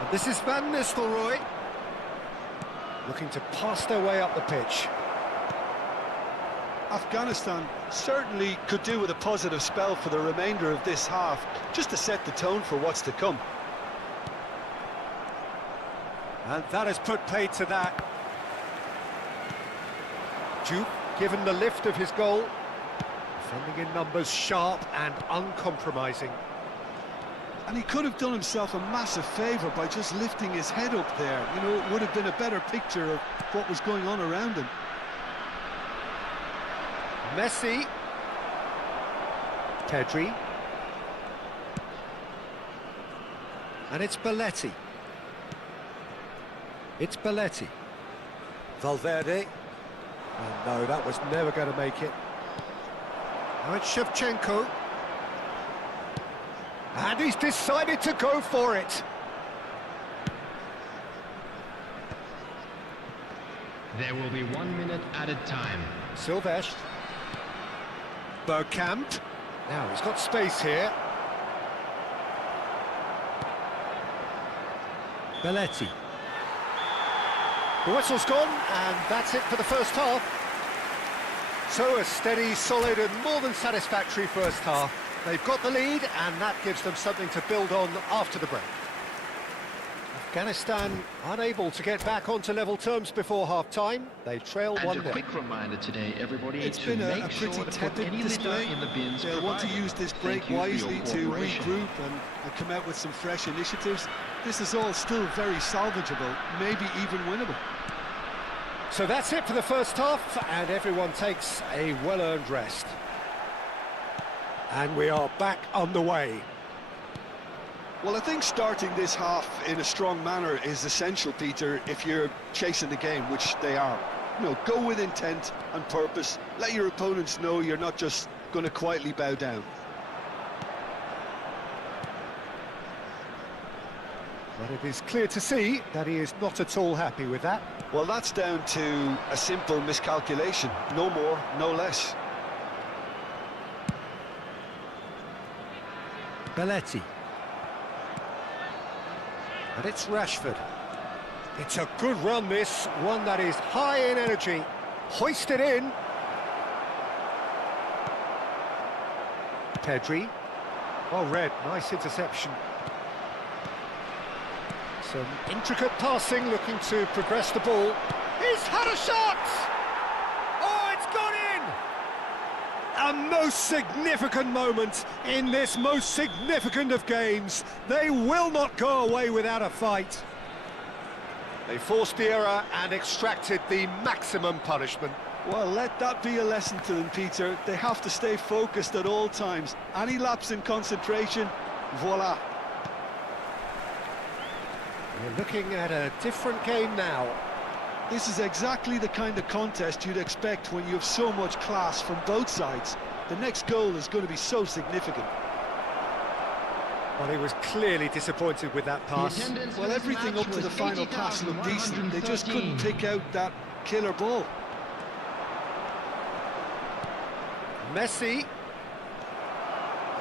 And this is Van Nistelrooy. Looking to pass their way up the pitch. Afghanistan certainly could do with a positive spell for the remainder of this half, just to set the tone for what's to come. And that has put paid to that. Duke given the lift of his goal. Defending in numbers, sharp and uncompromising. And he could have done himself a massive favour by just lifting his head up there. You know, it would have been a better picture of what was going on around him. Messi. Pedri. And it's Belletti. It's Belletti. Valverde. And no, that was never going to make it. Now it's Shevchenko. And he's decided to go for it. There will be 1 minute added time. Silvestre. Bergkamp. Now he's got space here. Belletti. The whistle's gone, and that's it for the first half. So a steady, solid and more than satisfactory first half. They've got the lead, and that gives them something to build on after the break. Afghanistan unable to get back onto level terms before half-time. They trail 1-0. And a quick reminder today, everybody, It's to been a make pretty sure to put tepid any display. litter in the bins They'll want to provided. use this Thank break you for your wisely to cooperation. regroup and come out with some fresh initiatives. This is all still very salvageable, maybe even winnable. So that's it for the first half, and everyone takes a well-earned rest. And we are back on the way. Well, I think starting this half in a strong manner is essential, Peter, if you're chasing the game, which they are. You know, go with intent and purpose. Let your opponents know you're not just going to quietly bow down. But it is clear to see that he is not at all happy with that. Well, that's down to a simple miscalculation. No more, no less. Belletti. And it's Rashford. It's a good run, this. One that is high in energy. Hoisted in. Pedri. Well read, nice interception. Some intricate passing, looking to progress the ball. He's had a shot! Oh, it's gone in! A most significant moment in this most significant of games. They will not go away without a fight. They forced the error and extracted the maximum punishment. Well, let that be a lesson to them, Peter. They have to stay focused at all times. Any lapse in concentration, voila. We're looking at a different game now. This is exactly the kind of contest you'd expect when you have so much class from both sides. The next goal is going to be so significant. Well, he was clearly disappointed with that The pass. attendance Well, for this everything match up to the was final pass looked decent. They just couldn't 80,113. pick out that killer ball. Messi.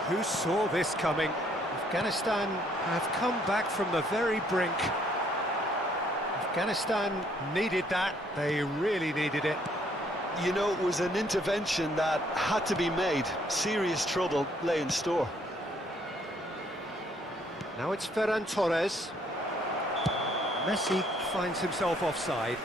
Who saw this coming? Afghanistan have come back from the very brink. Afghanistan needed that. They really needed it. You know, it was an intervention that had to be made. Serious trouble lay in store. Now it's Ferran Torres. Messi finds himself offside.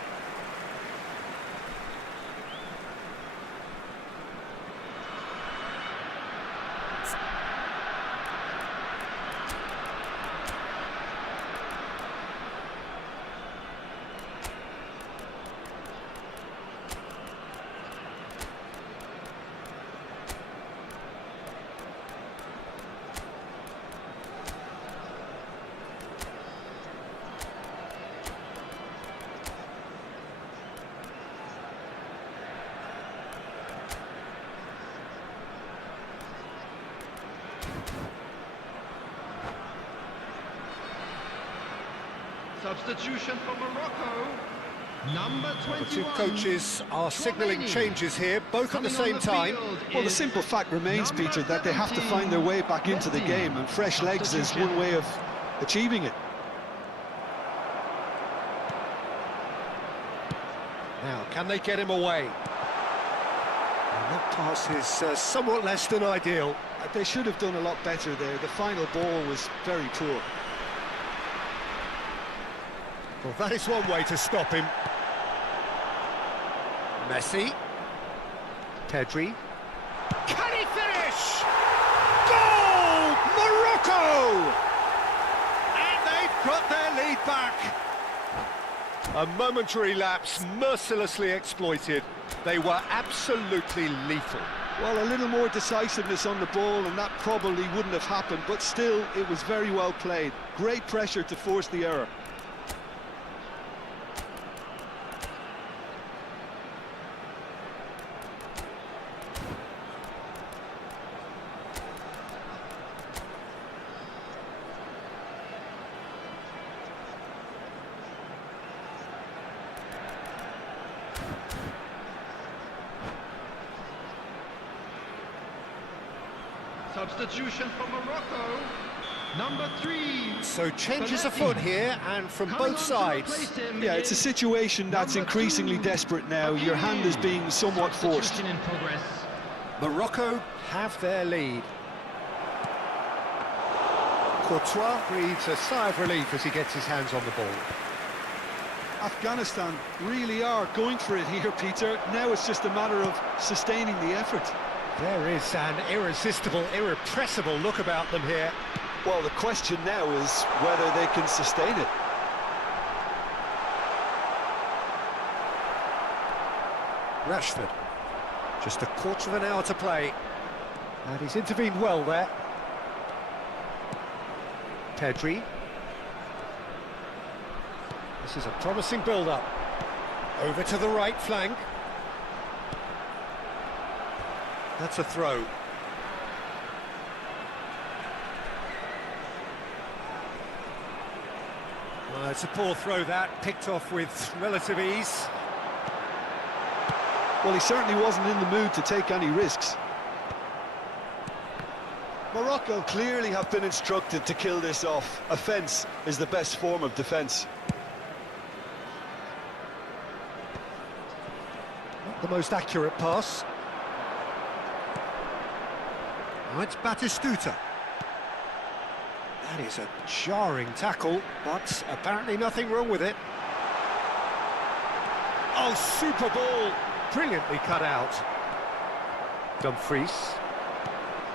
Substitution for Morocco. Number The two 21. coaches are signalling changes here, both at the same time. Well, the simple fact remains, Peter, that they have to find their way back into the game, and fresh legs is one way of achieving it. Now, can they get him away? And that pass is somewhat less than ideal. They should have done a lot better there. The final ball was very poor. Well, that is one way to stop him. Messi. Pedri. Can he finish? Goal! Morocco! And they've got their lead back. A momentary lapse mercilessly exploited. They were absolutely lethal. Well, a little more decisiveness on the ball and that probably wouldn't have happened, but still, it was very well played. Great pressure to force the error. Substitution for Morocco. Number 3. So changes afoot here, and from both sides. Yeah, it's a situation that's increasingly desperate now. Your hand is being somewhat forced. In progress. Morocco have their lead. Courtois breathes a sigh of relief as he gets his hands on the ball. Afghanistan really are going for it here, Peter. Now it's just a matter of sustaining the effort. There is an irresistible, irrepressible look about them here. Well, the question now is whether they can sustain it. Rashford, just a quarter of an hour to play, and he's intervened well there. Pedri. This is a promising build-up. Over to the right flank. That's a throw. It's a poor throw that, picked off with relative ease. Well, he certainly wasn't in the mood to take any risks. Morocco clearly have been instructed to kill this off. Offence is the best form of defence. Not the most accurate pass. Now it's Batistuta. That is a jarring tackle, but apparently nothing wrong with it. Oh, super ball! Brilliantly cut out. Dumfries.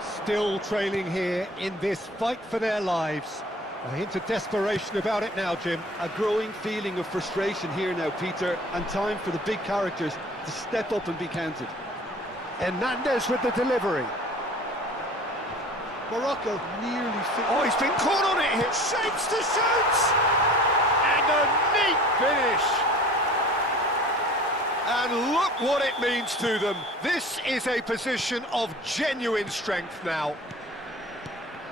Still trailing here in this fight for their lives. A hint of desperation about it now, Jim. A growing feeling of frustration here now, Peter, and time for the big characters to step up and be counted. Hernandez with the delivery. Morocco nearly Oh, he's been caught on it. It shapes to shoot! And a neat finish. And look what it means to them. This is a position of genuine strength now.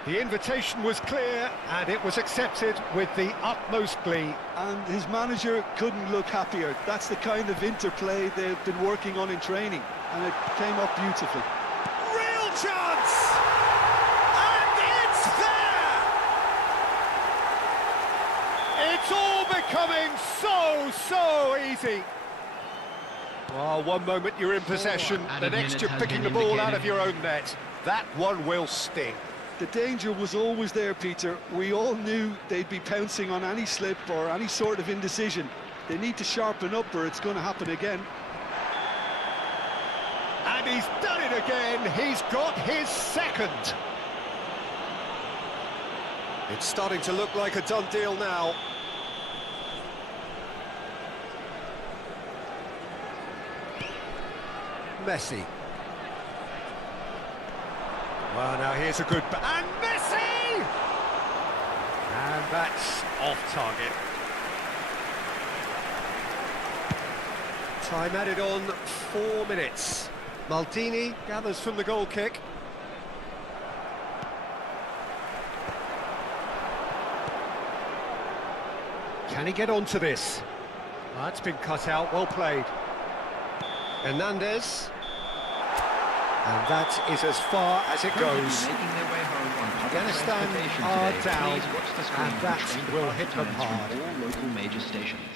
The invitation was clear, and it was accepted with the utmost glee. And his manager couldn't look happier. That's the kind of interplay they've been working on in training, and it came up beautifully. Real chance! And it's there! It's all becoming so easy. Well, one moment you're in possession, the next you're picking the ball out of your own net. That one will sting. The danger was always there, Peter. We all knew they'd be pouncing on any slip or any sort of indecision. They need to sharpen up or it's going to happen again. And he's done it again. He's got his second. It's starting to look like a done deal now. Messi. Well, now here's a good... And Messi! And that's off target. Time added on 4 minutes. Maldini gathers from the goal kick. Can he get onto this? That's been cut out, well played. Hernandez. And that is as far as it goes. Afghanistan are down, and that will hit them hard. All local major stations.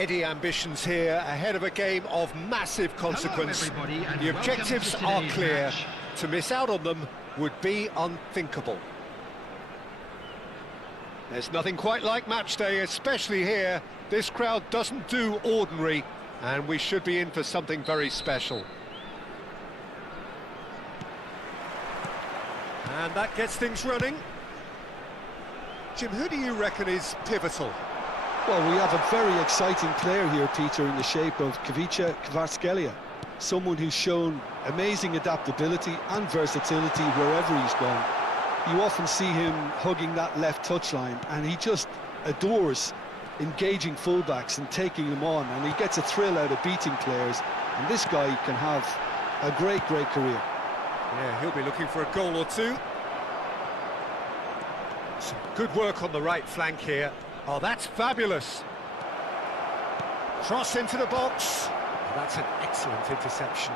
Heady ambitions here, ahead of a game of massive consequence. Hello, everybody, and The welcome objectives to are today's clear. match. To miss out on them would be unthinkable. There's nothing quite like match day, especially here. This crowd doesn't do ordinary, and we should be in for something very special. And that gets things running. Jim, who do you reckon is pivotal? Well, we have a very exciting player here, Peter, in the shape of Ivica Kvaratskhelia. Someone who's shown amazing adaptability and versatility wherever he's gone. You often see him hugging that left touchline, and he just adores engaging fullbacks and taking them on, and he gets a thrill out of beating players, and this guy can have a great career. Yeah, he'll be looking for a goal or two. Some good work on the right flank here. Oh, that's fabulous. Cross into the box. Oh, that's an excellent interception.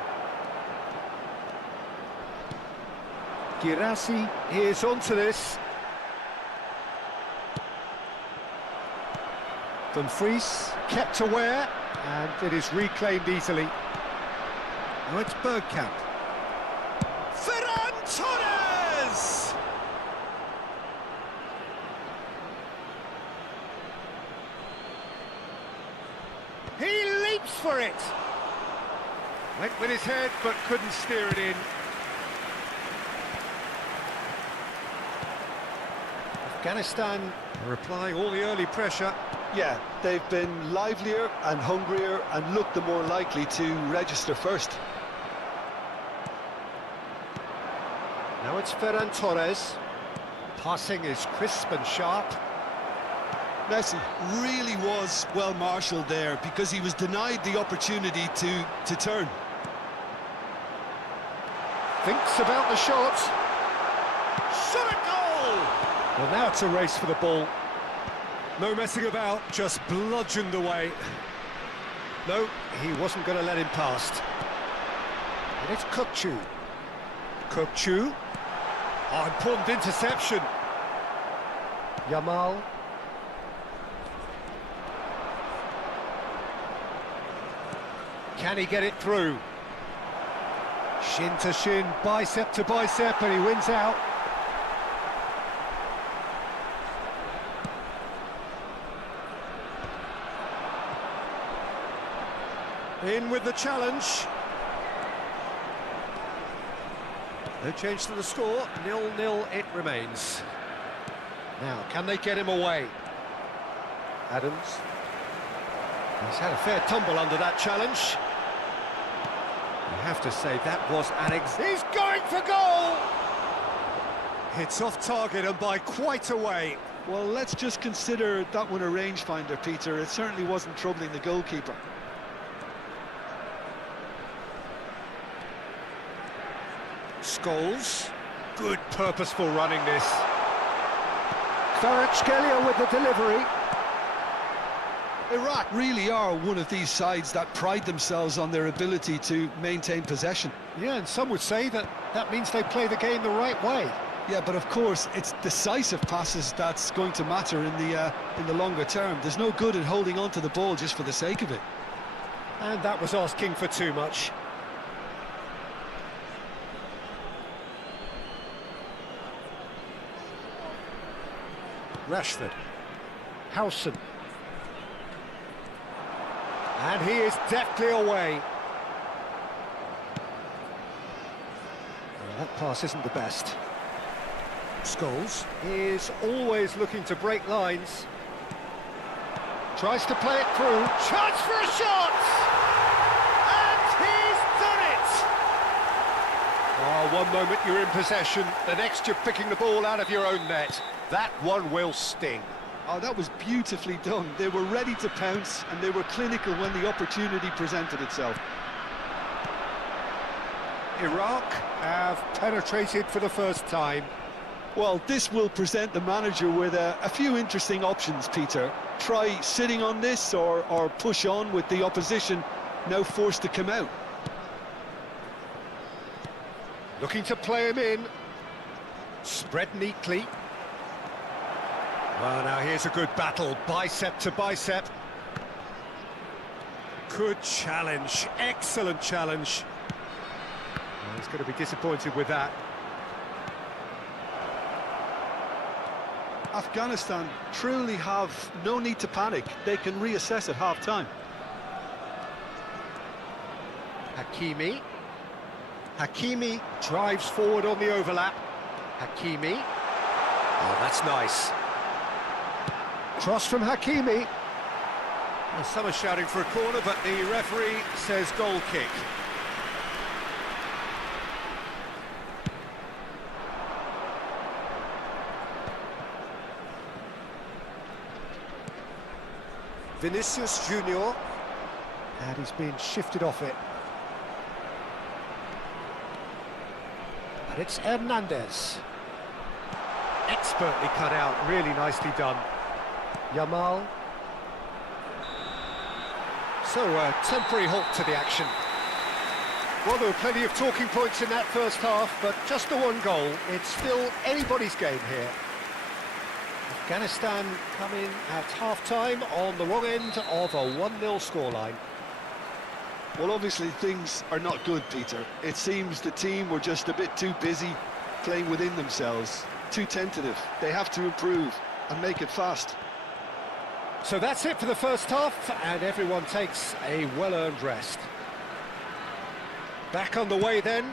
Girassi is onto this. Van Vries kept aware, and it is reclaimed easily. Now it's Bergkamp. Ferran Torres! He leaps for it! Went with his head, but couldn't steer it in. Afghanistan are applying all the early pressure. Yeah, they've been livelier and hungrier and looked the more likely to register first. Now it's Ferran Torres. Passing is crisp and sharp. Messi really was well marshalled there because he was denied the opportunity to turn. Thinks about the shot. Shot a goal! Well, now it's a race for the ball. No messing about, just bludgeoned away. No, he wasn't going to let him past. And it's Kukçu. Kukçu. Oh, important interception. Yamal. Can he get it through? Shin to shin, bicep to bicep, and he wins out. In with the challenge. No change to the score, 0-0 it remains. Now, can they get him away? Adams. He's had a fair tumble under that challenge. You have to say that was He's going for goal! It's off target and by quite a way. Well, let's just consider that one a rangefinder, Peter. It certainly wasn't troubling the goalkeeper. Scholes. Good purposeful running this. Kvaratskhelia with the delivery. Iraq really are one of these sides that pride themselves on their ability to maintain possession. Yeah, and some would say that that means they play the game the right way. Yeah, but of course, it's decisive passes that's going to matter in the longer term. There's no good in holding on to the ball just for the sake of it. And that was asking for too much. Rashford. Howson. And he is deftly away. Well, that pass isn't the best. Scholes is always looking to break lines. Tries to play it through. Chance for a shot! And he's done it! Oh, one moment you're in possession, the next you're picking the ball out of your own net. That one will sting. Oh, that was beautifully done. They were ready to pounce, and they were clinical when the opportunity presented itself. Iraq have penetrated for the first time. Well, this will present the manager with a few interesting options, Peter. Try sitting on this or push on with the opposition now forced to come out. Looking to play him in. Spread neatly. Well, now here's a good battle, bicep to bicep. Good challenge, excellent challenge. Well, he's going to be disappointed with that. Afghanistan truly have no need to panic. They can reassess at half-time. Hakimi. Hakimi drives forward on the overlap. Hakimi. Oh, that's nice. Cross from Hakimi. Well, some are shouting for a corner, but the referee says goal kick. Vinicius Junior, and he's been shifted off it. And it's Hernandez. Expertly cut out, really nicely done. Yamal. So, a temporary halt to the action. Well, there were plenty of talking points in that first half, but just the one goal. It's still anybody's game here. Afghanistan come in at half-time on the wrong end of a 1-0 scoreline. Well, obviously things are not good, Peter. It seems the team were just a bit too busy playing within themselves, too tentative. They have to improve and make it fast. So that's it for the first half, and everyone takes a well-earned rest. Back on the way then.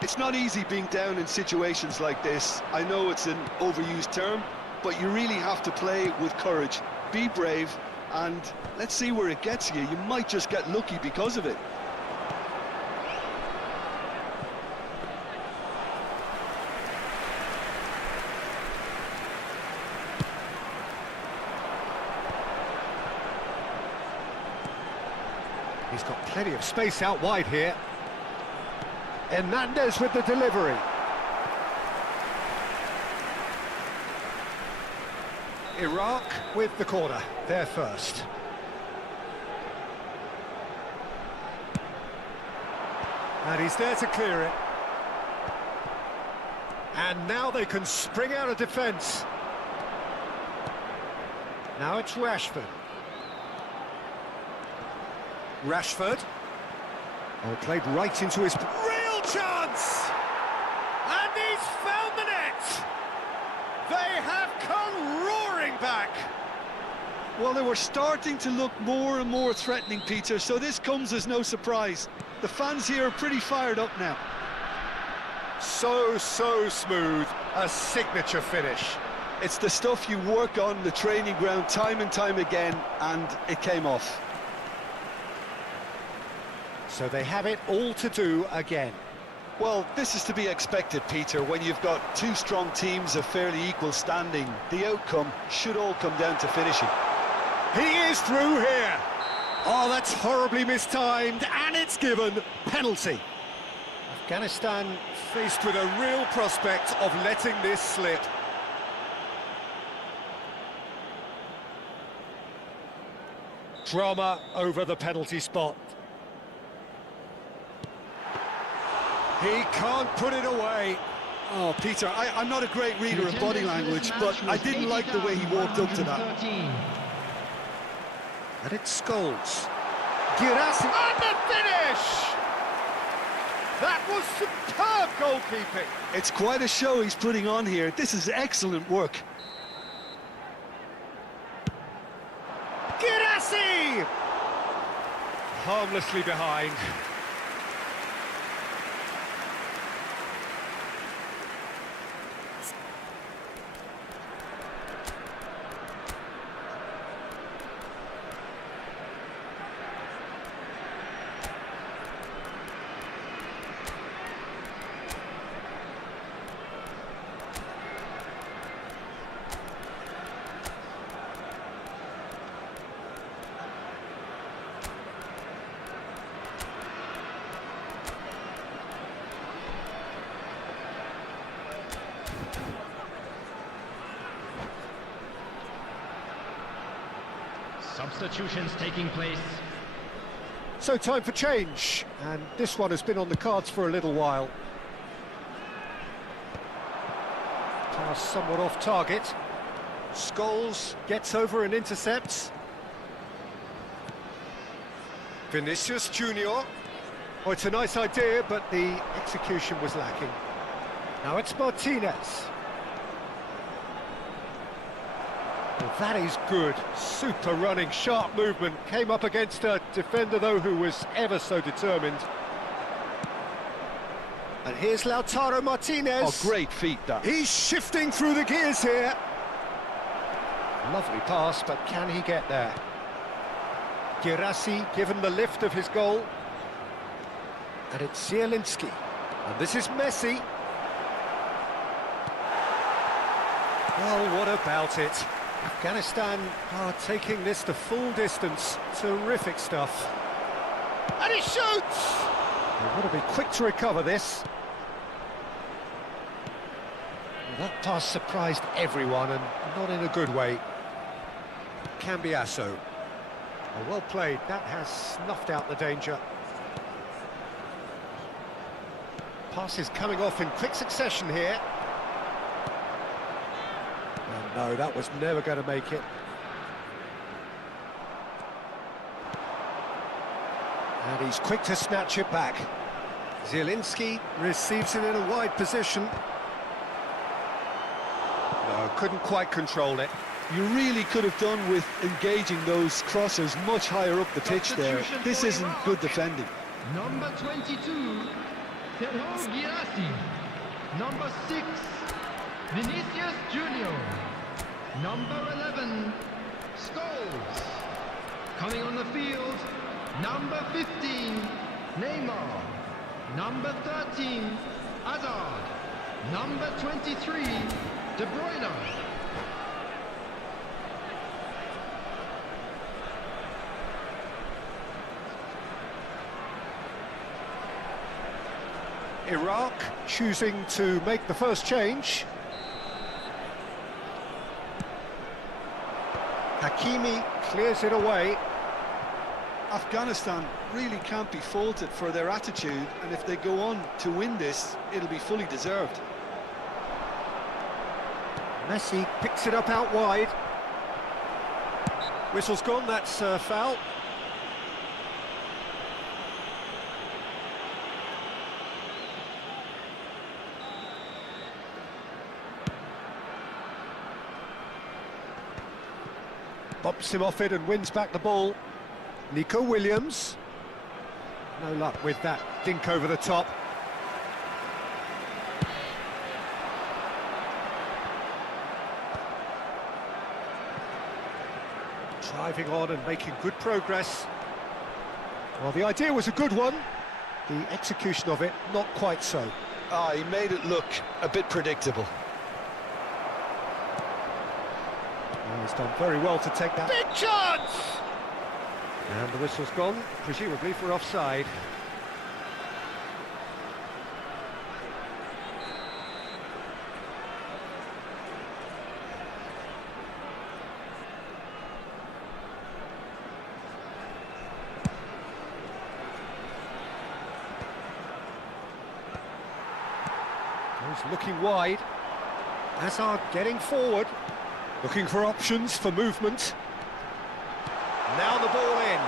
It's not easy being down in situations like this. I know it's an overused term, but you really have to play with courage. Be brave, and let's see where it gets you. You might just get lucky because of it. He's got plenty of space out wide here. Hernandez with the delivery. Iraq with the corner, they're first. And he's there to clear it. And now they can spring out of defence. Now it's Rashford. Rashford. Oh, played right into his... Real chance! And he's found the net! They have come roaring back! Well, they were starting to look more and more threatening, Peter, so this comes as no surprise. The fans here are pretty fired up now. So smooth, a signature finish. It's the stuff you work on the training ground time and time again, and it came off. So they have it all to do again. Well, this is to be expected, Peter, when you've got two strong teams of fairly equal standing. The outcome should all come down to finishing. He is through here. Oh, that's horribly mistimed, and it's given penalty. Afghanistan faced with a real prospect of letting this slip. Drama over the penalty spot. He can't put it away. Oh, Peter, I'm not a great reader of body language, but I didn't like the way he walked up to that. And it's Scholes. Girassi. And the finish! That was superb goalkeeping. It's quite a show he's putting on here. This is excellent work. Girassi! Harmlessly behind. Substitutions taking place. So time for change, and this one has been on the cards for a little while. Pass somewhat off target. Scholes gets over and intercepts. Vinicius Junior. Oh, it's a nice idea, but the execution was lacking. Now it's Martinez. Well, that is good. Super running, sharp movement. Came up against a defender, though, who was ever so determined. And here's Lautaro Martinez. Oh, great feat, that. He's shifting through the gears here. Lovely pass, but can he get there? Girassi given the lift of his goal. And it's Zielinski. And this is Messi. Well, what about it? Afghanistan are taking this the full distance. Terrific stuff. And he shoots! They've got to be quick to recover this. Well, that pass surprised everyone, and not in a good way. Cambiasso. Oh, well played. That has snuffed out the danger. Passes coming off in quick succession here. Oh, no, that was never going to make it. And he's quick to snatch it back. Zielinski receives it in a wide position. No, couldn't quite control it. You really could have done with engaging those crossers much higher up the pitch there. This isn't good defending. Number 22, Sergio Girassi. Number 6, Vinicius Junior. Number 11, Scholes. Coming on the field, number 15, Neymar. Number 13, Hazard. Number 23, De Bruyne. Iraq choosing to make the first change. Hakimi clears it away. Afghanistan really can't be faulted for their attitude, and if they go on to win this, it'll be fully deserved. Messi picks it up out wide. Whistle's gone, that's a foul. Bumps him off it and wins back the ball. Nico Williams. No luck with that dink over the top. Driving on and making good progress. Well, the idea was a good one. The execution of it, not quite so. He made it look a bit predictable. Oh, he's done very well to take that. Big chance! And the whistle's gone, presumably for offside. He's looking wide. Hazard getting forward. Looking for options for movement. Now the ball in.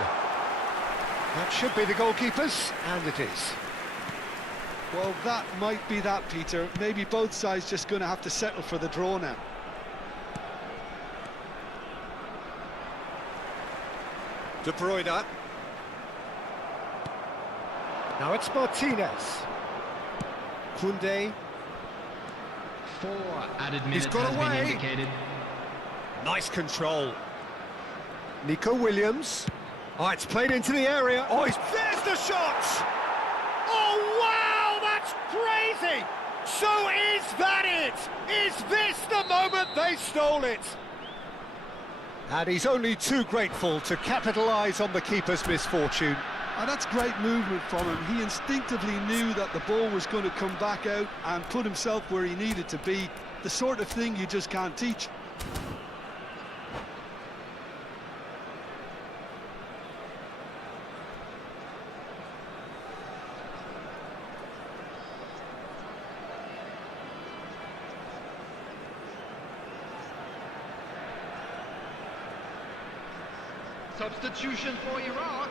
That should be the goalkeepers, and it is. Well, that might be that, Peter. Maybe both sides just going to have to settle for the draw now. De Bruyne. Now it's Martinez. Koundé. 4 added He's minutes got has away. been indicated. Nice control. Nico Williams. Oh, it's played into the area. Oh, there's the shot! Oh, wow, that's crazy! So is that it? Is this the moment they stole it? And he's only too grateful to capitalise on the keeper's misfortune. And that's great movement from him. He instinctively knew that the ball was going to come back out and put himself where he needed to be. The sort of thing you just can't teach. Substitution for Iraq.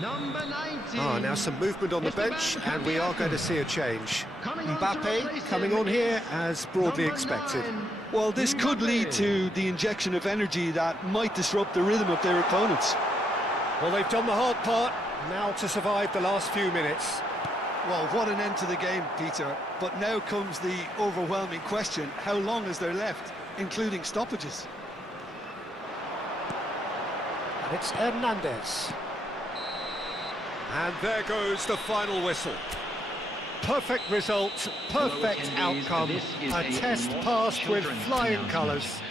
Number 19. Ah, now some movement on the Mr. bench, Van and we are going to see a change. Mbappe coming on here as broadly expected. Well, this could lead to the injection of energy that might disrupt the rhythm of their opponents. Well, they've done the hard part, now to survive the last few minutes. Well, what an end to the game, Peter. But now comes the overwhelming question: how long is there left, including stoppages? And it's Hernandez. And there goes the final whistle. Perfect result, perfect outcome. A test passed with flying colours.